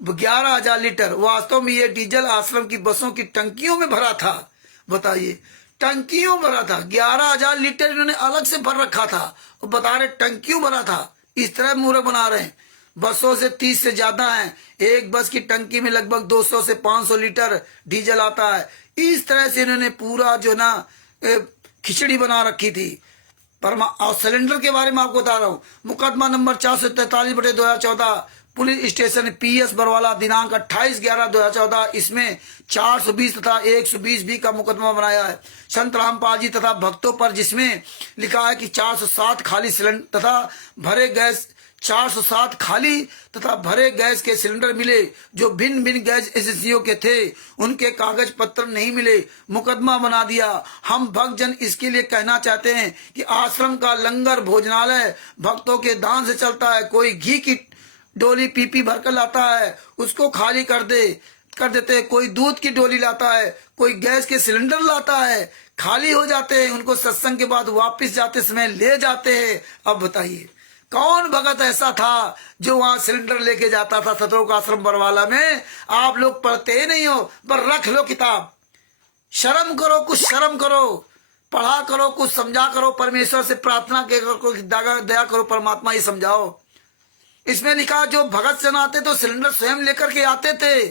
11,000 लीटर, वास्तव में ये डीजल आश्रम की बसों की टंकियों में भरा था। बताइए, टंकियों भरा था। 11,000 लीटर इन्होंने अलग से भर रखा था और बता रहे टंकियों भरा था। इस तरह मूर्ख बना रहे हैं। बसों से 30 से ज्यादा हैं, एक बस की टंकी में लगभग 200 से 500 लीटर डीजल आता है। इस तरह से इन्होंने पूरा जो ना खिचड़ी बना रखी थी। और सिलेंडर के बारे में आपको बता रहा हूँ, मुकदमा number 443/2014 police station PS Barwala दिनांक 28/11/2014, इसमें 420 तथा 120 B का मुकदमा बनाया है संत रामपाल जी तथा भक्तों पर, जिसमें लिखा है कि 407 खाली सिलेंडर तथा भरे गैस 407 खाली तथा भरे गैस के सिलेंडर मिले जो भिन्न भिन्न गैस एजेंसियों के थे, उनके कागज पत्र नहीं मिले, मुकदमा बना दिया। हम भक्तजन इसके लिए कहना चाहते हैं कि आश्रम का लंगर भोजनालय भक्तों के दान से चलता है। कोई घी की डोली पीपी भरकर लाता है, उसको खाली कर देते हैं। कोई दूध की डोली लाता है, कोई गैस के सिलेंडर लाता है, खाली हो जाते हैं, उनको सत्संग के बाद वापस जाते समय ले जाते हैं। अब बताइए कौन भगत ऐसा था जो वहां सिलेंडर लेके जाता था सतलोक आश्रम बरवाला में? आप लोग पढ़ते ही नहीं हो, पर रख लो किताब। शर्म करो, कुछ शर्म करो, पढ़ा करो, कुछ समझा करो, परमेश्वर से प्रार्थना करो, दया करो, परमात्मा ही समझाओ। इसमें लिखा जो भगत जन आते तो सिलेंडर स्वयं लेकर के आते थे,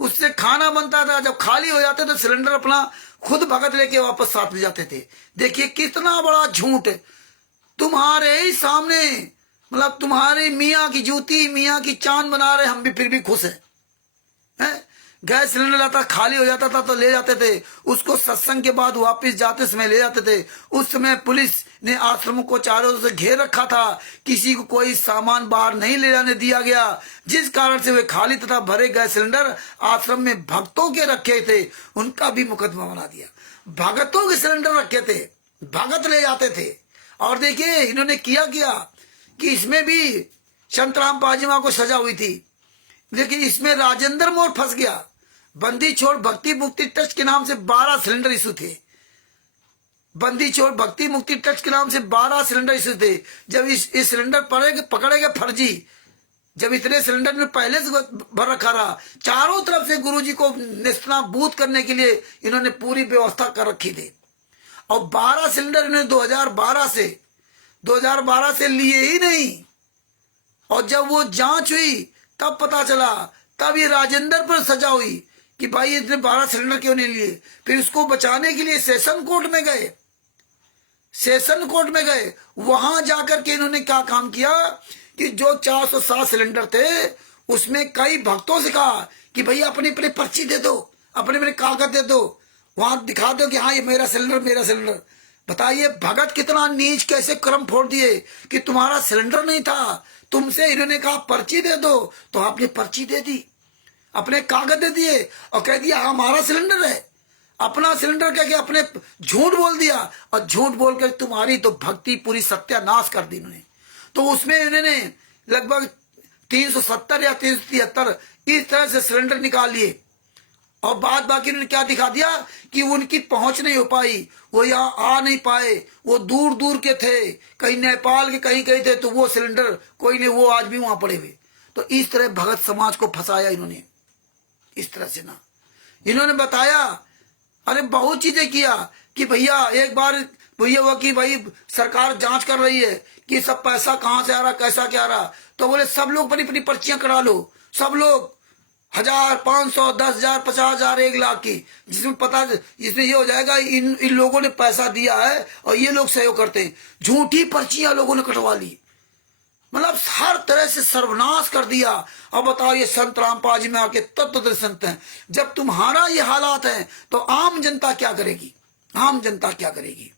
उससे खाना बनता था। जब खाली हो जाते तो सिलेंडर अपना खुद भगत लेके वापस साथ ले जाते थे। देखिए कितना बड़ा झूठ तुम्हारे ही सामने, मतलब तुम्हारे मियाँ की जूती मियाँ की चांद बना रहे, हम भी फिर भी खुश हैं। गैस सिलेंडर लाता खाली हो जाता था तो ले जाते थे उसको, सत्संग के बाद वापस जाते समय ले जाते थे। उस समय पुलिस ने आश्रमों को चारों से घेर रखा था, किसी को कोई सामान बाहर नहीं ले जाने दिया गया, जिस कारण से वे खाली तथा भरे गैस सिलेंडर आश्रम में भक्तों के रखे थे, उनका भी मुकदमा बना दिया। भगतों के सिलेंडर रखे थे, भगत ले जाते थे। और देखिए इन्होंने किया कि इसमें भी संतराम पाजीमा को सजा हुई थी, लेकिन इसमें राजेंद्र मोर फंस गया। बंदी छोड़ भक्ति मुक्ति ट्रस्ट के नाम से 12 सिलेंडर इशू थे। बंदी छोड़ भक्ति मुक्ति ट्रस्ट के नाम से 12 सिलेंडर इशू थे। जब इस सिलेंडर पकड़ेगा फर्जी, जब इतने सिलेंडर में पहले से भर रखा रहा, चारों तरफ से गुरुजी को नेस्तनाबूद करने के लिए इन्होंने पूरी व्यवस्था कर रखी थी। और 12 सिलेंडर इन्होंने 2012 से लिए ही नहीं। और जब वो जांच हुई तब पता चला, तब ये राजेंद्र पर सजा हुई कि भाई इतने 12 सिलेंडर क्यों नहीं लिए। फिर उसको बचाने के लिए सेशन कोर्ट में गए। वहां जाकर के इन्होंने क्या काम किया कि जो 407 सिलेंडर थे उसमें कई भक्तों से कहा कि भैया अपनी अपनी पर्ची दे दो, अपने अपने कागज दे दो, वहां दिखा दो कि हाँ ये मेरा सिलेंडर। बताइए भगत कितना नीच, कैसे कर्म फोड़ दिए कि तुम्हारा सिलेंडर नहीं था, तुमसे इन्होंने कहा पर्ची दे दो तो आपने पर्ची दे दी, अपने कागज दे दिए और कह दिया हमारा सिलेंडर है। अपना सिलेंडर कह के अपने झूठ बोल दिया, और झूठ बोलकर तुम्हारी तो भक्ति पूरी सत्यानाश कर दी इन्होंने। तो उसमें इन्होंने लगभग 370 या 373 इस तरह से सिलेंडर निकाल लिए। और बाद बाकी उन्होंने क्या दिखा दिया कि उनकी पहुंच नहीं हो पाई, वो यहाँ आ नहीं पाए, वो दूर दूर के थे, कहीं नेपाल के कहीं थे, तो वो सिलेंडर कोई नहीं, वो आज भी वहां पड़े हुए। तो इस तरह भगत समाज को फंसाया इन्होंने, इस तरह से ना इन्होंने बताया, अरे बहुत चीजें किया कि भैया एक बार भैया हुआ कि भाई सरकार जांच कर रही है कि सब पैसा कहां से आ रहा, कैसा क्या आ रहा। तो बोले सब लोग अपनी अपनी पर्चियां करा लो, सब लोग 1000, 500, 10,000, 50,000, 1 लाख की, जिसमें ये हो जाएगा इन लोगों ने पैसा दिया है और ये लोग सहयोग करते हैं। झूठी पर्चियां लोगों ने कटवा ली, मतलब हर तरह से सर्वनाश कर दिया। अब बताओ ये संत रामपाल जी में आके तत्व संत हैं। जब तुम्हारा ये हालात है तो आम जनता क्या करेगी, आम जनता क्या करेगी।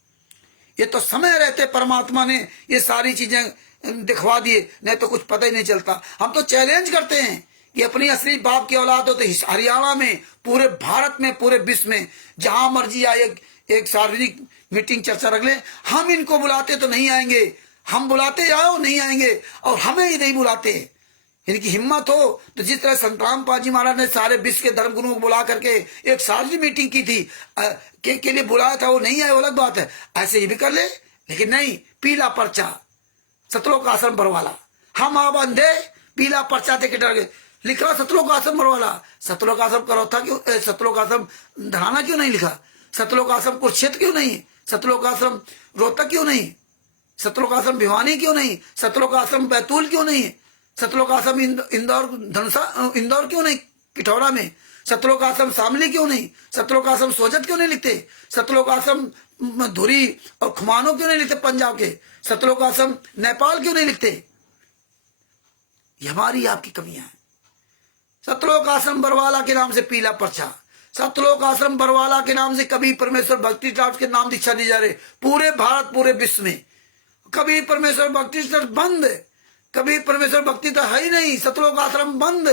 ये तो समय रहते परमात्मा ने ये सारी चीजें दिखवा दिए, नहीं तो कुछ पता ही नहीं चलता। हम तो चैलेंज करते हैं कि अपनी असली बाप की औलाद हो तो हरियाणा में, पूरे भारत में, पूरे विश्व में जहां मर्जी आए एक सार्वजनिक मीटिंग चर्चा रख ले। हम इनको बुलाते तो नहीं आएंगे, हम बुलाते आओ नहीं आएंगे, और हमें ही नहीं बुलाते। इनकी हिम्मत हो तो जिस तरह संत रामपाल जी महाराज ने सारे विश्व के धर्म गुरुओं को बुला करके एक सार्वजनिक मीटिंग की थी, के लिए बुलाया था, वो नहीं आए, वो अलग बात है, ऐसे ये भी कर ले। लेकिन नहीं, पीला पर्चा, सतलोक आश्रम बरवाला, हम आ बंधे पीला पर्चा देके डर गए। लिखा सतलोक आश्रम बरवाला, सतलोक आश्रम करौथा क्यों, सतलोक आश्रम धराना क्यों नहीं लिखा, सतलोक आश्रम कुरुक्षेत्र क्यों नहीं, सतलोक आश्रम रोहतक क्यों नहीं, सतलोक आश्रम भिवानी क्यों नहीं, सतलोक आश्रम बैतूल क्यों नहीं, सतलोक आश्रम इंदौर क्यों नहीं, पिठौरा में, सतलोक आश्रम शामली क्यों नहीं, सतलोक आश्रम सोजत क्यों नहीं लिखते, सतलोक आश्रम धुरी और खुमानो क्यों नहीं लिखते पंजाब के, सतलोक आश्रम नेपाल क्यों नहीं लिखते। ये हमारी आपकी कमियां हैं। सतलोक आश्रम बरवाला के नाम से पीला पर्चा, सतलोक आश्रम बरवाला के नाम से कभी परमेश्वर भक्ति ट्रस्ट के नाम दीक्षा दी जा रही पूरे भारत पूरे विश्व में। कभी परमेश्वर भक्ति ट्रस्ट बंद, कभी परमेश्वर भक्ति तो है ही नहीं, सतलोक आश्रम बंद।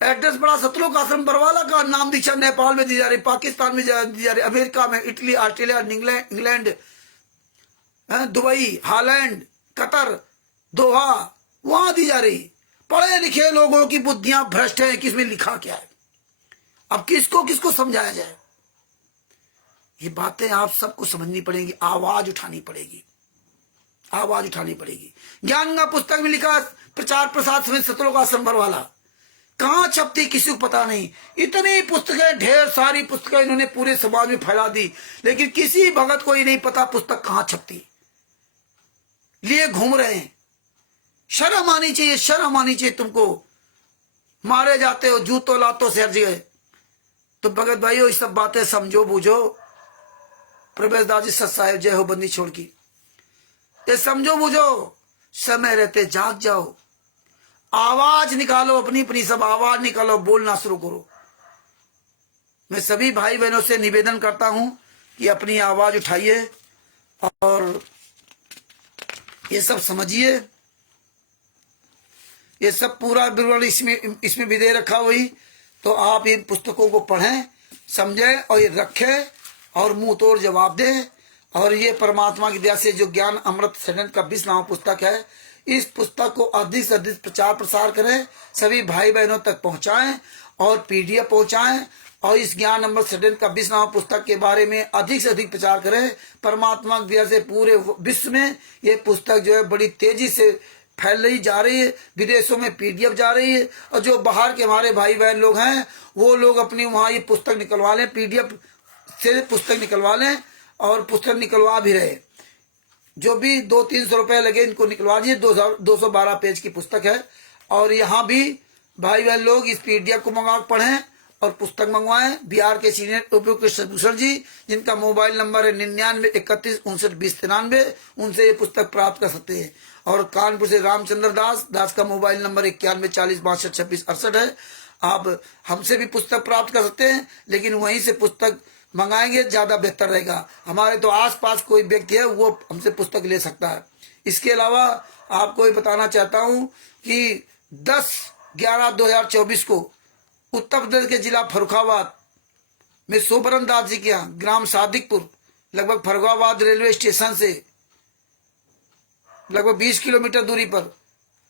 एड्रेस बड़ा सतलोक आश्रम बरवाला का नाम दीक्षा नेपाल में दी जा रही, पाकिस्तान में दी जा रही, अमेरिका में, Italy, Australia, England, Dubai, Holland, Qatar, Doha, वहां दी जा रही। पढ़े लिखे लोगों की बुद्धियां भ्रष्ट हैं, किसमें लिखा क्या है। अब किसको किसको समझाया जाए। ये बातें आप सबको समझनी पड़ेगी, आवाज उठानी पड़ेगी, आवाज उठानी पड़ेगी। ज्ञान पुस्तक में लिखा प्रचार प्रसार समेत सतलोक आश्रम बरवाला, कहां छपती किसी को पता नहीं। इतनी पुस्तकें, ढेर सारी पुस्तकें इन्होंने पूरे समाज में फैला दी, लेकिन किसी भगत को ही नहीं पता पुस्तक कहां छपती, लिए घूम रहे हैं। शर्म आनी चाहिए, शर्म आनी चाहिए तुमको। मारे जाते हो जूतों लातों से हर जगह। तो भगत भाइयों ये सब बातें समझो बूझो। प्रवेश दास जी सत साहेब जय हो बंदी छोड़ की। ये समझो बूझो, समय रहते जाग जाओ, आवाज निकालो, अपनी अपनी सब आवाज निकालो, बोलना शुरू करो। मैं सभी भाई बहनों से निवेदन करता हूं कि अपनी आवाज उठाइए और ये सब समझिए। ये सब पूरा विवरण इसमें भी दे रखा हुई। तो आप इन पुस्तकों को पढ़ें, समझें और ये रखें और मुंह तोड़ जवाब दें। और ये परमात्मा की दया से जो ज्ञान अमृत षड्यंत्र का 20 नाम पुस्तक है, इस पुस्तक को अधिक से अधिक प्रचार प्रसार करें, सभी भाई बहनों तक पहुंचाएं और पीडीएफ पहुंचाएं। और इस ज्ञान अमृत षड्यंत्र का 20 नाम पुस्तक के बारे में अधिक से अधिक प्रचार करें। परमात्मा की दया से पूरे विश्व में ये पुस्तक जो है बड़ी तेजी से फैल रही जा रही है, विदेशों में पीडीएफ जा रही है। और जो बाहर के हमारे भाई बहन लोग हैं वो लोग अपनी वहाँ ये पुस्तक निकलवा लें, पीडीएफ से पुस्तक निकलवा लें और पुस्तक निकलवा भी रहे। जो भी 200-300 रुपए लगे इनको निकलवा दीजिए। 212 पेज की पुस्तक है। और यहाँ भी भाई बहन लोग इस पीडीएफ को मंगा पढ़ें और पुस्तक मंगवाएं। बिहार के सीनियर उपयुक्त कृष्णभूषण जी, जिनका मोबाइल नंबर है 99 31 59 59, उनसे ये पुस्तक प्राप्त कर सकते हैं। और कानपुर से रामचंद्र दास का मोबाइल नंबर 91 40 62 26 68 है। आप हमसे भी पुस्तक प्राप्त कर सकते हैं, लेकिन वहीं से पुस्तक मंगाएंगे ज्यादा बेहतर रहेगा। हमारे तो आसपास कोई व्यक्ति है वो हमसे पुस्तक ले सकता है। इसके अलावा आपको ये बताना चाहता हूं कि 10/11/2024 को उत्तर प्रदेश के जिला फर्रुखाबाद में सोबरन दास जी के यहाँ ग्राम सादिकपुर, लगभग फर्रुखाबाद रेलवे स्टेशन से लगभग 20 किलोमीटर दूरी पर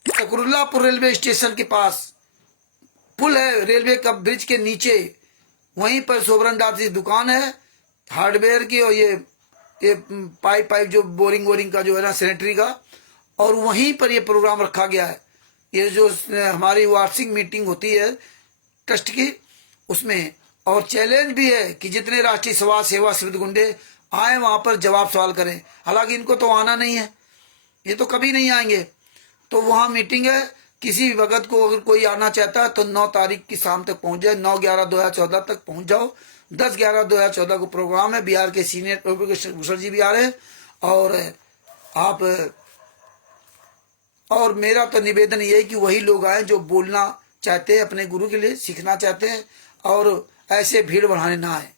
सकरुल्लापुर रेलवे स्टेशन के पास पुल है, रेलवे का ब्रिज के नीचे, वहीं पर सोबरन दास जी दुकान है हार्डवेयर की। और ये पाइप जो बोरिंग का जो है ना, सैनिटरी का। और वहीं पर ये प्रोग्राम रखा गया है। ये जो हमारी वार्षिक मीटिंग होती है ट्रस्ट की, उसमें। और चैलेंज भी है कि जितने राष्ट्रीय समाज सेवा सिविल गुंडे आए वहां पर जवाब सवाल करें। हालांकि इनको तो आना नहीं है, ये तो कभी नहीं आएंगे। तो वहां मीटिंग है, किसी वक्त को अगर कोई आना चाहता है तो 9 तारीख की शाम तक पहुंच जाए। 9/11/2014 तक पहुंच जाओ। 10/11/2014 को प्रोग्राम है। बिहार के सीनियर भूषण जी भी आ रहे हैं। और मेरा तो निवेदन ये है कि वही लोग आए जो बोलना चाहते हैं, अपने गुरु के लिए सीखना चाहते हैं। और ऐसे भीड़ बढ़ाने ना आए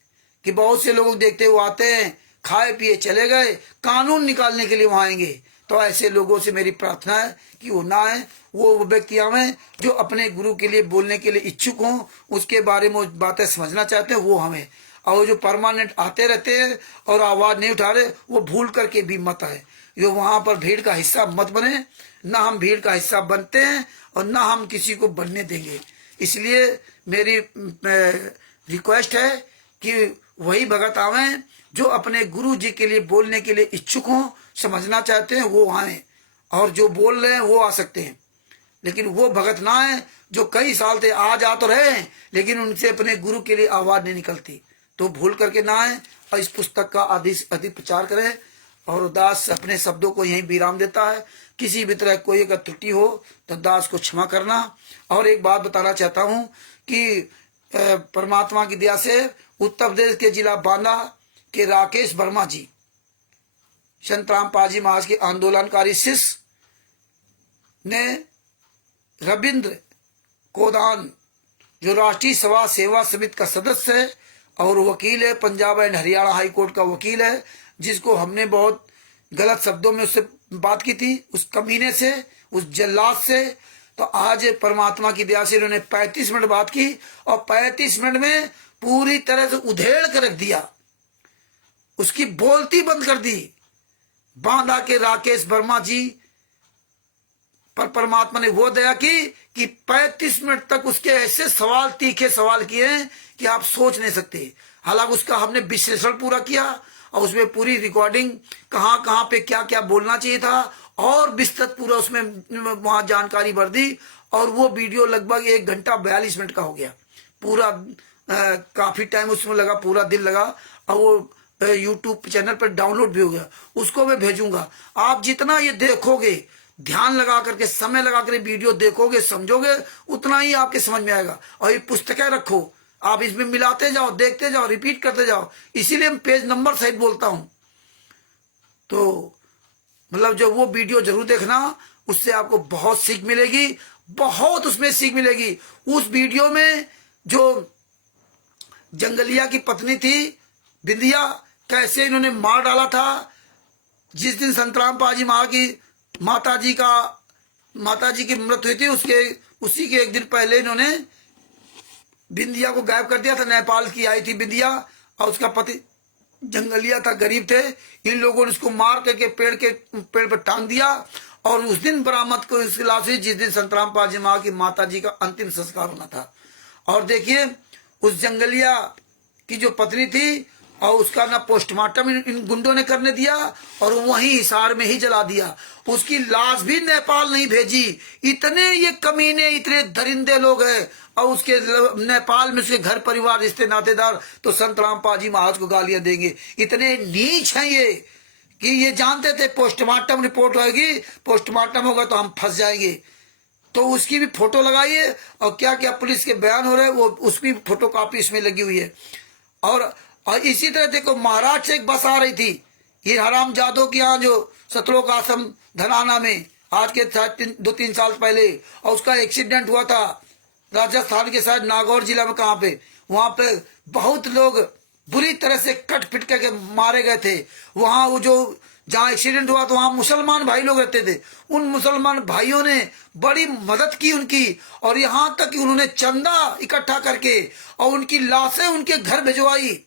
कि बहुत से लोग देखते हुए आते हैं, खाए पिए चले गए, कानून निकालने के लिए वहां आएंगे। तो ऐसे लोगों से मेरी प्रार्थना है कि वो ना आए, वो व्यक्ति आवे जो अपने गुरु के लिए बोलने के लिए इच्छुक हों, उसके बारे में बातें समझना चाहते हैं, वो हमें। और जो परमानेंट आते रहते हैं और आवाज नहीं उठा रहे, वो भूल करके भी मत आए। जो वहां पर भीड़ का हिस्सा मत बने, ना हम भीड़ का हिस्सा बनते हैं और ना हम किसी को बनने देंगे। इसलिए मेरी रिक्वेस्ट है कि वही भगत आवे जो अपने गुरु जी के लिए बोलने के लिए इच्छुक हों, समझना चाहते हैं, वो आए। और जो बोल रहे हैं वो आ सकते हैं, लेकिन वो भगत ना आए जो कई साल से आ जा तो रहे हैं लेकिन उनसे अपने गुरु के लिए आवाज नहीं निकलती। तो भूल करके ना आए और इस पुस्तक का अधिक प्रचार करें। और दास अपने शब्दों को यहीं विराम देता है। किसी भी तरह कोई अगर त्रुटि हो तो दास को क्षमा करना। और एक बात बताना चाहता हूं कि परमात्मा की दया से उत्तर प्रदेश के जिला बांदा के राकेश वर्मा जी, संत रामपाल जी महाराज के आंदोलनकारी शिष्य ने रविंद्र कोदान, जो राष्ट्रीय सभा सेवा समिति का सदस्य है और वकील है, Punjab and Haryana high court का वकील है, जिसको हमने बहुत गलत शब्दों में उससे बात की थी, उस कमीने से, उस जल्लाद से। तो आज परमात्मा की दया से इन्होंने 35 मिनट बात की और 35 मिनट में पूरी तरह से उधेड़ कर रख दिया, उसकी बोलती बंद कर दी। बांदा के राकेश वर्मा जी पर परमात्मा ने वो दया की कि 35 मिनट तक उसके ऐसे सवाल, तीखे सवाल किए कि आप सोच नहीं सकते। हालांकि उसका हमने विश्लेषण पूरा किया और उसमें पूरी रिकॉर्डिंग कहाँ कहाँ पे क्या क्या बोलना चाहिए था और विस्तृत पूरा उसमें वहां जानकारी भर दी। और वो वीडियो लगभग 1 घंटा 42 मिनट का हो गया पूरा। काफी टाइम उसमें लगा, पूरा दिन लगा। और वो यूट्यूब चैनल पर डाउनलोड भी हो गया, उसको मैं भेजूंगा। आप जितना ये देखोगे ध्यान लगा करके, समय लगा कर वीडियो देखोगे, समझोगे, उतना ही आपके समझ में आएगा। और ये पुस्तकें रखो, आप इसमें मिलाते जाओ, देखते जाओ, रिपीट करते जाओ। इसीलिए मैं पेज नंबर सहित बोलता हूं। तो मतलब जो वो वीडियो जरूर देखना, उससे आपको बहुत सीख मिलेगी, बहुत उसमें सीख मिलेगी। उस वीडियो में जो जंगलिया की पत्नी थी बिंदिया, कैसे इन्होंने मार डाला था। जिस दिन संतराम पाजी माता जी की मृत्यु हुई थी, उसी के एक दिन पहले इन्होंने बिंदिया को गायब कर दिया था। नेपाल की आई थी बिंदिया और उसका पति जंगलिया था, गरीब थे। इन लोगों ने उसको मार करके पेड़ पर टांग दिया और उस दिन बरामद को इसकी लाश हुई, जिस दिन संतराम पाजी की माता जी का अंतिम संस्कार होना था। और देखिए उस जंगलिया की जो पत्नी थी और उसका ना पोस्टमार्टम इन गुंडों ने करने दिया और वहीं हिसार में ही जला दिया। उसकी लाश भी नेपाल नहीं भेजी। इतने ये कमीने, इतने दरिंदे लोग हैं। और उसके नेपाल में उसके घर परिवार, रिश्ते नातेदार तो संतराम पाजी महाराज को गालियां देंगे। इतने नीच हैं ये कि ये जानते थे पोस्टमार्टम रिपोर्ट होगी, पोस्टमार्टम होगा तो हम फंस जाएंगे। तो उसकी भी फोटो लगाइए और क्या क्या पुलिस के बयान हो रहे हैं वो उसकी फोटो कॉपी इसमें लगी हुई है। और इसी तरह देखो महाराज से एक बस आ रही थी, ये हराम जादव के यहाँ जो सतलोक आश्रम धनाना में आज के 2-3 साल पहले, और उसका एक्सीडेंट हुआ था राजस्थान के शायद नागौर जिला में, कहाँ पे, वहां पे बहुत लोग बुरी तरह से कट पिट करके मारे गए थे। वहां वो जो जहाँ एक्सीडेंट हुआ तो वहां मुसलमान भाई लोग रहते थे। उन मुसलमान भाइयों ने बड़ी मदद की उनकी, और यहाँ तक कि उन्होंने चंदा इकट्ठा करके और उनकी लाशें उनके घर भिजवाई।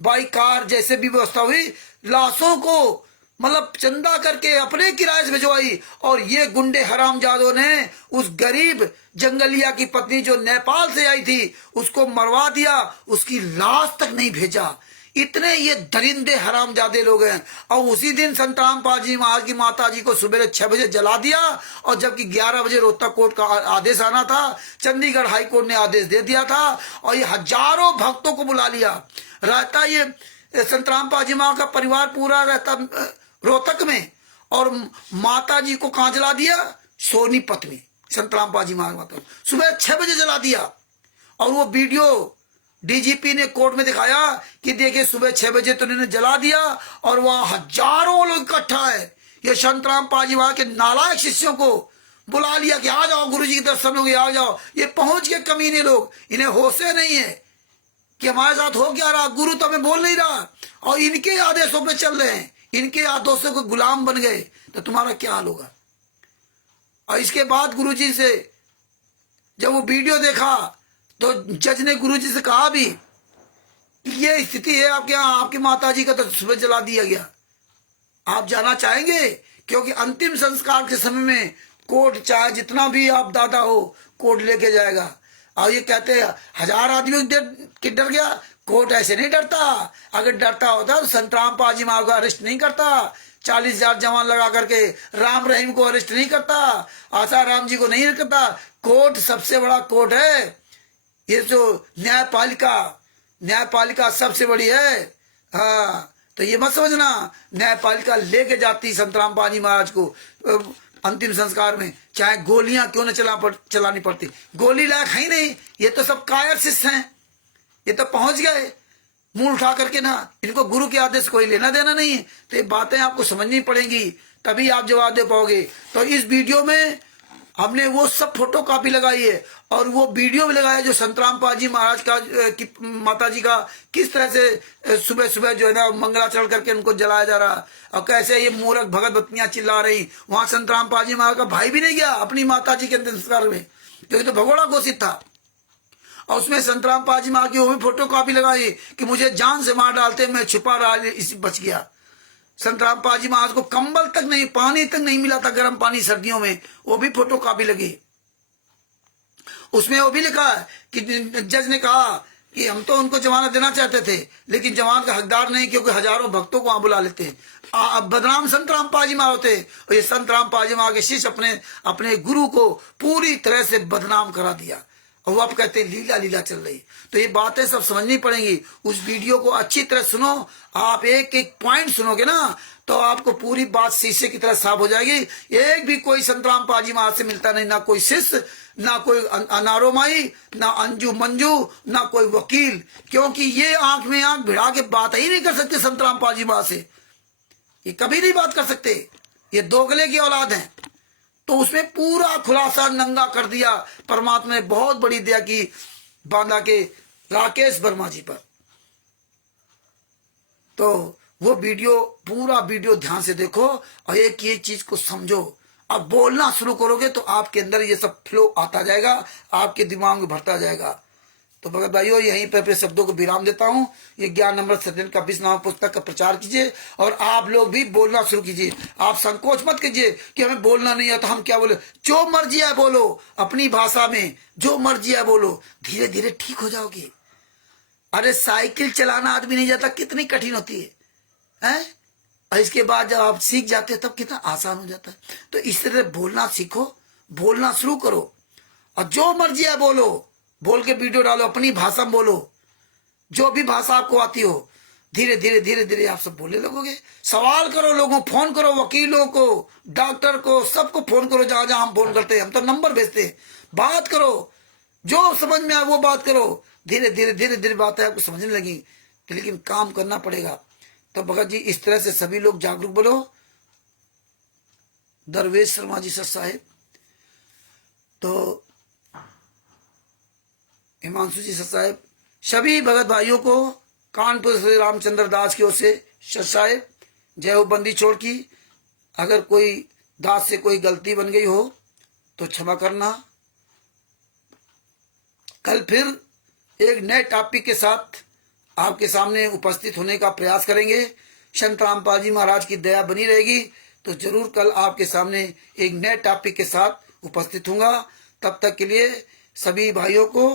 बाई कार जैसे भी व्यवस्था हुई, लाशों को मतलब चंदा करके अपने किराए से भिजवाई। और ये गुंडे हरामजादों ने उस गरीब जंगलिया की पत्नी जो नेपाल से आई थी उसको मरवा दिया, उसकी लाश तक नहीं भेजा। इतने ये दरिंदे हरामजादे लोग हैं। और उसी दिन संतराम पाजी महाराज की माता जी को सुबह 6 बजे जला दिया, और जबकि 11 बजे रोहतक कोर्ट का आदेश आना था, चंडीगढ़ हाई कोर्ट ने आदेश दे दिया था। और ये हजारों भक्तों को बुला लिया रहता। ये संतराम पाजी महाराज का परिवार पूरा रहता रोहतक में, और माता जी को कहाँ जला दिया, सोनीपत में। संतराम पाजी महाराज माता सुबह 6 बजे जला दिया। और वो वीडियो डीजीपी ने कोर्ट में दिखाया कि देखिए सुबह 6 बजे तो इन्होंने जला दिया, और वहां हजारों लोग इकट्ठा है। ये संतराम पाजी महाराज के नालायक शिष्यों को बुला लिया कि आ जाओ गुरु जी के दर्शन हो गए, आ जाओ। ये पहुंच गए कमीने लोग, इन्हें होशे नहीं है कि हमारे साथ हो क्या रहा, गुरु तो हमें बोल नहीं रहा, और इनके आदेशों पे चल रहे हैं, इनके आदेशों के गुलाम बन गए, तो तुम्हारा क्या हाल होगा। और इसके बाद गुरुजी से जब वो वीडियो देखा तो जज ने गुरुजी से कहा भी ये स्थिति है आपके यहाँ, आपकी माता जी का तो सुबह जला दिया गया, आप जाना चाहेंगे? क्योंकि अंतिम संस्कार के समय में कोर्ट चाहे जितना भी आप दादा हो, कोर्ट लेके जाएगा। और ये कहते हैं 1000 आदमी के डर गया, कोर्ट ऐसे नहीं डरता। अगर डरता होता तो संतराम पाजी महाराज को अरेस्ट नहीं करता, 40,000 जवान लगा करके राम रहीम को अरेस्ट नहीं करता, आसाराम जी को नहीं करता। कोर्ट सबसे बड़ा कोर्ट है, ये जो न्यायपालिका सबसे बड़ी है। हाँ, तो ये मत समझना न्यायपालिका लेके जाती संतराम पाजी महाराज को अंतिम संस्कार में, चाहे गोलियां क्यों न चलानी पड़ती। गोली लायक है ही नहीं, ये तो सब कायर शिष्य हैं, ये तो पहुंच गए मुंह उठा करके ना, इनको गुरु के आदेश कोई लेना देना नहीं है। तो ये बातें आपको समझनी पड़ेंगी, तभी आप जवाब दे पाओगे। तो इस वीडियो में हमने वो सब फोटो कॉपी लगाई है और वो वीडियो भी लगाया जो संतराम पाजी महाराज का की माता जी का किस तरह से सुबह सुबह जो है ना मंगलाचरण करके उनको जलाया जा रहा, और कैसे ये मूर्ख भगत बत्तियां चिल्ला रही। वहां संतराम पाजी महाराज का भाई भी नहीं गया अपनी माता जी के अंतिम संस्कार में, क्योंकि तो भगोड़ा घोषित था। और उसमें संतराम पाजी महाराज की वो भी फोटो कॉपी लगाई कि मुझे जान से मार डालते, मैं छुपा रहा इसी बच गया। संतराम पाजी महाराज को कंबल तक नहीं, पानी तक नहीं मिला था, गर्म पानी सर्दियों में, वो भी फोटो कॉपी लगी। उसमें वो भी लिखा है कि जज ने कहा कि हम तो उनको जमानत देना चाहते थे, लेकिन जमानत का हकदार नहीं, क्योंकि हजारों भक्तों को वहां बुला लेते हैं। बदनाम संतराम पाजी महाराज होते, और ये संतराम पाजी महाराज के शिष्य अपने गुरु को पूरी तरह से बदनाम करा दिया। और वो आप कहते हैं लीला लीला चल रही। तो ये बातें सब समझनी पड़ेंगी। उस वीडियो को अच्छी तरह सुनो, आप एक एक पॉइंट सुनोगे ना तो आपको पूरी बात शीशे की तरह साफ हो जाएगी। एक भी कोई संत रामपाल जी महाराज से मिलता नहीं, ना कोई शिष्य, ना कोई अनारो माई, ना अंजू मंजू, ना कोई वकील, क्योंकि ये आंख में आंख भिड़ा के बात ही नहीं कर सकते संत रामपाल जी महाराज से। ये कभी नहीं बात कर सकते, ये दोगले की औलाद हैं। तो उसमें पूरा खुलासा नंगा कर दिया। परमात्मा ने बहुत बड़ी दया की बांदा के राकेश वर्मा जी पर। तो वो वीडियो, पूरा वीडियो ध्यान से देखो और एक ये चीज को समझो। अब बोलना शुरू करोगे तो आपके अंदर ये सब फ्लो आता जाएगा, आपके दिमाग में भरता जाएगा। तो भगत भाइयों, यहीं पर अपने शब्दों को विराम देता हूँ। ये ज्ञान अमृत सत्यन का 20 नाम पुस्तक का प्रचार कीजिए और आप लोग भी बोलना शुरू कीजिए। आप संकोच मत कीजिए कि हमें बोलना नहीं आता, हम क्या बोले। जो मर्जी है बोलो, अपनी भाषा में जो मर्जी है बोलो, धीरे धीरे ठीक हो जाओगे। अरे साइकिल चलाना आदमी नहीं जाता, कितनी कठिन होती है, और इसके बाद जब आप सीख जाते हैं तब कितना आसान हो जाता है। तो इस तरह बोलना सीखो, बोलना शुरू करो और जो मर्जी है बोलो, बोल के वीडियो डालो, अपनी भाषा में बोलो, जो भी भाषा आपको आती हो। धीरे धीरे धीरे धीरे आप सब बोलने लगोगे। सवाल करो, लोगों फोन करो, वकीलों को, डॉक्टर को, सबको फोन करो। जहां जहां हम फोन करते हैं, हम तो नंबर भेजते हैं। बात करो, जो समझ में आए वो बात करो। धीरे धीरे धीरे धीरे बातें आपको समझने लगी, लेकिन काम करना पड़ेगा। तो भगत जी इस तरह से सभी लोग जागरूक बनो। दरवेश शर्मा जी सर साहेब, तो हिमांशु जी सर साहेब, सभी भगत भाइयों को कानपुर श्री रामचंद्र दास की ओर से सर साहेब जय हो। बंदी छोड़ की, अगर कोई दास से कोई गलती बन गई हो तो क्षमा करना। कल फिर एक नए टॉपिक के साथ आपके सामने उपस्थित होने का प्रयास करेंगे। संत रामपाल जी महाराज की दया बनी रहेगी तो जरूर कल आपके सामने एक नए टॉपिक के साथ उपस्थित होऊंगा। तब तक के लिए सभी भाइयों को,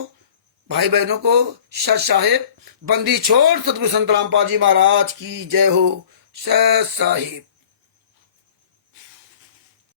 भाई बहनों को सत साहिब, बंदी छोड़ सतगुरु संत रामपाल जी महाराज की जय हो। सत साहिब।